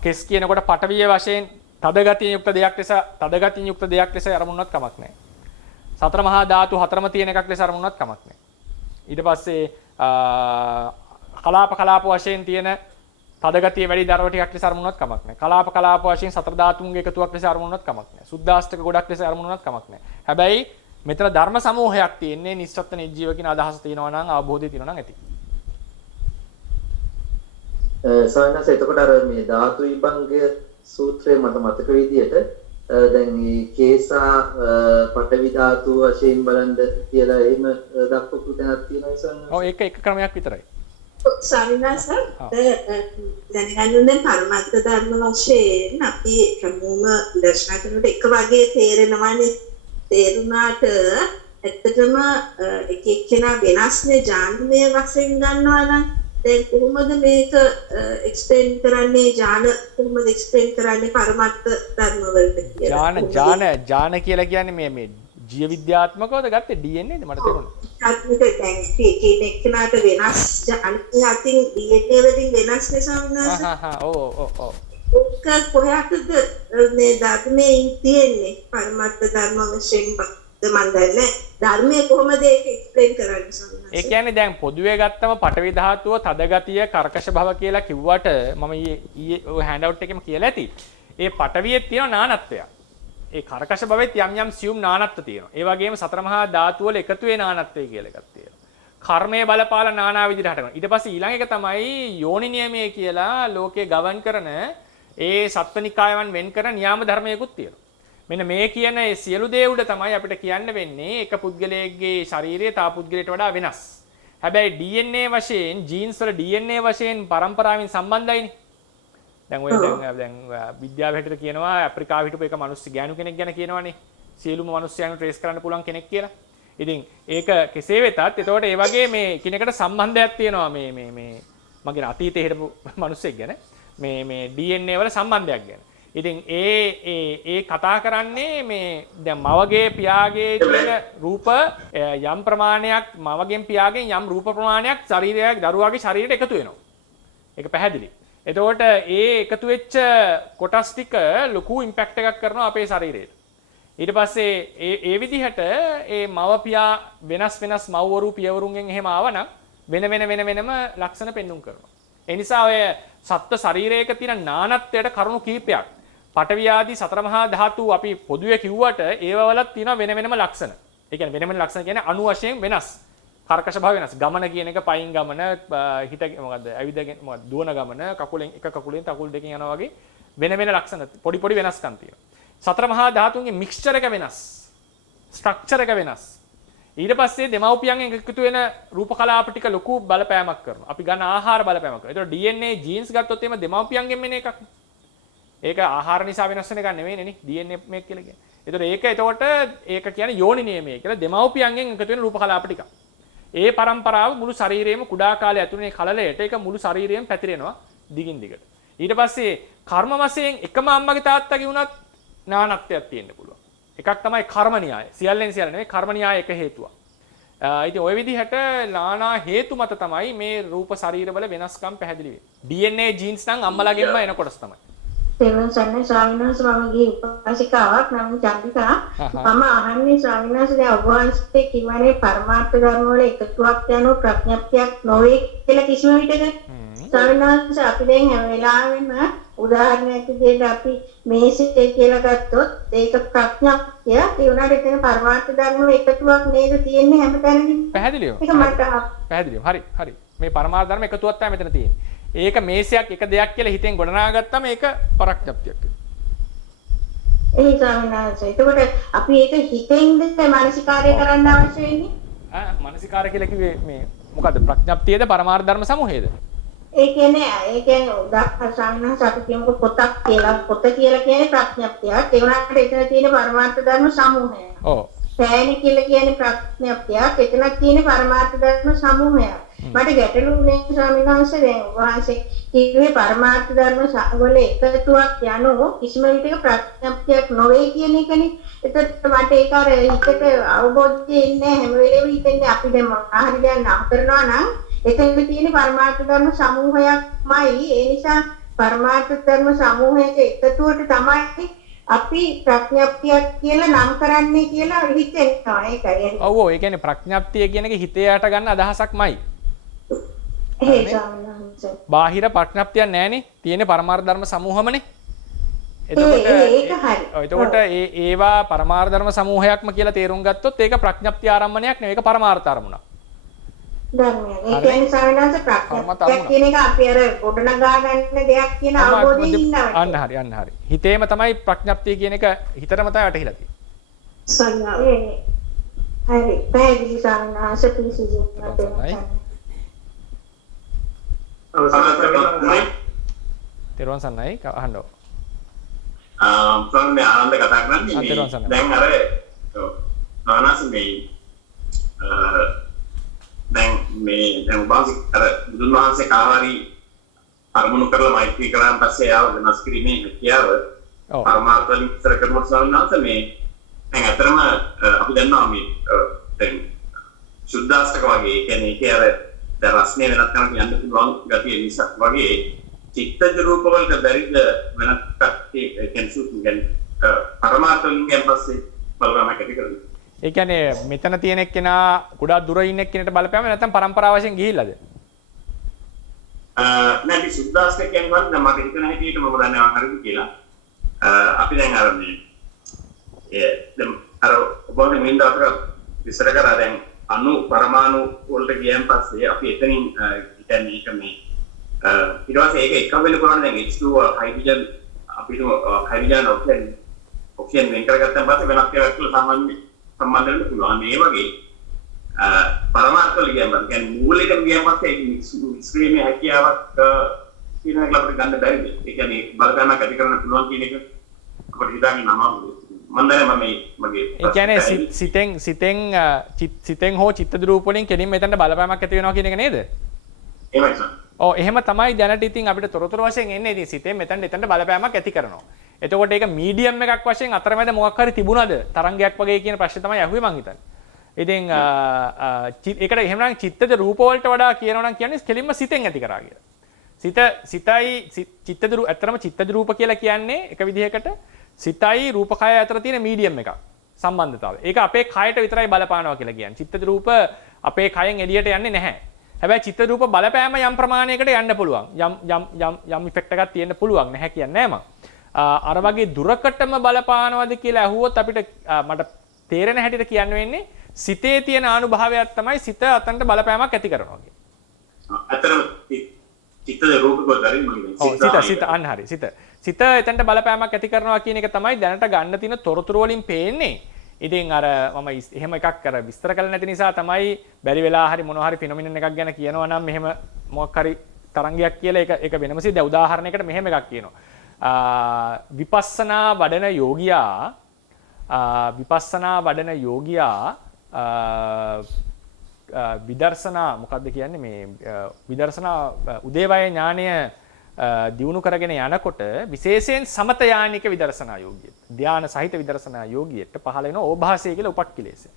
කෙස් කියනකොට පඨවිය වශයෙන් තද ගතිය යුක්ත දෙයක් ලෙස තද ගතිය යුක්ත දෙයක් ලෙස අරමුණක් කමක් නැහැ. සතර මහා ධාතු හතරම තියෙන එකක් ලෙස අරමුණක් කමක් නැහැ. ඊට පස්සේ කලාප වශයෙන් තියෙන තද ගතිය වැඩි දරව ටිකක් ලෙස අරමුණක් කමක් නැහැ. කලාප වශයෙන් සතර ධාතුන්ගේ එකතුවක් ලෙස අරමුණක් කමක් නැහැ. සුද්ධාෂ්ටක ගොඩක් ලෙස අරමුණක් කමක් නැහැ. හැබැයි මෙතන ධර්ම සමූහයක් තියෙන්නේ නිස්සත්ත්ව නිජීව කියන අදහස තියෙනවා නම් අවබෝධය තියෙනවා නම් ඇති. සයනස් එතකොට අර මේ ධාතු විභංග සූත්‍රයේ මට මතක විදියට දැන් මේ කේසා පඨවි ධාතු වශයෙන් බලන්න කියලා එහෙම දක්වපු තැනක් තියෙනවා සයනස්. ඔව් ඒක එක ක්‍රමයක් විතරයි. සරිනාස දැනගන්න පරමාර්ථ ධර්ම වශයෙන් අපි ක්‍රමම දර්ශනා කරනකොට එක වගේ තේරෙනවානේ. තේරුණාට ඇත්තටම එක එක්කෙනා වෙනස්නේ ඥානමය වශයෙන් ගන්නවා නම් දැන් කොහොමද මේක එක්ස්ප්ලেইন කරන්නේ ඥාන කොහොමද එක්ස්ප්ලেইන් කරන්නේ පරමාර්ථ ධර්ම වලට කියලා ඥාන කියලා කියන්නේ මේ ජීව විද්‍යාත්මකවද ගත්තේ DNA ද මට තේරුණා. ආත්මික දැන් එක්කෙනාට වෙනස් අනිත්‍යයෙන් DNA වලින් වෙනස් නිසා ඔව් ඔක්ක කොහොමද මේ ධර්මයේ තියෙන්නේ පරමාර්ථ ධර්ම වශයෙන් මම දන්නේ ධර්මයේ කොහොමද ඒක එක්ස්ප්ලেইන් කරන්නේ සම්මත. ඒ කියන්නේ දැන් පොදුවේ ගත්තම පඨවි ධාතුව තද ගතිය කර්කශ භව කියලා කිව්වට මම ඊයේ ඔය හෑන්ඩ් අවුට් එකේම කියලා ඇති. ඒ පඨවියේ තියෙන නානත්වයක්. ඒ කර්කශ භවෙත් යම් සියුම් නානත්ව තියෙනවා. ඒ වගේම සතර මහා ධාතු වල එකතුවේ නානත්වය කියලා එකක් තියෙනවා. කර්මයේ බලපාල නානා විදිහට හටගනවා. ඊට පස්සේ ඊළඟ එක තමයි යෝනි නියමය කියලා ලෝකේ ගවන් කරන ඒ සත්වනිකායන් වෙන් කරන න්‍යාම ධර්මයකුත් තියෙනවා. මෙන්න මේ කියන ඒ සියලු දේ උඩ තමයි අපිට කියන්න වෙන්නේ එක පුද්ගලයෙක්ගේ ශරීරය තා පුද්ගලයට වඩා වෙනස්. හැබැයි DNA වශයෙන් ජීන්ස් වල DNA වශයෙන් පරම්පරාවෙන් සම්බන්ධයිනේ. දැන් ඔය දැන් විද්‍යාව හැටියට කියනවා අප්‍රිකාව හිටපු එක මිනිස්සු ගෑනු කෙනෙක් ගැන කියනවනේ. සියලුම මිනිස්සුන්ව ට්‍රේස් කරන්න පුළුවන් කෙනෙක් කියලා. ඉතින් ඒක කෙසේ වෙතත් එතකොට ඒ වගේ මේ කිනකට සම්බන්ධයක් තියෙනවා මේ මගේ අතීතයේ හිටපු මිනිස්සෙක් ගැන මේ DNA වල සම්බන්ධයක් ගැන. ඉතින් ඒ කතා කරන්නේ මේ දැන් මවගේ පියාගේ තියෙන රූප යම් ප්‍රමාණයක් මවගෙන් පියාගෙන් යම් රූප ප්‍රමාණයක් ශරීරයක් දරුවාගේ ශරීරයට එකතු වෙනවා. ඒක පැහැදිලි. එතකොට ඒ එකතු වෙච්ච කොටස් ටික ලොකු ඉම්පැක්ට් එකක් කරනවා අපේ ශරීරයට. ඊට පස්සේ ඒ විදිහට ඒ මවපියා වෙනස් මව්වරු පියවරුන්ගෙන් එහෙම ආවනම් වෙනම ලක්ෂණ පෙන්눔 කරනවා. ඒ නිසා ඔය සත්ත්ව ශරීරයක තියෙන නානත්වයට කරුණු කීපයක් පඨවි ආදී සතර මහා ධාතු අපි පොදුවේ කිව්වට ඒවවලත් තියෙනවා වෙනම ලක්ෂණ. ඒ කියන්නේ වෙනම ලක්ෂණ කියන්නේ අණු වශයෙන් වෙනස්. කර්කශ භාව වෙනස්. ගමන කියන එක පයින් ගමන හිත මොකද්ද? ඇවිදගෙන මොකද්ද? දුවන ගමන කකුලෙන් එක කකුලෙන් තකුල් දෙකෙන් යනවා වගේ වෙන ලක්ෂණ පොඩි වෙනස්කම් තියෙනවා. සතර මහා ධාතුන්ගේ මික්ස්චර් එක වෙනස්. ස්ට්‍රක්චර් එක වෙනස්. ඊට පස්සේ දෙමව්පියන්ගෙන් එකතු වෙන රූප කලාප ටික ලොකු බලපෑමක් කරනවා. අපි ගන්න ආහාර බලපෑමක් කරනවා. ඒතකොට DNA ජීන්ස් ගත්තොත් එහෙම දෙමව්පියන්ගෙන් එන එකක්. ඒක ආහාර නිසා වෙනස් වෙන එකක් නෙවෙයිනේ නේ DNA මේක කියලා කියන්නේ. එතකොට ඒක කියන්නේ යෝනි නියමය කියලා දෙමව්පියන්ගෙන් එකතු වෙන රූප කලාප ටික. ඒ પરම්පරාව මුළු ශරීරයේම කුඩා කාලේ ඇතුළේ කලලයට ඒක මුළු ශරීරයේම පැතිරෙනවා දිගින් දිගට. ඊට පස්සේ කර්ම වශයෙන් එකම අම්මගේ තාත්තගේ වුණත් නානත්වයක් තියෙන්න පුළුවන්. එකක් තමයි කර්ම න්‍යාය. සියල්ලෙන් සියල්ල නෙවෙයි කර්ම න්‍යාය එක හේතුවක්. ඉතින් ওই විදිහට නානා හේතු මත තමයි මේ රූප ශරීරවල වෙනස්කම් පැහැදිලි වෙන්නේ. DNA ජීන්ස් නම් අම්මලාගෙන්ම එන කොටස් තමයි. තෙරුවන් සරණයි ස්වාමීන් වහන්සේ මම ගිහි උපාසිකාවක් නම් චන්දිකා මම අහන්නේ ස්වාමීන් වහන්සේ දැන් ඔබ වහන්සේ කිව්වනේ පරමාර්ථ ධර්ම වල එකතුවක් යන ප්‍රඥප්තියක් නොවේ කියලා කිසිම විටක ස්වාමීන් වහන්සේ අපි දැන් හැම වෙලාවෙම උදාහරණයක් විදිහට අපි මේසිතේ කියලා ගත්තොත් ඒක ප්‍රඥප්තිය ඒ උනාට එතන පරමාර්ථ ධර්ම වල එකතුවක් නේද තියෙන්නේ හැමතැනදීම පැහැදිලිව ඒක මට පැහැදිලිව හරි මේ පරමාර්ථ ධර්ම එකතුවක් තමයි මෙතන තියෙන්නේ. ඒක මේසයක් එක දෙයක් කියලා හිතෙන් ගොඩනගාගත්තම ඒක පරක්ෂප්තියක්. ඒ ස්වාමීනාංශ එතකොට අපි ඒක හිතෙන්ද මානසිකාරය කරන්න අවශ්‍ය වෙන්නේ? මානසිකාරය කියලා කිව්වේ මේ මොකද්ද? ප්‍රඥප්තියද පරමාර්ථ ධර්ම සමූහයද? ඒ කියන්නේ උදාහරණ ස්වාමීනාංශ අපි කියමුකෝ පොතක් කියලා පොත කියලා කියන්නේ ප්‍රඥප්තියක්. ඒ වුණාට එතන තියෙන පරමාර්ථ ධර්ම සමූහය. ඔව්. සෑහෙන කියලා කියන්නේ ප්‍රඥප්තියක්. එතනක් තියෙන පරමාර්ථ ධර්ම සමූහයක්. මට ගැටලු වුණේ ස්වාමීන් වහන්සේ දැන් වහන්සේ කිව්වේ පරමාර්ථ ධර්ම වල එකතුවක් යනෝ කිසිම විටක ප්‍රඥප්තියක් නොවේ කියන එකනේ. එතකොට මට ඒක අර හිතට අවබෝධය ඉන්නේ හැම වෙලෙම හිතන්නේ අපි දැන් මොනවාහරි දැන් නම් කරනවා නම් එතන තියෙන පරමාර්ථ ධර්ම සමූහයක්මයි. ඒ නිසා පරමාර්ථ ධර්ම සමූහයක එකතුවට තමයි අපි ප්‍රඥප්තියක් කියලා නම් කරන්නේ කියලා හිතෙනවා. ඒකයි. ඔව් ඒ කියන්නේ ප්‍රඥප්තිය කියන එක හිතේ යට ගන්න අදහසක්මයි. බාහිර ප්‍රඥප්තියක් නැහැනේ. තියෙන්නේ පරමාර්ථ ධර්ම සමූහමනේ. එතකොට ඒවා පරමාර්ථ ධර්ම සමූහයක්ම කියලා තේරුම් ගත්තොත් ඒක ප්‍රඥප්ති ආරම්භණයක් නෙවෙයි. ඒක පරමාර්ථ අරමුණක්. ධර්මය. ඒ කියන්නේ සාමාන්‍යයෙන් ප්‍රඥප්තියක් කියන එක අපි අර ගොඩනගා ගන්න දෙයක් කියන අවබෝධයෙන් ඉන්නවා. අන්න හරි. හිතේම තමයි ප්‍රඥප්තිය කියන එක හිතටම තමයි වැටහිලා තියෙන්නේ. හරි. පැහැදිලි සාමාන්‍යයෙන් පිළිසිදු තෙරුවන් සරණයි අහන්න. සම්මේ ආනන්ද කතා කරන්නේ දැන් අර නානස් මේ දැන් බාසික අර බුදුන් වහන්සේ කාවාරි අරමුණු කරලා මෛත්‍රී කරාන් පස්සේ ආව වෙනස් කිරීමේ හැකියාව පරමාර්ථ වලින් ඉස්සර කරනවා සවන්නාස මේ දැන් අතරම අපි දන්නවා මේ දැන් සුද්ධාස්තක වගේ කියන්නේ ඒකේ අර දැන් රස්නේ වෙනත් කරන්න යන්න පුළුවන් ගතිය නිසා වගේ චිත්තජ රූප වලට බැරිද වෙනත් පරමාර්ථ වලින් පස්සේ බලවම කැටි කරන්නේ. ඒ කියන්නේ මෙතන තියෙන එක්කෙනා ගොඩාක් දුර ඉන්න එක්කෙනාට බලපෑම නැත්නම් પરම්පරාව වශයෙන් ගිහිල්ලාද? නැති සුද්ධාස්තක කියන්නේ මම හිතන හැටියට මම දන්නේ හරිද කියලා. අපි දැන් අර මේ දැන් අර ඔබගේ මින්ද අතර විස්තර කරා දැන් අණු පරමාණු වලට ගියන් පස්සේ අපි එතනින් කියන්නේ ඒක මේ ඊට පස්සේ ඒක එකම වෙන්න පුළුවන් දැන් H2 හයිඩ්‍රජන් අපිට හයිඩ්‍රජන් ඔක්සිජන් වෙන් කරගත්තන් පස්සේ වෙනත් ඒවාක් කියලා සම්බන්ධ වෙන්න පුළුවන්. මේ වගේ පරමාර්ථ වල ගියන් පස්සේ කියන්නේ මූලිකව ගියන් පස්සේ මික්ස් වීමේ හැකියාවක් කියන එක අපිට ගන්න බැරිද? ඒ කියන්නේ බලපෑමක් ඇති කරන්න පුළුවන් කියන එක අපිට හිතාගෙන නම ඒ කියන්නේ සිතෙන් හෝ චිත්ත රූප වලින් කෙලින් මෙතනට බලපෑමක් ඇති වෙනවා කියන එක නේද? එහෙමයි සර්. ඔව් එහෙම තමයි දැනට ඉතින් අපිට තොරතුරු වශයෙන් එන්නේ. ඉතින් සිතෙන් එතනට බලපෑමක් ඇති කරනවා. එතකොට ඒක මීඩියම් එකක් වශයෙන් අතරමැද මොකක් හරි තිබුණාද? තරංගයක් වගේ කියන ප්‍රශ්නේ තමයි අහුවේ මං හිතන්නේ. ඉතින් ඒකට එහෙමනම් චිත්තද රූප වලට වඩා කියනවා නම් කියන්නේ කෙලින්ම සිතෙන් ඇති කරා කියලා. ඇත්තටම චිත්තද රූප කියලා කියන්නේ එක විදිහකට සිතයි රූපකය අතර තියෙන මීඩියම් එකක් සම්බන්ධතාවය. ඒක අපේ කයට විතරයි බලපානවා කියලා කියන්නේ. චිත්ත රූප අපේ කයෙන් එළියට යන්නේ නැහැ. හැබැයි චිත්ත රූප බලපෑම යම් ප්‍රමාණයකට යන්න පුළුවන්. යම් ඉෆෙක්ට් එකක් තියෙන්න පුළුවන් නැහැ කියන්නේ නෑ මම. අර වගේ දුරකටම බලපානවද කියලා අහුවොත් අපිට මට තේරෙන හැටියට කියන්න වෙන්නේ සිතේ තියෙන අනුභවයක් තමයි සිත අතන්ට බලපෑමක් ඇති කරනවා කියන්නේ. අතරම චිත්ත රූප කොටරින් මම සිත අන්න හරි සිත එතනට බලපෑමක් ඇති කරනවා කියන එක තමයි දැනට ගන්න තියෙන තොරතුරු වලින් පේන්නේ. ඉතින් අර මම එහෙම එකක් අර විස්තර කරලා නැති නිසා තමයි බැරි වෙලා හරි මොනවා හරි ෆිනොමිනන් එකක් ගැන කියනවා නම් මෙහෙම මොකක් හරි තරංගයක් කියලා ඒක වෙනම සිද්ධ. උදාහරණයකට මෙහෙම එකක් කියනවා. විපස්සනා වඩන යෝගියා විදර්ශනා මොකද්ද කියන්නේ මේ විදර්ශනා උදේවය ඥානය දියුණු කරගෙන යනකොට විශේෂයෙන් සමත යානික විදර්ශනා යෝගියෙක් ධාන සහිත විදර්ශනා යෝගියෙක්ට පහළ වෙන ඕභාසය කියලා උපක්ඛිලේශය.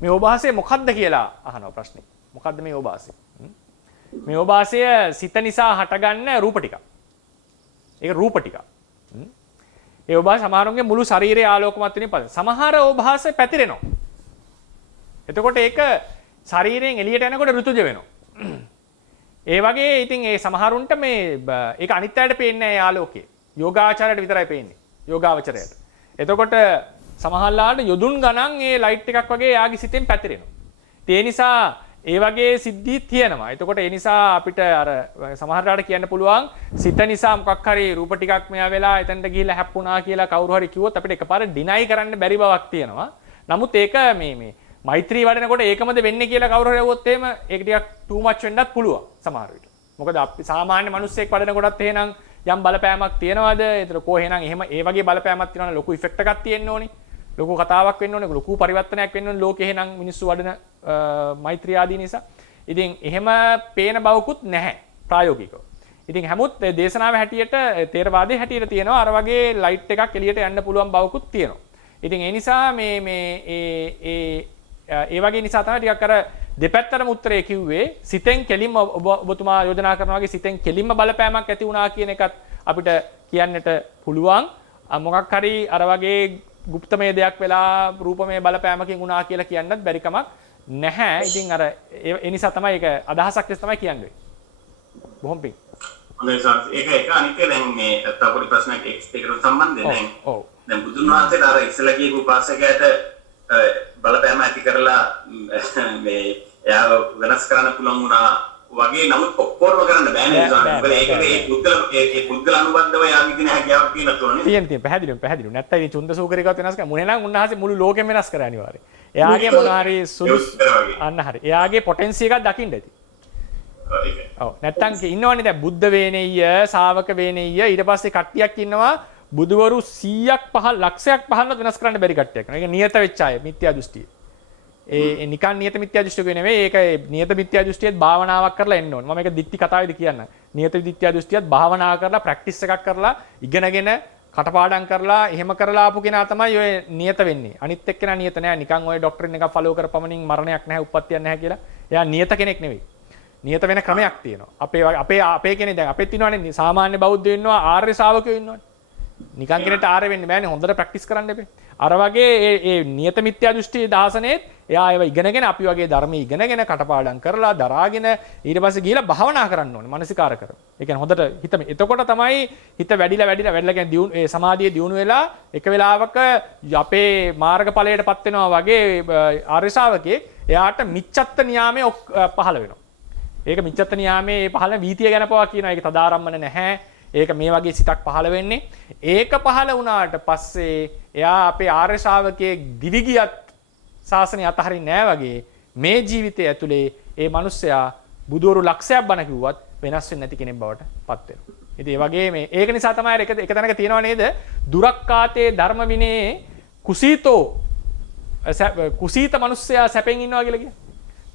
මේ ඕභාසය මොකද්ද කියලා අහනවා ප්‍රශ්නේ. මොකද්ද මේ ඕභාසය? මේ ඕභාසය සිත නිසා හටගන්න රූප ටිකක්. ඒක රූප ටිකක්. ඒ ඕභාස සමහරුන්ගේ මුළු ශරීරයේ ආලෝකමත් වෙනින් පස්සේ සමහර ඕභාස පැතිරෙනවා. එතකොට ඒක ශරීරයෙන් එළියට යනකොට ඍතුජ වෙනවා. ඒ වගේ ඉතින් ඒ සමහරුන්ට මේ ඒක අනිත් අයට පේන්නේ නැහැ ආලෝකය. යෝගාචරයට විතරයි පේන්නේ. යෝගාවචරයට. එතකොට සමහරලාට යොදුන් ගණන් ඒ ලයිට් එකක් වගේ යාගේ සිතෙන් පැතිරෙනවා. ඒ නිසා ඒ වගේ සිද්ධි තියෙනවා. එතකොට ඒ නිසා අපිට අර සමහරලාට කියන්න පුළුවන් සිත නිසා මොකක් හරි රූප ටිකක් මෙයා වෙලා එතනට ගිහිල්ලා හැප්පුණා කියලා කවුරු හරි කිව්වොත් අපිට එකපාර ඩිනයි කරන්න බැරි බවක් තියෙනවා. නමුත් ඒක මේ මෛත්‍රී වඩනකොට ඒකමද වෙන්නේ කියලා කවුරු හරි આવොත් එහෙම ඒක ටිකක් too much වෙන්නත් පුළුවන් සමහර විට. මොකද අපි සාමාන්‍ය මිනිස්සෙක් වඩනකොටත් එහෙනම් යම් බලපෑමක් තියනවාද? ඒතර කො එහෙනම් එහෙම ඒ වගේ බලපෑමක් තියෙනවනේ ලොකු ඉෆෙක්ට් එකක් තියෙන්න ඕනේ. ලොකු කතාවක් වෙන්න ඕනේ. ලොකු පරිවර්තනයක් වෙන්න ඕනේ ලෝකේ එහෙනම් මිනිස්සු වඩන මෛත්‍රී ආදී නිසා. ඉතින් එහෙම පේන බවකුත් නැහැ ප්‍රායෝගිකව. ඉතින් හැමුත් දේශනාව හැටියට තේරවාදයේ හැටියට තියෙනවා අර වගේ ලයිට් එකක් එළියට යන්න පුළුවන් බවකුත් තියෙනවා. ඉතින් ඒ නිසා ඒ වගේ නිසා තමයි ටිකක් අර දෙපැත්තටම උත්තරේ කිව්වේ සිතෙන් කෙලින්ම ඔබතුමා යෝජනා කරනවා වගේ සිතෙන් කෙලින්ම බලපෑමක් ඇති වුණා කියන එකත් අපිට කියන්නට පුළුවන්. මොකක් හරි අර වගේ গুপ্তමය දෙයක් වෙලා රූපමය බලපෑමකින් වුණා කියලා කියන්නත් බැරි කමක් නැහැ. ඉතින් අර ඒ නිසා තමයි ඒක අදහසක් ලෙස තමයි කියන්නේ. බොහොම පිං. හොඳයි සර්. ඒක අනිත් දැන් මේ තව ප්‍රශ්නයක් එකට සම්බන්ධයෙන් දැන් බුදුන් වහන්සේ අර ඉස්සලා කියපු උපාසකයාට බලපෑම ඇති කරලා මේ එයාව වෙනස් කරන්න පුළුවන් වුණා වගේ නමුත් ඔක්කොම කරන්න බෑනේ මොකද ඒ පුද්ගල අනුබද්ධව යාවි දින හැකියාවක් තියෙන තෝරන්නේ තියෙන පැහැදිලිව නැත්තම් මේ චුන්දසූකරේකවත් වෙනස් කරා මුනේ නම් උන්වහන්සේ මුළු ලෝකෙම වෙනස් කරා අනිවාර්යයෙන් එයාගේ මොන හරි සුළු අන්න හරි එයාගේ පොටෙන්සි එකක් දකින්න ඇති ඔව් නැත්තම් ඉන්නවනේ දැන් බුද්ධ වේනෙය්‍ය ශාවක වේනෙය්‍ය ඊට පස්සේ කට්ටියක් ඉන්නවා බුදුවරු 100ක් ලක්ෂයක් පහළවත් වෙනස් කරන්න බැරි කට්ටියක්. ඒක නියත වෙච්ච අය මිත්‍යා දෘෂ්ටිය. ඒ නිකන් නියත මිත්‍යා දෘෂ්ටිය නෙවෙයි. ඒක නියත මිත්‍යා දෘෂ්ටියත් භාවනාවක් කරලා එන්න ඕනේ. මම මේක දික්ටි කතාවේදී කියන්න. නියත මිත්‍යා දෘෂ්ටියත් භාවනා කරලා ප්‍රැක්ටිස් එකක් කරලා ඉගෙනගෙන කටපාඩම් කරලා එහෙම කරලා ආපු කෙනා තමයි ඔය නියත වෙන්නේ. අනිත් එක්කෙනා නියත නෑ. නිකන් ඔය ඩොක්ටරින් එකක් ෆලෝ කරපමණින් මරණයක් නැහැ, උප්පත්තියක් නැහැ කියලා. එයා නියත කෙනෙක් නෙවෙයි. නියත වෙන ක්‍රමයක් තියෙනවා. අපේ කෙනේ දැන් අපෙත් ඉන්නවනේ සාමාන්‍ය බෞද්ධයෝ ඉන්නවා, ආර්ය ශ්‍රාවකයෝ ඉන්නවනේ. නිකන් කෙනෙක්ට ආර වෙන්න බෑනේ හොඳට ප්‍රැක්ටිස් කරන්න එපේ. අර වගේ ඒ නියත මිත්‍යා දෘෂ්ටි දාසනේත් එයා ඒව ඉගෙනගෙන අපි වගේ ධර්මයේ ඉගෙනගෙන කටපාඩම් කරලා දරාගෙන ඊට පස්සේ ගිහලා භාවනා කරන්න ඕනේ මානසිකාර කර. ඒ කියන්නේ හොඳට හිත එතකොට තමයි හිත වැඩිලා කියන්නේ දියුණු ඒ සමාධිය දියුණු වෙලා එක වෙලාවක අපේ මාර්ගඵලයටපත් වෙනවා වගේ ආර්ය ශ්‍රාවකෙක් එයාට මිච්ඡත්ත නියාමයේ පහළ වෙනවා. ඒක මිච්ඡත්ත නියාමයේ පහළ වීතිය ගැන පවා කියනවා. ඒක තදාරම්මන නැහැ. ඒක මේ වගේ සිතක් පහළ වෙන්නේ. ඒක පහළ වුණාට පස්සේ එයා අපේ ආර්ය ශ්‍රාවකයේ දිවි ගියත් ශාසනය අතහරින්නේ නැහැ වගේ මේ ජීවිතය ඇතුලේ ඒ මිනිස්සයා බුදුවරු ලක්ෂයක් බණ කිව්වත් වෙනස් වෙන්නේ නැති කෙනෙක් බවට පත් වෙනවා. ඉතින් ඒ වගේ මේ ඒක නිසා තමයි එක තැනක තියෙනව නේද? දුරක්කාතේ ධර්ම විනේ කුසීත මිනිස්සයා සැපෙන් ඉන්නවා කියලා කියන්නේ.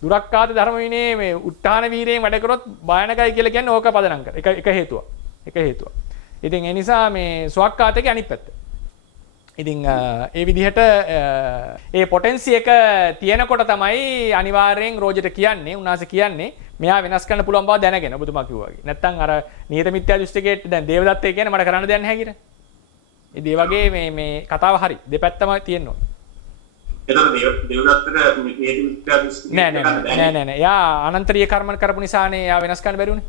දුරක්කාතේ ධර්ම විනේ මේ උත්හාන වීරයෙන් වැඩ කරොත් භයානකයි කියලා කියන්නේ ඕක පදනම් කර. එක හේතුවක්. එක හේතුවක්. ඉතින් ඒ නිසා මේ ස්වක්කාතයේ අනිත් පැත්ත. ඉතින් ඒ විදිහට ඒ පොටෙන්සි එක තියෙනකොට තමයි අනිවාර්යෙන් රෝජට කියන්නේ උන්වහන්සේ කියන්නේ මෙයා වෙනස් කරන්න පුළුවන් බව දැනගෙන ඔබතුමා කිව්වා වගේ. නැත්තම් අර නියත මිත්‍යා දෘෂ්ටිකේට දැන් දේවදත්තේ කියන්නේ මට කරන්න දෙයක් නැහැ කියලා. ඉතින් ඒ වගේ මේ කතාව හරි දෙපැත්තම තියෙන්න ඕන. එතකොට දෙව්දත්තට මේ මිත්‍යා දෘෂ්ටි නෑ. එයා අනන්තරීය කර්ම කරපු නිසානේ එයා වෙනස් කරන්න බැරි උනේ.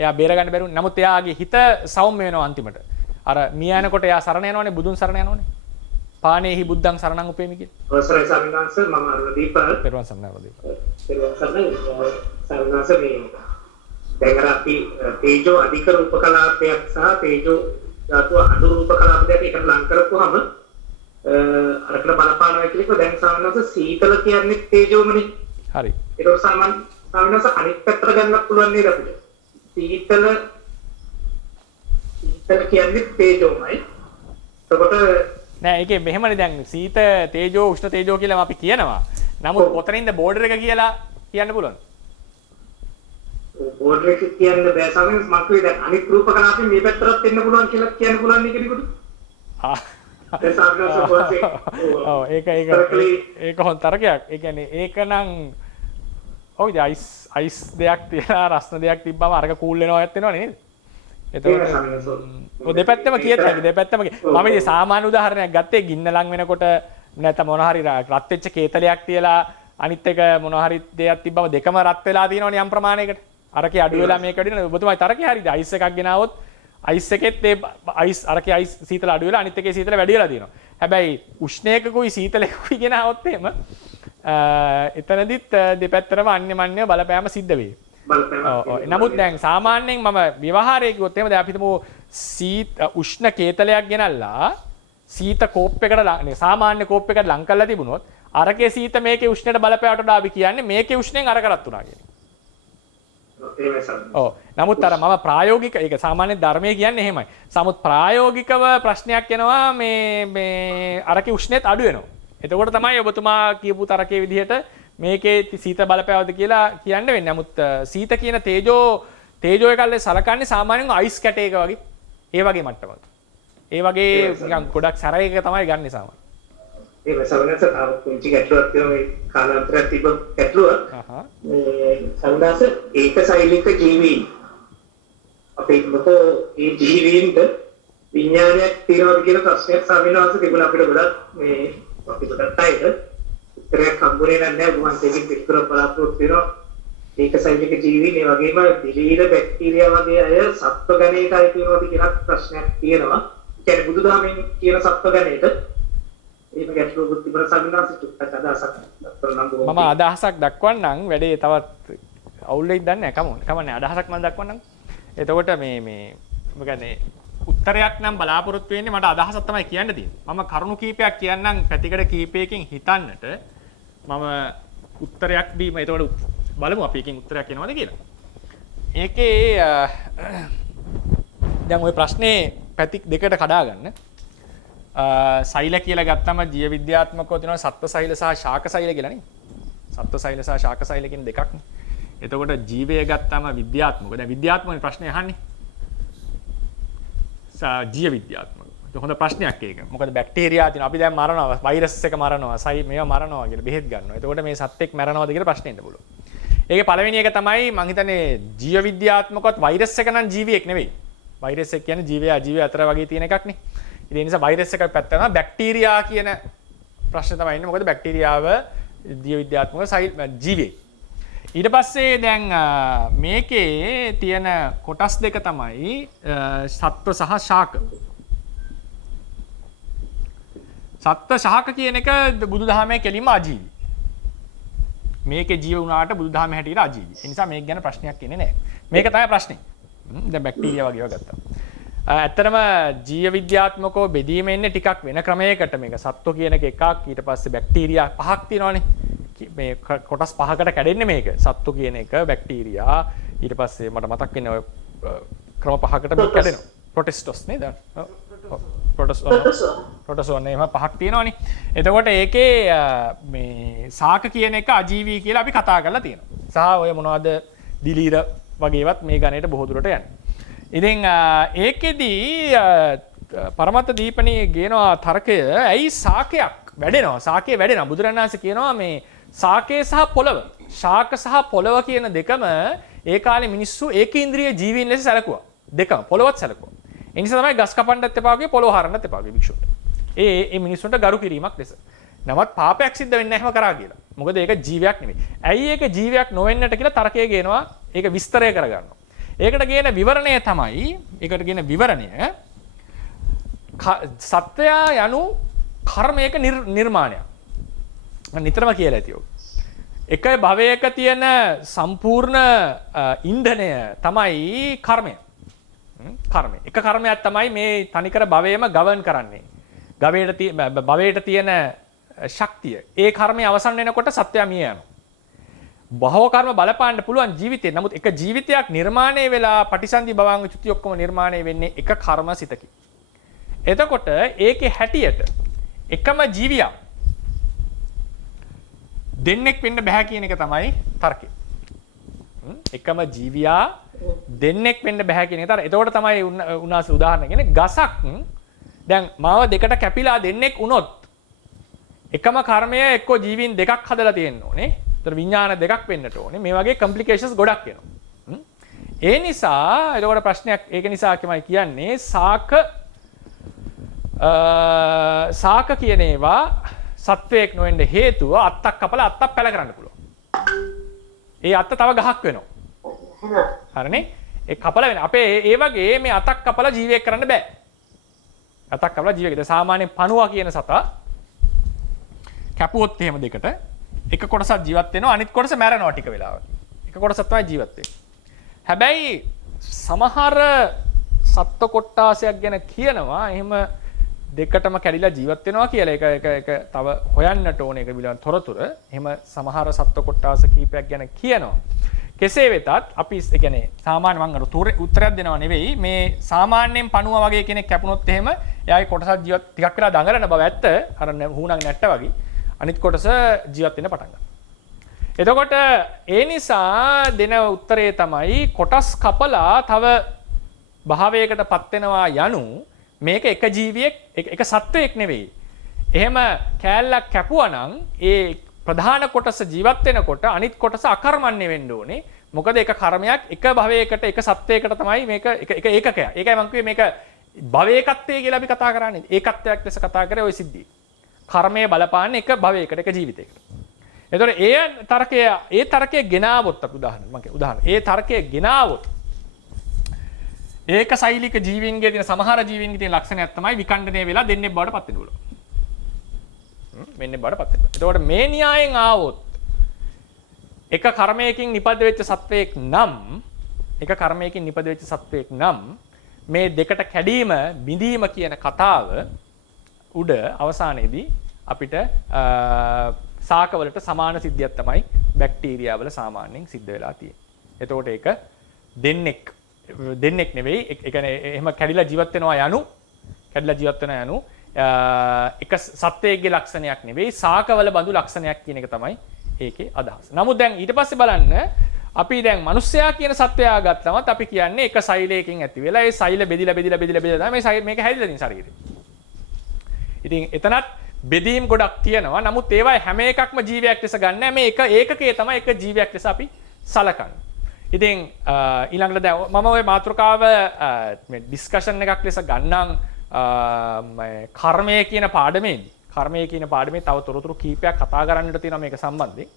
එයා බේර ගන්න බැරි උනේ. නමුත් එයාගේ හිත සෞම්‍ය වෙනවා අන්තිමට. අර මිය යනකොට එයා සරණ යනවනේ බුදුන් සරණ යනවනේ. පානේහි බුද්ධං සරණං උපේමි කියලා. අවසරයි සමිනාංශ මම අරදීප පෙරවන් සම්මානවදී. පෙරවන් සමිනාංශ මේ දැන් අර අපි තේජෝ අධික රූප කලාපයක් සහ තේජෝ ධාතු අඩු රූප කලාපයක් එකට ලං කරපුවාම අරකට බලපානවා කියලක දැන් සමිනාංශ සීතල කියන්නේ තේජෝමනේ. හරි. ඒක සමිනාංශ අනිත් පැත්තට ගන්නත් පුළුවන් නේද අපිට? සීතල කියන්නේ තේජෝමයි. එතකොට නෑ ඒකේ මෙහෙමනේ දැන් සීත තේජෝ උෂ්ණ තේජෝ කියලා අපි කියනවා. නමුත් කොතනින්ද බෝඩර් එක කියලා කියන්න පුළුවන්. බෝඩර් එක කියන්න බෑ සමහරවිට මම කිව්වේ දැන් අනිත් රූප කලාපෙන් මේ පැත්තට එන්න පුළුවන් කියලා කියන්න පුළුවන් නේ කෙනෙකුට. ඒක හොඳ තරකයක්. ඒ කියන්නේ ඒක නම් ඔව් අයිස් දෙයක් තියලා රස්න දෙයක් තිබ්බම අරක කූල් වෙනවා යත් වෙනවනේ නේද? එතකොට දෙපැත්තම කියත හැකි දෙපැත්තම මම ඉතින් සාමාන්‍ය උදාහරණයක් ගත්තේ ගින්න ලං වෙනකොට නැත්නම් මොන හරි රත් වෙච්ච කේතලයක් තියලා අනිත් එක මොන හරි දෙයක් තිබ්බම දෙකම රත් වෙලා තියෙනවනේ යම් ප්‍රමාණයකට. අරකේ අඩු වෙලා මේක වැඩි වෙනවා. ඔබතුමායි තරකේ හරිද? අයිස් එකක් ගෙනාවොත් අයිස් එකෙත් ඒ අයිස් අරකේ අයිස් සීතල අඩු වෙලා අනිත් එකේ සීතල වැඩි වෙලා තියෙනවා. හැබැයි උෂ්ණයකකුයි සීතලයකකුයි ගෙනාවොත් එහෙම එතනදිත් දෙපැත්තටම අන්‍යමන්‍ය බලපෑම සිද්ධ වෙයි. නමුත් දැන් සාමාන්‍යයෙන් මම ව්‍යවහාරයේ කිව්වොත් එහෙම දැන් අපි හිතමු උෂ්ණ කේතලයක් ගෙනල්ලා සීත කෝප් එකට සාමාන්‍ය කෝප් එකට ලං කරලා තිබුණොත් අරකේ සීත මේකේ උෂ්ණයට බලපෑවට වඩා අපි කියන්නේ මේකේ උෂ්ණයෙන් අරකටත් උනා කියන එක. නමුත් අර මම ප්‍රායෝගික ඒක සාමාන්‍ය ධර්මයේ කියන්නේ එහෙමයි. සමුත් ප්‍රායෝගිකව ප්‍රශ්නයක් එනවා මේ අරකේ උෂ්ණයත් අඩු වෙනවා. එතකොට තමයි ඔබතුමා කියපු තරකේ විදිහට මේකේ සීත බලපෑවද කියලා කියන්න වෙන්නේ. නමුත් සීත කියන තේජෝ එකල්ලේ සලකන්නේ සාමාන්‍යයෙන් අයිස් කැටයක වගේ ඒ වගේ මට්ටමක. ඒ වගේ නිකන් ගොඩක් සැරයක තමයි ගන්න සාමාන්‍ය. ඒ වසවනස පුංචි ගැටලුවක් තියෙනවා මේ කාලාන්තරයක් තිබ්බ ගැටලුව. මේ සම්දාස ඒක සෛලික ජීවීන්. අපේ මොකෝ ඒ ජීවීන්ට විඥානයක් තියෙනවද කියන ප්‍රශ්නයක් සාමිනවාස තිබුණා අපිට ගොඩක් මේ අපිට ගත්තයිද උත්තරයක් හම්බුනේ නැහැ උන්වහන්සේගෙන් පිටුර බලාපොරොත්තු වෙනවා. ඒක සෛලික ජීවීන් ඒ වගේම දිලීර බැක්ටීරියා වගේ අය සත්ව ගණයට අයිති වෙනවද කියලා ප්‍රශ්නයක් තියෙනවා. කියන්නේ බුදුදහමෙන් කියන සත්ව ගණයට මම අදහසක් දක්වන්නම් වැඩේ තවත් අවුල් වෙයිද දන්නේ නැහැ. කමන්නේ අදහසක් මම දක්වන්නම්. එතකොට මේ මොකද උත්තරයක් නම් බලාපොරොත්තු වෙන්නේ මට අදහසක් තමයි කියන්න තියෙන්නේ. මම කරුණු කීපයක් කියන්නම් පැතිකඩ කීපයකින් හිතන්නට මම උත්තරයක් දීම. එතකොට බලමු අපි එකකින් උත්තරයක් එනවද කියලා. ඒකේ දැන් ওই ප්‍රශ්නේ පැති දෙකට කඩා ගන්න. සෛල කියලා ගත්තම ජීව විද්‍යාත්මකව තියෙනවා සත්ව සෛල සහ ශාක සෛල කියලා නේ. සත්ව සෛල සහ ශාක සෛල කියන දෙකක් නේ. එතකොට ජීවය ගත්තම විද්‍යාත්මක. දැන් විද්‍යාත්මක ප්‍රශ්නේ අහන්නේ. ජීව විද්‍යාත්මක. ඒක හොඳ ප්‍රශ්නයක් ඒක. මොකද බැක්ටීරියා තියෙනවා. අපි දැන් මරනවා. වෛරස් එක මරනවා. මේවා මරනවා කියලා බෙහෙත් ගන්නවා. එතකොට මේ සත්වෙක් මරනවද කියලා ප්‍රශ්නේ ඉන්න පුළුවන්. ඒකේ පළවෙනි එක තමයි මම හිතන්නේ ජීව විද්‍යාත්මකවත් වෛරස් එක නම් ජීවියෙක් නෙවෙයි. වෛරස් එක කියන්නේ ජීවය අජීවය අතර වගේ තියෙන එකක් නේ. ඒ නිසා වෛරස් එකක් පැත්ත කරනවා බැක්ටීරියා කියන ප්‍රශ්නේ තමයි ඉන්නේ. මොකද බැක්ටීරියාව ජීව විද්‍යාත්මක ජීවියෙක්. ඊට පස්සේ දැන් මේකේ තියෙන කොටස් දෙක තමයි සත්ව සහ ශාක. සත්ව ශාක කියන එක බුදුදහමේ කෙලින්ම අජීවි. මේකේ ජීව වුණාට බුදුදහමේ හැටියට අජීවි. ඒ නිසා මේක ගැන ප්‍රශ්නයක් එන්නේ නැහැ. මේක තමයි ප්‍රශ්නේ. දැන් බැක්ටීරියා වගේ ඒවා ගත්තා. ඇත්තටම ජීව විද්‍යාත්මකව බෙදීම එන්නේ ටිකක් වෙන ක්‍රමයකට. මේක සත්ව කියන එක එකක්, ඊට පස්සේ බැක්ටීරියා පහක් තියෙනවානේ. මේ කොටස් පහකට කැඩෙන්නේ මේක. සත්ව කියන එක, බැක්ටීරියා, ඊට පස්සේ මට මතක් වෙන්නේ ඔය ක්‍රම පහකට මේක කැඩෙනවා. ප්‍රොටිස්ටොස් නේද? ප්‍රොටොසෝන් එහෙම පහක් තියෙනවානේ. එතකොට ඒකේ මේ ශාක කියන එක අජීවී කියලා අපි කතා කරලා තියෙනවා. සහ ඔය මොනවද දිලීර වගේවත් මේ ගණයට බොහෝ දුරට යන්නේ. ඉතින් ඒකෙදී පරමත්ත දීපණී කියනවා තර්කය ඇයි ශාකයක් වැඩෙනවා? ශාකය වැඩෙනවා. බුදුරජාණන් වහන්සේ කියනවා මේ ශාකය සහ පොළව. ශාක සහ පොළව කියන දෙකම ඒ කාලේ මිනිස්සු ඒකේන්ද්‍රීය ජීවීන් ලෙස සැලකුවා. දෙකම පොළවත් සැලකුවා. ඒ නිසා තමයි ගස් කපන්නත් එපා වගේ පොළොව හරන්නත් එපා වගේ භික්ෂුන්ට. ඒ මිනිස්සුන්ට ගරු කිරීමක් ලෙස. නමුත් පාපයක් සිද්ධ වෙන්නේ නැහැම කරා කියලා. මොකද ඒක ජීවයක් නෙමෙයි. ඇයි ඒක ජීවයක් නොවෙන්නට කියලා තර්කයේ ගේනවා. ඒක විස්තරය කරගන්නවා. ඒකට කියන විවරණය තමයි සත්‍යය යනු කර්මයක නිර්මාණයක්. මම නිතරම කියලා ඇති ඔය. එක භවයක තියෙන සම්පූර්ණ ඉන්ධනය තමයි කර්මය. කර්මය. එක කර්මයක් තමයි මේ තනිකර භවයේම ගවර්න් කරන්නේ. භවයට තියෙන ශක්තිය. ඒ කර්මය අවසන් වෙනකොට සත්‍යය මිය යනවා. බහුව කර්ම බලපාන්න පුළුවන් ජීවිතේ. නමුත් එක ජීවිතයක් නිර්මාණය වෙලා පටිසන්ධි භවංග චුති ඔක්කොම නිර්මාණය වෙන්නේ එක කර්ම සිතකින්. එතකොට ඒකේ හැටියට එකම ජීවියා දෙන්නෙක් වෙන්න බෑ කියන එක තමයි තර්කය. එකම ජීවියා දෙන්නෙක් වෙන්න බෑ කියන එක. එතකොට තමයි උනාස උදාහරණ කියන්නේ ගසක් දැන් මාව දෙකට කැපිලා දෙන්නෙක් වුණොත් එකම කර්මය එක්කෝ ජීවීන් දෙකක් හදලා තියෙන්න ඕනේ. ඒතර විඥාන දෙකක් වෙන්නට ඕනේ. මේ වගේ කම්ප්ලිකේෂන්ස් ගොඩක් එනවා. ඒ නිසා එතකොට ප්‍රශ්නයක් ඒක නිසා තමයි කියන්නේ සාක කියන ඒවා සත්වයක් නොවෙන්න හේතුව අත්තක් කපලා අත්තක් පැල කරන්න පුළුවන්. ඒ අත්ත තව ගහක් වෙනවා. හරිනේ? ඒ කපලා වෙන. අපේ ඒ වගේ මේ අතක් කපලා ජීවයක් කරන්න බෑ. අතක් කපලා ජීවයකට සාමාන්‍යයෙන් පණුවා කියන සතා කැපුවොත් එහෙම දෙකට එක කොටසක් ජීවත් වෙනවා අනිත් කොටස මැරෙනවා ටික වෙලාවක. එක කොටසක් තමයි ජීවත් වෙන්නේ. හැබැයි සමහර සත්ත්ව කොට්ටාසයක් ගැන කියනවා එහෙම දෙකටම කැඩිලා ජීවත් වෙනවා කියලා. ඒක තව හොයන්නට ඕනේ ඒක පිළිබඳ තොරතුරු. එහෙම සමහර සත්ත්ව කොට්ටාස කීපයක් ගැන කියනවා. කෙසේ වෙතත් අපි ඒ කියන්නේ සාමාන්‍ය මම උත්තරයක් දෙනවා නෙවෙයි මේ සාමාන්‍යයෙන් පණුවා වගේ කෙනෙක් කැපුණොත් එහෙම එයාගේ කොටසක් ජීවත් ටිකක් වෙලා දඟලන බව ඇත්ත. අර හුණක් නැට්ට වගේ. අනිත් කොටස ජීවත් වෙන්න පටන් ගන්නවා. එතකොට ඒ නිසා දෙන උත්තරේ තමයි කොටස් කපලා තව භාවයකටපත් වෙනවා යනු මේක එක ජීවියෙක් එක සත්වයක් නෙවෙයි. එහෙම කෑල්ලක් කැපුවා නම් ඒ ප්‍රධාන කොටස ජීවත් වෙනකොට අනිත් කොටස අකර්මණ්‍ය වෙන්න ඕනේ. මොකද ඒක කර්මයක් එක භවයකට එක සත්වයකට තමයි මේක එක ඒකකයක්. ඒකයි මම කිව්වේ මේක භවයකත්වය කියලා අපි කතා කරන්නේ. ඒකත්වයක් ලෙස කතා කරේ ওই සිද්ධිය. කර්මයේ බලපාන්නේ එක භවයකට එක ජීවිතයකට. එතකොට ඒ තර්කය ගෙනාවොත් අපි උදාහරණ ඒ තර්කය ගෙනාවොත් ඒක සෛලික ජීවීන්ගේ තියෙන සමහර ජීවීන්ගේ තියෙන ලක්ෂණයක් තමයි විකණ්ඩනය වෙලා දෙන්නේ බවට පත් වෙන්න පුළුවන්. මෙන්න බවට පත් වෙනවා. එතකොට මේ න්‍යායෙන් ආවොත් එක කර්මයකින් නිපද වෙච්ච සත්වයක් නම් මේ දෙකට කැඩීම බිඳීම කියන කතාව උඩ අවසානයේදී අපිට සාකවලට සමාන සිද්ධියක් තමයි බැක්ටීරියාවල සාමාන්‍යයෙන් සිද්ධ වෙලා තියෙන්නේ. එතකොට ඒක දෙන්නෙක් නෙවෙයි ඒ කියන්නේ එහෙම කැඩිලා ජීවත් වෙනවා යනු එක සත්වයේගේ ලක්ෂණයක් නෙවෙයි සාකවල බඳු ලක්ෂණයක් කියන එක තමයි ඒකේ අදහස. නමුත් දැන් ඊට පස්සේ බලන්න අපි දැන් මිනිස්සයා කියන සත්වයා ගත්තමත් අපි කියන්නේ එක සෛලයකින් ඇති වෙලා ඒ සෛල බෙදිලා තමයි මේක හැදිලා තියෙන ශරීරය. ඉතින් එතනත් බෙදීම් ගොඩක් තියෙනවා. නමුත් ඒවා හැම එකක්ම ජීවයක් ලෙස ගන්න නැහැ. මේ එක ඒකකයේ තමයි එක ජීවයක් ලෙස අපි සලකන්නේ. ඉතින් ඊළඟට දැන් මම ওই මාතෘකාව මේ ඩිස්කෂන් එකක් ලෙස ගන්නම් කර්මය කියන පාඩමේ තව තොරතුරු කීපයක් කතා කරන්නට තියෙනවා මේක සම්බන්ධයෙන්.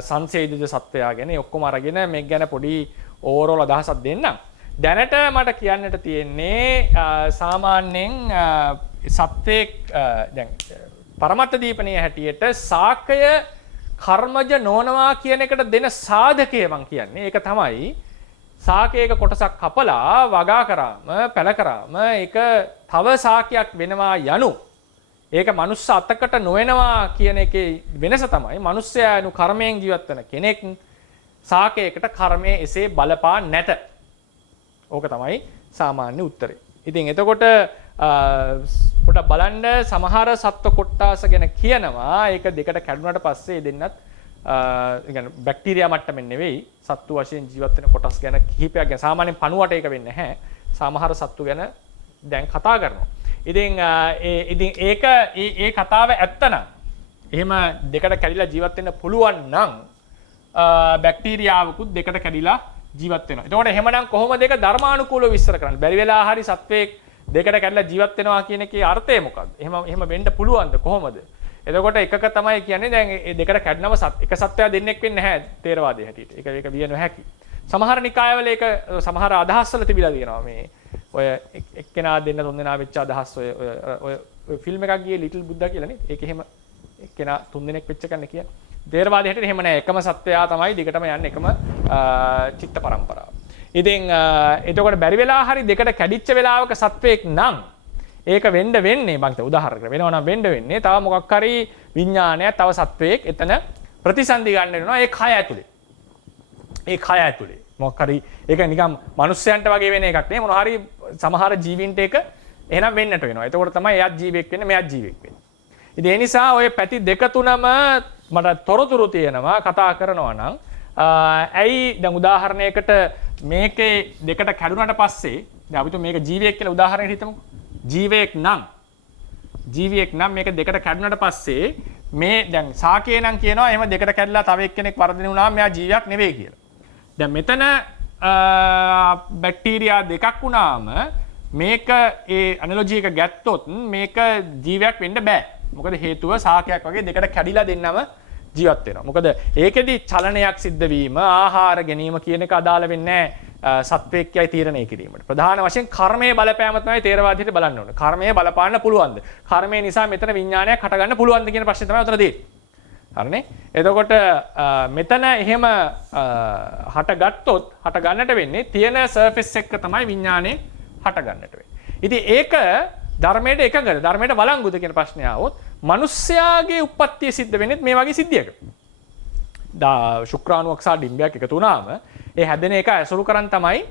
සංසේදජ සත්වයා ගැන ඔක්කොම අරගෙන මේක ගැන පොඩි ඕවරෝල් අදහසක් දෙන්නම්. දැනට මට කියන්නට තියෙන්නේ සාමාන්‍යයෙන් සත්වයේ දැන් පරමත්ත දීපනයේ හැටියට සාකය කර්මජ නොවනවා කියන එකට දෙන සාධකය මම කියන්නේ. ඒක තමයි සාකයක කොටසක් කපලා වගා කරාම පැල කරාම ඒක තව සාකයක් වෙනවා යනු ඒක මනුස්ස අතකට නොවෙනවා කියන එකේ වෙනස තමයි මනුස්සයා anu කර්මයෙන් ජීවත් වෙන කෙනෙක් සාකයකට කර්මයේ එසේ බලපා නැත. ඕක තමයි සාමාන්‍ය උත්තරේ. ඉතින් එතකොට පොඩ බලන්න සමහර සත්ව කොට්ටාස ගැන කියනවා ඒක දෙකට කැඩුනට පස්සේ දෙන්නත් يعني බැක්ටීරියා මට්ටමින් නෙවෙයි සත්තු වශයෙන් ජීවත් වෙන කොටස් ගැන කිහිපයක් ගැන සාමාන්‍යයෙන් පණුවට ඒක වෙන්නේ නැහැ. සමහර සත්තු ගැන දැන් කතා කරනවා. ඉතින් ඒක ඒ කතාව ඇත්තනම් එහෙම දෙකට කැඩිලා ජීවත් වෙන්න පුළුවන් නම් බැක්ටීරියාවකුත් දෙකට කැඩිලා ජීවත් වෙනවා. එතකොට එහෙමනම් කොහොමද ඒක ධර්මානුකූලව විස්තර කරන්නේ? බැරි වෙලා හරි සත්වයක් දෙකට කැඩලා ජීවත් වෙනවා කියන එකේ අර්ථය මොකක්ද? එහෙම වෙන්න පුළුවන්ද කොහොමද? එතකොට එකක තමයි කියන්නේ දැන් මේ දෙකට කැඩනම එක සත්වයා දෙන්නෙක් වෙන්නේ නැහැ තේරවාදයේ හැටියට. ඒක විය නොහැකි. සමහර නිකායවල ඒක සමහර අදහස්වල තිබිලා තියෙනවා මේ ඔය එක්කෙනා දෙන්න තුන් දෙනා වෙච්ච අදහස් ඔය ෆිල්ම් එකක් ගියේ ලිටල් බුද්දා කියලා නේද? ඒක එහෙම එක්කෙනා තුන් දෙනෙක් වෙච්ච කන්නේ කියන්නේ. තේරවාදයේ හැටියට එහෙම නැහැ. එකම සත්වයා තමයි දිගටම යන්නේ එකම චිත්ත පරම්පරාව. ඉතින් එතකොට බැරි වෙලා හරි දෙකට කැඩිච්ච වෙලාවක සත්වයක් නම් ඒක වෙන්න වෙන්නේ මම උදාහරණයක් වෙනවා නම් වෙන්න වෙන්නේ තව මොකක් හරි විඥානයක් තව සත්වයක් එතන ප්‍රතිසන්දි ගන්න වෙනවා ඒ කය ඇතුලේ. ඒ කය ඇතුලේ මොකක් හරි ඒක නිකන් මිනිස්යන්ට වගේ වෙන එකක් නේ මොන හරි සමහර ජීවින්ට එක එහෙනම් වෙන්නට වෙනවා. එතකොට තමයි එයාත් ජීවියෙක් වෙන්නේ මෙයාත් ජීවියෙක් වෙන්නේ. ඉතින් ඒ නිසා ඔය පැති දෙක තුනම මට තොරතුරු තියෙනවා කතා කරනවා නම් ඇයි දැන් උදාහරණයකට මේකේ දෙකට කැඩුනට පස්සේ දැන් අපි මේක ජීවියෙක් කියලා උදාහරණයක් හිතමුකෝ. ජීවියෙක් නම් මේක දෙකට කැඩුනට පස්සේ මේ දැන් සාකේ නම් කියනවා එහෙම දෙකට කැඩලා තව එක්කෙනෙක් වර්ධනය වුණාම මෙයා ජීවියක් නෙවෙයි කියලා. දැන් මෙතන බැක්ටීරියා දෙකක් වුණාම මේක ඒ ඇනලොජි එක ගත්තොත් මේක ජීවියක් වෙන්න බෑ. මොකද හේතුව සාකයක් වගේ දෙකට කැඩිලා දෙන්නම ජීවත් වෙනවා. මොකද ඒකෙදි චලනයක් සිද්ධ වීම ආහාර ගැනීම කියන එක අදාළ වෙන්නේ නැහැ සත්වයක්යයි තීරණය කිරීමට. ප්‍රධාන වශයෙන් කර්මයේ බලපෑම තමයි තේරවාදීට බලන්න ඕනේ. කර්මයේ බලපාන්න පුළුවන්ද? කර්මය නිසා මෙතන විඥානයක් හටගන්න පුළුවන්ද කියන ප්‍රශ්නේ තමයි උතන දෙන්නේ. හරිනේ? එතකොට මෙතන එහෙම හටගත්තොත් හට ගන්නට වෙන්නේ තියෙන සර්ෆේස් එක තමයි විඥානේ හට ගන්නට වෙන්නේ. ඉතින් ඒක ධර්මයට එකඟද? ධර්මයට වළංගුද කියන ප්‍රශ්නය આવොත් මිනිස්යාගේ උප්පත්තිය සිද්ධ වෙන්නේ මේ වගේ සිද්ධියක. ශුක්‍රාණුවක් සහ ඩිම්බයක් එකතු වුණාම ඒ හැදෙන එක ඇසුරු කරන් තමයි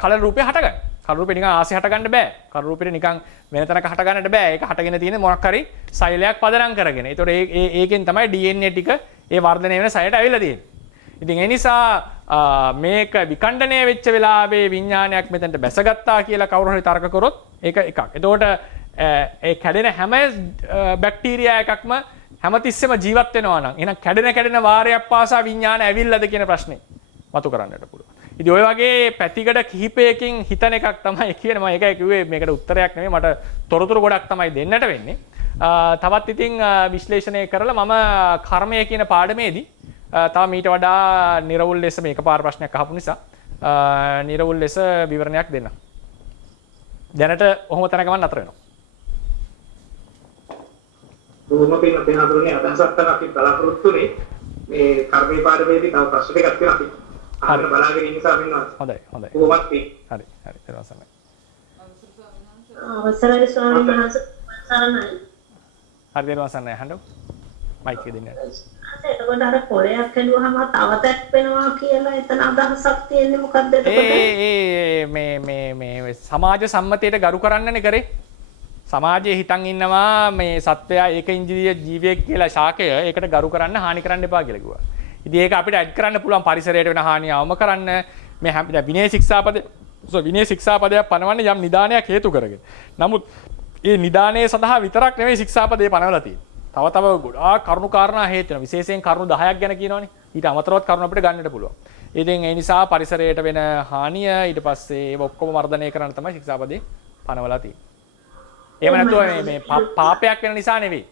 කලර රූපය හටගන්නේ. කලර රූපේ නිකන් ආසෙ හටගන්න බෑ. කලර රූපෙට නිකන් වෙන තැනක හටගන්නට බෑ. ඒක හටගෙන තියෙන්නේ මොකක් හරි සෛලයක් පදනම් කරගෙන. ඒතකොට ඒකෙන් තමයි DNA ටික ඒ වර්ධනය වෙන සෛලයට ඇවිල්ලා තියෙන්නේ. ඉතින් ඒ නිසා මේක විකණ්ඩණය වෙච්ච වෙලාවේ විඥානයක් මෙතනට බැසගත්තා කියලා කවුරු හරි තර්ක කරොත් ඒක එකක්. එතකොට ඒ කැඩෙන හැම බැක්ටීරියා එකක්ම හැමතිස්සෙම ජීවත් වෙනවා නම් එහෙනම් කැඩෙන වාරයක් පාසා විඥාන ඇවිල්ලාද කියන ප්‍රශ්නේ මතු කරන්නට පුළුවන්. ඉතින් ওই වගේ පැතිකඩ කිහිපයකින් හිතන එකක් තමයි කියන්නේ. මම ඒකයි කිව්වේ මේකට උත්තරයක් නෙමෙයි මට තොරතුරු ගොඩක් තමයි දෙන්නට වෙන්නේ. තවත් ඉතින් විශ්ලේෂණය කරලා මම කර්මය කියන පාඩමේදී තව මීට වඩා නිර්වුල් ලෙස මේක පාර ප්‍රශ්නයක් අහපු නිසා නිර්වුල් ලෙස විවරණයක් දෙන්න. දැනට ඔහොම තැනක මම නතර වෙනවා. බොහොම පින් අපේ හඳුනන්නේ අදහසක් තමයි අපි බලාපොරොත්තුනේ මේ කර්මයේ පාඩමේදී තව ප්‍රශ්න ටිකක් තියෙනවා අපි අහන්න බලාගෙන ඉන්න නිසා වෙනවා. හොඳයි. කොහොමත් පින්. හරි. ඊට පස්සේ අවසරයි ස්වාමීන් වහන්සේ සරණයි. හරි දරුවසන්නයි අහන්න. මයික් එක දෙන්න. එතකොට අර පොරයක් හැදුවහම තවතක් වෙනවා කියලා එතන අදහසක් තියෙන්නේ මොකක්ද එතකොට? මේ සමාජ සම්මතයට ගරු කරන්නනේ කරේ. සමාජයේ හිතන් ඉන්නවා මේ සත්වයා ඒක ඉන්ද්‍රිය ජීවියෙක් කියලා ශාකය ඒකට ගරු කරන්න හානි කරන්න එපා කියලා කිව්වා. ඉතින් ඒක අපිට ඇඩ් කරන්න පුළුවන් පරිසරයට වෙන හානිය අවම කරන්න මේ දැන් විනය ශික්ෂාපදයක් පනවන්නේ යම් නිදානයක් හේතු කරගෙන. නමුත් ඒ නිදානයේ සඳහා විතරක් නෙවෙයි ශික්ෂාපදේ පනවලා තියෙන්නේ. තව ගොඩාක් කරුණු කාරණා හේතු වෙනවා. විශේෂයෙන් කරුණු 10ක් ගැන කියනවනේ. ඊට අමතරවත් කරුණු අපිට ගන්නට පුළුවන්. ඉතින් ඒ නිසා පරිසරයට වෙන හානිය ඊට පස්සේ ඒක ඔක්කොම වර්ධනය කරන්න තමයි ශික්ෂාපදේ පනවලා තියෙන්නේ. එහෙම නැතුව මේ පාපයක් වෙන නිසා නෙවෙයි.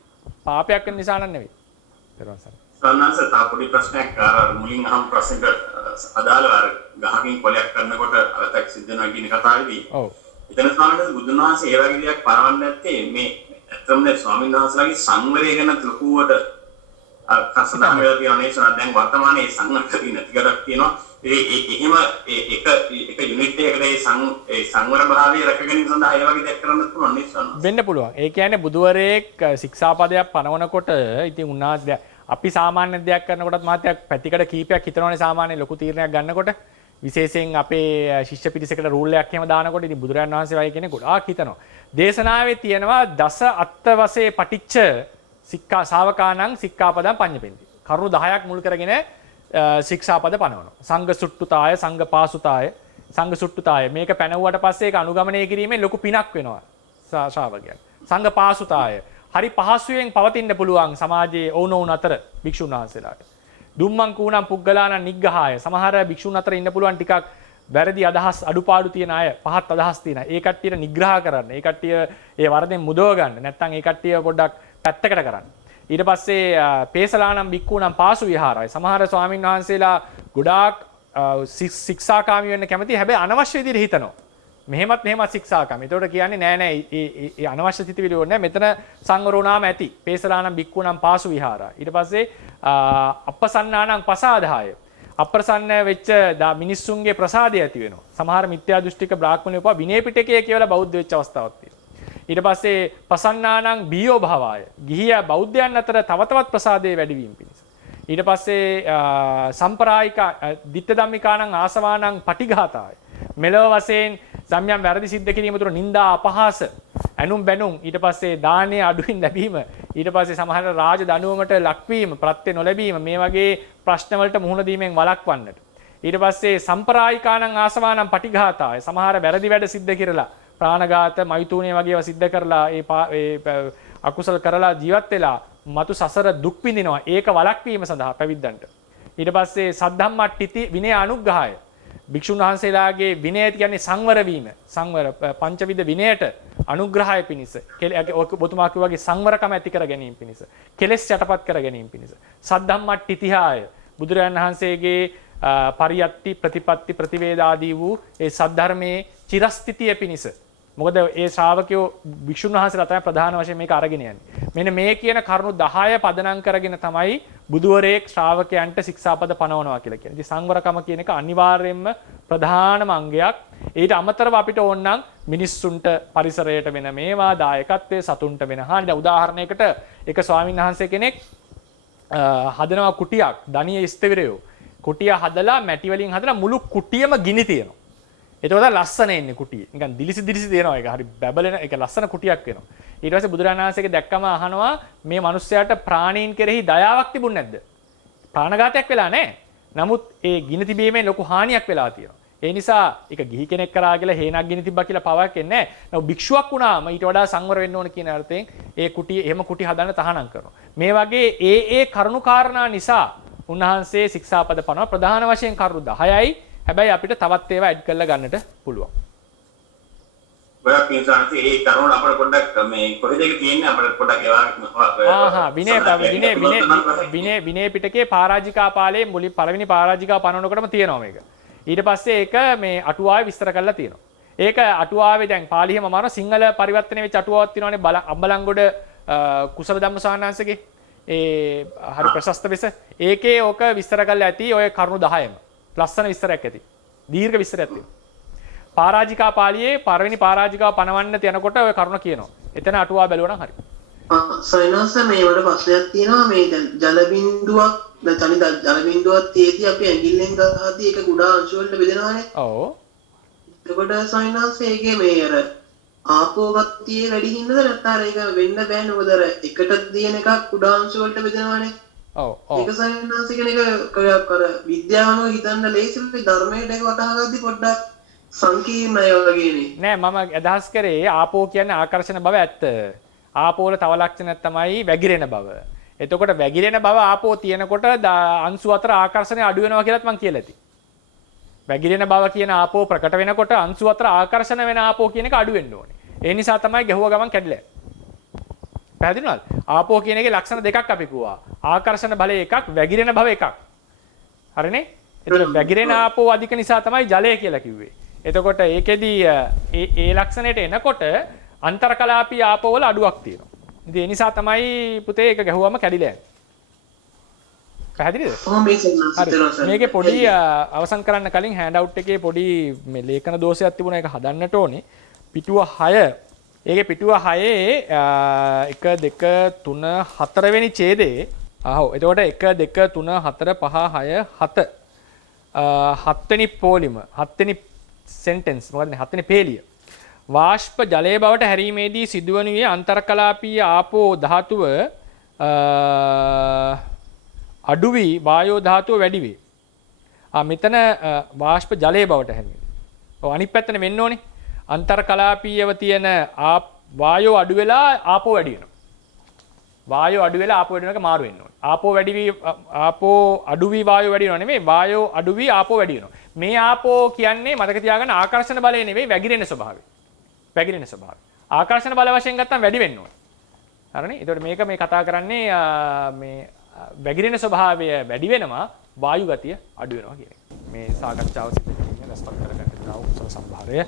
පාපයක් වෙන නිසා නෙවෙයි. සන්නංශ තාපොඩි ප්‍රශ්නයක් මුලින් අහම් ප්‍රශ්නකට අදාළව අර ගහකින් කොලයක් කරනකොට අලතක් සිද්ධ වෙනවා කියන කතාවේදී. ඔව්. එතන ස්වාමීන් බුදුන් වහන්සේ ඒ වගේ දෙයක් පරවන්නේ නැත්තේ මේ ඇත්තම නේ ස්වාමීන් වහන්සේලාගේ සංවරය ගැන ලකුවට කසනා වෙලා තියෙනවා නේ. දැන් වර්තමානයේ සංවරය නැති කරක් තියෙනවා. එහෙම එක යුනිට් එකකට ඒ සංවර භාවය රැකගැනීම සඳහා ඒ වගේ දෙයක් කරන්න පුළුවන් නේ ස්වාමීන්. වෙන්න පුළුවන්. ඒ කියන්නේ බුදුවරයෙක් ශික්ෂාපදයක් පනවනකොට ඉතින් උන්වහන්සේ අපි සාමාන්‍ය දෙයක් කරනකොටත් මාත්‍යක් පැතිකඩ කීපයක් හිතනවනේ සාමාන්‍ය ලොකු තීරණයක් ගන්නකොට විශේෂයෙන් අපේ ශිෂ්‍ය පිරිසකට රූල් එකක් එහෙම දානකොට ඉතින් බුදුරජාණන් වහන්සේ වගේ කෙනෙක් ගොඩාක් හිතනවා. දේශනාවේ තියෙනවා දස අත්තවසේ පටිච්ච සික්ඛා ශාවකානං සික්ඛාපදං පඤ්ඤපෙන්ති. කරුණු 10ක් මුල් කරගෙන ශික්ෂාපද පනවනවා. සංඝ සුට්ටුතාය, සංඝ පාසුතාය, සංඝ සුට්ටුතාය. මේක පැනවුවට පස්සේ ඒක අනුගමනය කිරීමෙන් ලොකු පිනක් වෙනවා ශ්‍රාවකයන්. සංඝ පාසුතාය. හරි පහසුවෙන් පවතින්න පුළුවන් සමාජයේ ඕනෝන් අතර භික්ෂුන් වහන්සේලාට. දුම්මං කූණම් පුග්ගලාන නිග්ගහාය. සමහර භික්ෂුන් අතර ඉන්න පුළුවන් ටිකක් වැරදි අදහස් අඩුපාඩු තියෙන අය, පහත් අදහස් තියෙන. ඒ කට්ටියට නිග්‍රහ කරන්න. ඒ කට්ටිය ඒ වරදෙන් මුදව ගන්න. නැත්නම් ඒ කට්ටිය පොඩ්ඩක් පැත්තකට කරන්න. ඊට පස්සේ පේසලානම් භික්ඛූනම් පාසු විහාරයි. සමහර ස්වාමින් වහන්සේලා ගොඩාක් ශික්ෂාකාමී වෙන්න කැමති. හැබැයි අනවශ්‍ය විදිහට හිතනවා. මෙහෙමත් ශික්ෂාකාමී. ඒකට කියන්නේ නෑ ඒ අනවශ්‍ය සිතිවිලි ඕනේ නෑ. මෙතන සංවර වුණාම ඇති. පේසලානම් භික්ඛූනම් පාසු විහාරයි. ඊට පස්සේ අප්පසන්නානම් පසාදාය. අප්‍රසන්න වෙච්ච මිනිස්සුන්ගේ ප්‍රසාදය ඇති වෙනවා. සමහර මිත්‍යා දෘෂ්ටික බ්‍රාහ්මණයෝ පවා විනය පිටකය කියලා බෞද්ධ වෙච්ච අවස්ථාවක් තියෙනවා. ඊට පස්සේ පසන්නානං බියෝ භාවාය. ගිහියා බෞද්ධයන් අතර තව තවත් ප්‍රසාදයේ වැඩිවීම පිණිස. ඊට පස්සේ සම්ප්‍රායික ditta ධම්මිකානං ආසවානං පටිඝාතාය. මෙලොව වශයෙන් සම්යම් වැරදි සිද්ධ කිරීම තුර නිന്ദා අපහාස ඇනුම් බැනුම් ඊට පස්සේ දානීය අඩුවෙන් ලැබීම ඊට පස්සේ සමහර රාජ දඬුවමට ලක්වීම ප්‍රත්‍ය නොලැබීම මේ වගේ ප්‍රශ්න වලට මුහුණ දීමෙන් වළක්වන්නට ඊට පස්සේ සම්ප්‍රායිකානං ආසවානං පටිඝාතාය සමහර වැරදි වැඩ සිද්ධ කරලා ප්‍රාණඝාත මෛතුණිය වගේ ඒවා සිද්ධ කරලා ඒ අකුසල කරලා ජීවත් වෙලා මතු සසර දුක් විඳිනවා ඒක වළක්වීම සඳහා පැවිද්දන්ට ඊට පස්සේ සද්ධම්මට්ටි විනය අනුග්‍රහය භික්ෂුන් වහන්සේලාගේ විනය කියන්නේ සංවර වීම සංවර පංචවිධ විනයට අනුග්‍රහය පිණිස ඔබතුමා කිව්වාගේ සංවරකම ඇති කර ගැනීම පිණිස කෙලෙස් යටපත් කර ගැනීම පිණිස සද්ධම්මට්ටිතිහාය බුදුරජාණන් වහන්සේගේ පරියත්ති ප්‍රතිපත්ති ප්‍රතිවේද ආදී වූ ඒ සද්ධර්මයේ චිරස්ථිතිය පිණිස මොකද ඒ ශ්‍රාවකයෝ භික්ෂුන් වහන්සේලා තමයි ප්‍රධාන වශයෙන් මේක අරගෙන යන්නේ මෙන්න මේ කියන කරුණු 10 පදනම් කරගෙන තමයි බුදුවරයෙක් ශ්‍රාවකයන්ට ශික්ෂාපද පනවනවා කියලා කියන්නේ. ඉතින් සංවරකම කියන එක අනිවාර්යයෙන්ම ප්‍රධානම අංගයක්. ඊට අමතරව අපිට ඕන නම් මිනිස්සුන්ට පරිසරයට වෙන මේවා දායකත්වයේ සතුන්ට වෙන හානි. දැන් උදාහරණයකට එක ස්වාමීන් වහන්සේ කෙනෙක් හදනවා කුටියක් ධනිය ස්ථවිරයෝ. කුටිය හදලා මැටි වලින් හදලා මුළු කුටියම ගිනි තියෙනවා. එතකොට ලස්සන එන්නේ කුටිය. නිකන් දිලිසි තියෙනවා ඒක. හරි බැබලෙන ඒක ලස්සන කුටියක් වෙනවා. ඊට පස්සේ බුදුරජාණන් වහන්සේගේ දැක්කම අහනවා මේ මිනිස්යාට ප්‍රාණීන් කෙරෙහි දයාවක් තිබුණ නැද්ද? ප්‍රාණඝාතයක් වෙලා නැහැ. නමුත් ඒ ගිනි තිබීමෙන් ලොකු හානියක් වෙලා තියෙනවා. ඒ නිසා ඒක ගිහි කෙනෙක් කරා කියලා හේනක් ගිනි තිබ්බා කියලා පවක් එන්නේ නැහැ. නමුත් භික්ෂුවක් වුණාම ඊට වඩා සංවර වෙන්න ඕන කියන අර්ථයෙන් ඒ කුටිය එහෙම කුටි හදන්න තහනම් කරනවා. මේ වගේ ඒ කරුණු කාරණා නිසා උන්වහන්සේ ශික්ෂාපද පනවා ප්‍රධාන වශයෙන් කරුණු 10යි. හැබැයි අපිට තවත් ඒවා ඇඩ් කරලා ගන්නට පුළුවන්. ඔයා කියනවානේ ඒ කරුණ අපිට පොඩ්ඩක් මේ කොහෙද ඒක තියෙන්නේ අපිට පොඩ්ඩක් ඒවා විනය පිටකේ පරාජිකා පාළේ මුලින් පළවෙනි පරාජිකා පනවනකොටම තියෙනවා මේක. ඊට පස්සේ ඒක මේ අටුවාවේ විස්තර කරලා තියෙනවා. ඒක අටුවාවේ දැන් පාලියෙම අමාරු සිංහල පරිවර්තනය වෙච්ච අටුවාවක් තියෙනවානේ අම්බලන්ගොඩ කුසල ධම්ම සාහනංශගේ ඒ හරි ප්‍රශස්ත වෙස. ඒකේ ඕක විස්තර කරලා ඇති ඔය කරුණු 10ම. ලස්සන විස්තරයක් ඇති. දීර්ඝ විස්තරයක් තියෙනවා. පරාජිකා පාළියේ පළවෙනි පරාජිකාව පනවන්න යනකොට ඔය කරුණ කියනවා. එතන අටුවා බැලුවා නම් හරි. සයනස මේ වල ප්‍රශ්නයක් තියෙනවා මේ දැන් ජල බිඳුවක් දැන් ජල බිඳුවක් තියේදී අපි ඇඟිල්ලෙන් ගහද්දී ඒක කුඩා අංශ වලට බෙදෙනවානේ. ඔව්. එතකොට සයනස ඒකේ මේ අර ආපෝ ගතියේ වැඩි හින්දාද නැත්නම් ඒක වෙන්න බෑනේ මොකද අර එකට දින එකක් කුඩා අංශ වලට බෙදෙනවානේ. ඔව් ඔව්. ඒක සයනස කියන එක අර විද්‍යාවම හිතන්න ලේසියි ධර්මයට ඒක වටහා ගද්දී පොඩ්ඩක් සංකීර්ණයි වගේනේ. නෑ මම අදහස් කරේ ආපෝ කියන්නේ ආකර්ෂණ බව ඇත්ත. ආපෝ වල තව ලක්ෂණයක් තමයි වැగిරෙන බව. එතකොට වැగిරෙන බව ආපෝ තියෙනකොට අංශු අතර ආකර්ෂණය අඩු වෙනවා කියලාත් මම කියලා ඇති. වැగిරෙන බව කියන ආපෝ ප්‍රකට වෙනකොට අංශු අතර ආකර්ෂණ වෙන ආපෝ කියන එක අඩු වෙන්න ඕනේ. ඒ නිසා තමයි ගැහුව ගමන් කැඩිලා. පැහැදිලිවද? ආපෝ කියන එකේ ලක්ෂණ දෙකක් අපි කිව්වා. ආකර්ෂණ බලය එකක්, වැగిරෙන බව එකක්. හරිනේ? එතකොට වැగిරෙන ආපෝ අධික නිසා තමයි ජලය කියලා කිව්වේ. එතකොට ඒකෙදී ඒ ලක්ෂණයට එනකොට අන්තර්කලාපී ආපෝ වල අඩුවක් තියෙනවා. ඉතින් ඒ නිසා තමයි පුතේ ඒක ගැහුවම කැඩිලා යන්නේ. පැහැදිලිද? හරි. මේකේ පොඩි අවසන් කරන්න කලින් හෑන්ඩ් අවුට් එකේ පොඩි මේ ලේඛන දෝෂයක් තිබුණා ඒක හදන්නට ඕනේ. පිටුව 6. ඒකේ පිටුව 6 1 2 3 4 වෙනි ඡේදයේ ආහො එතකොට 1 2 3 4 5 6 7 7 වෙනි පොලිම 7 වෙනි sentence මොකද 7 වෙනි පේලිය වාෂ්ප ජලයේ බවට හැරීමේදී සිදුවනුයේ අන්තර්කලාපීය ආපෝ ධාතුව අඩු වී වායෝ ධාතුව වැඩි වේ. මෙතන වාෂ්ප ජලයේ බවට හැරීමේදී. ඔව් අනිත් පැත්තනේ වෙන්න ඕනේ. අන්තර්කලාපීයව තියෙන වායෝ අඩු වෙලා ආපෝ වැඩි වෙනවා. වායෝ අඩු වෙලා ආපෝ වැඩි වෙන එක මාරු වෙන්න ඕනේ. ආපෝ අඩු වී වායෝ වැඩි වෙනව නෙමෙයි. වායෝ අඩු වී ආපෝ වැඩි වෙනවා. මේ ආපෝ කියන්නේ මතක තියාගන්න ආකර්ෂණ බලය නෙමෙයි වැగిරෙන ස්වභාවය. වැగిරෙන ස්වභාවය. ආකර්ෂණ බල වශයෙන් ගත්තම වැඩි වෙන්න ඕනේ. හරිනේ? ඒතකොට මේක මේ කතා කරන්නේ මේ වැగిරෙන ස්වභාවය වැඩි වෙනවා වායු ගතිය අඩු වෙනවා කියන එක. මේ සාකච්ඡාව සිදු කිරීමේ රසවත් කරගන්න තියෙන උත්සව සම්භාරය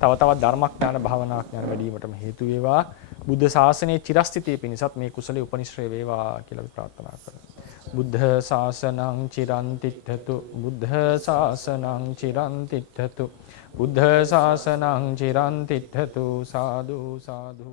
තව තවත් ධර්මඥාන භාවනා ඥාන වැඩි වීමටම හේතු වේවා. බුද්ධ ශාසනයේ චිරස්ථිතිය පිණිසත් මේ කුසලයේ උපනිශ්‍රේ වේවා කියලා අපි ප්‍රාර්ථනා කරනවා. බුද්ධ ශාසනං චිරන් තිට්ඨතු බුද්ධ ශාසනං චිරන් තිට්ඨතු බුද්ධ ශාසනං චිරන් තිට්ඨතු සාදු සාදු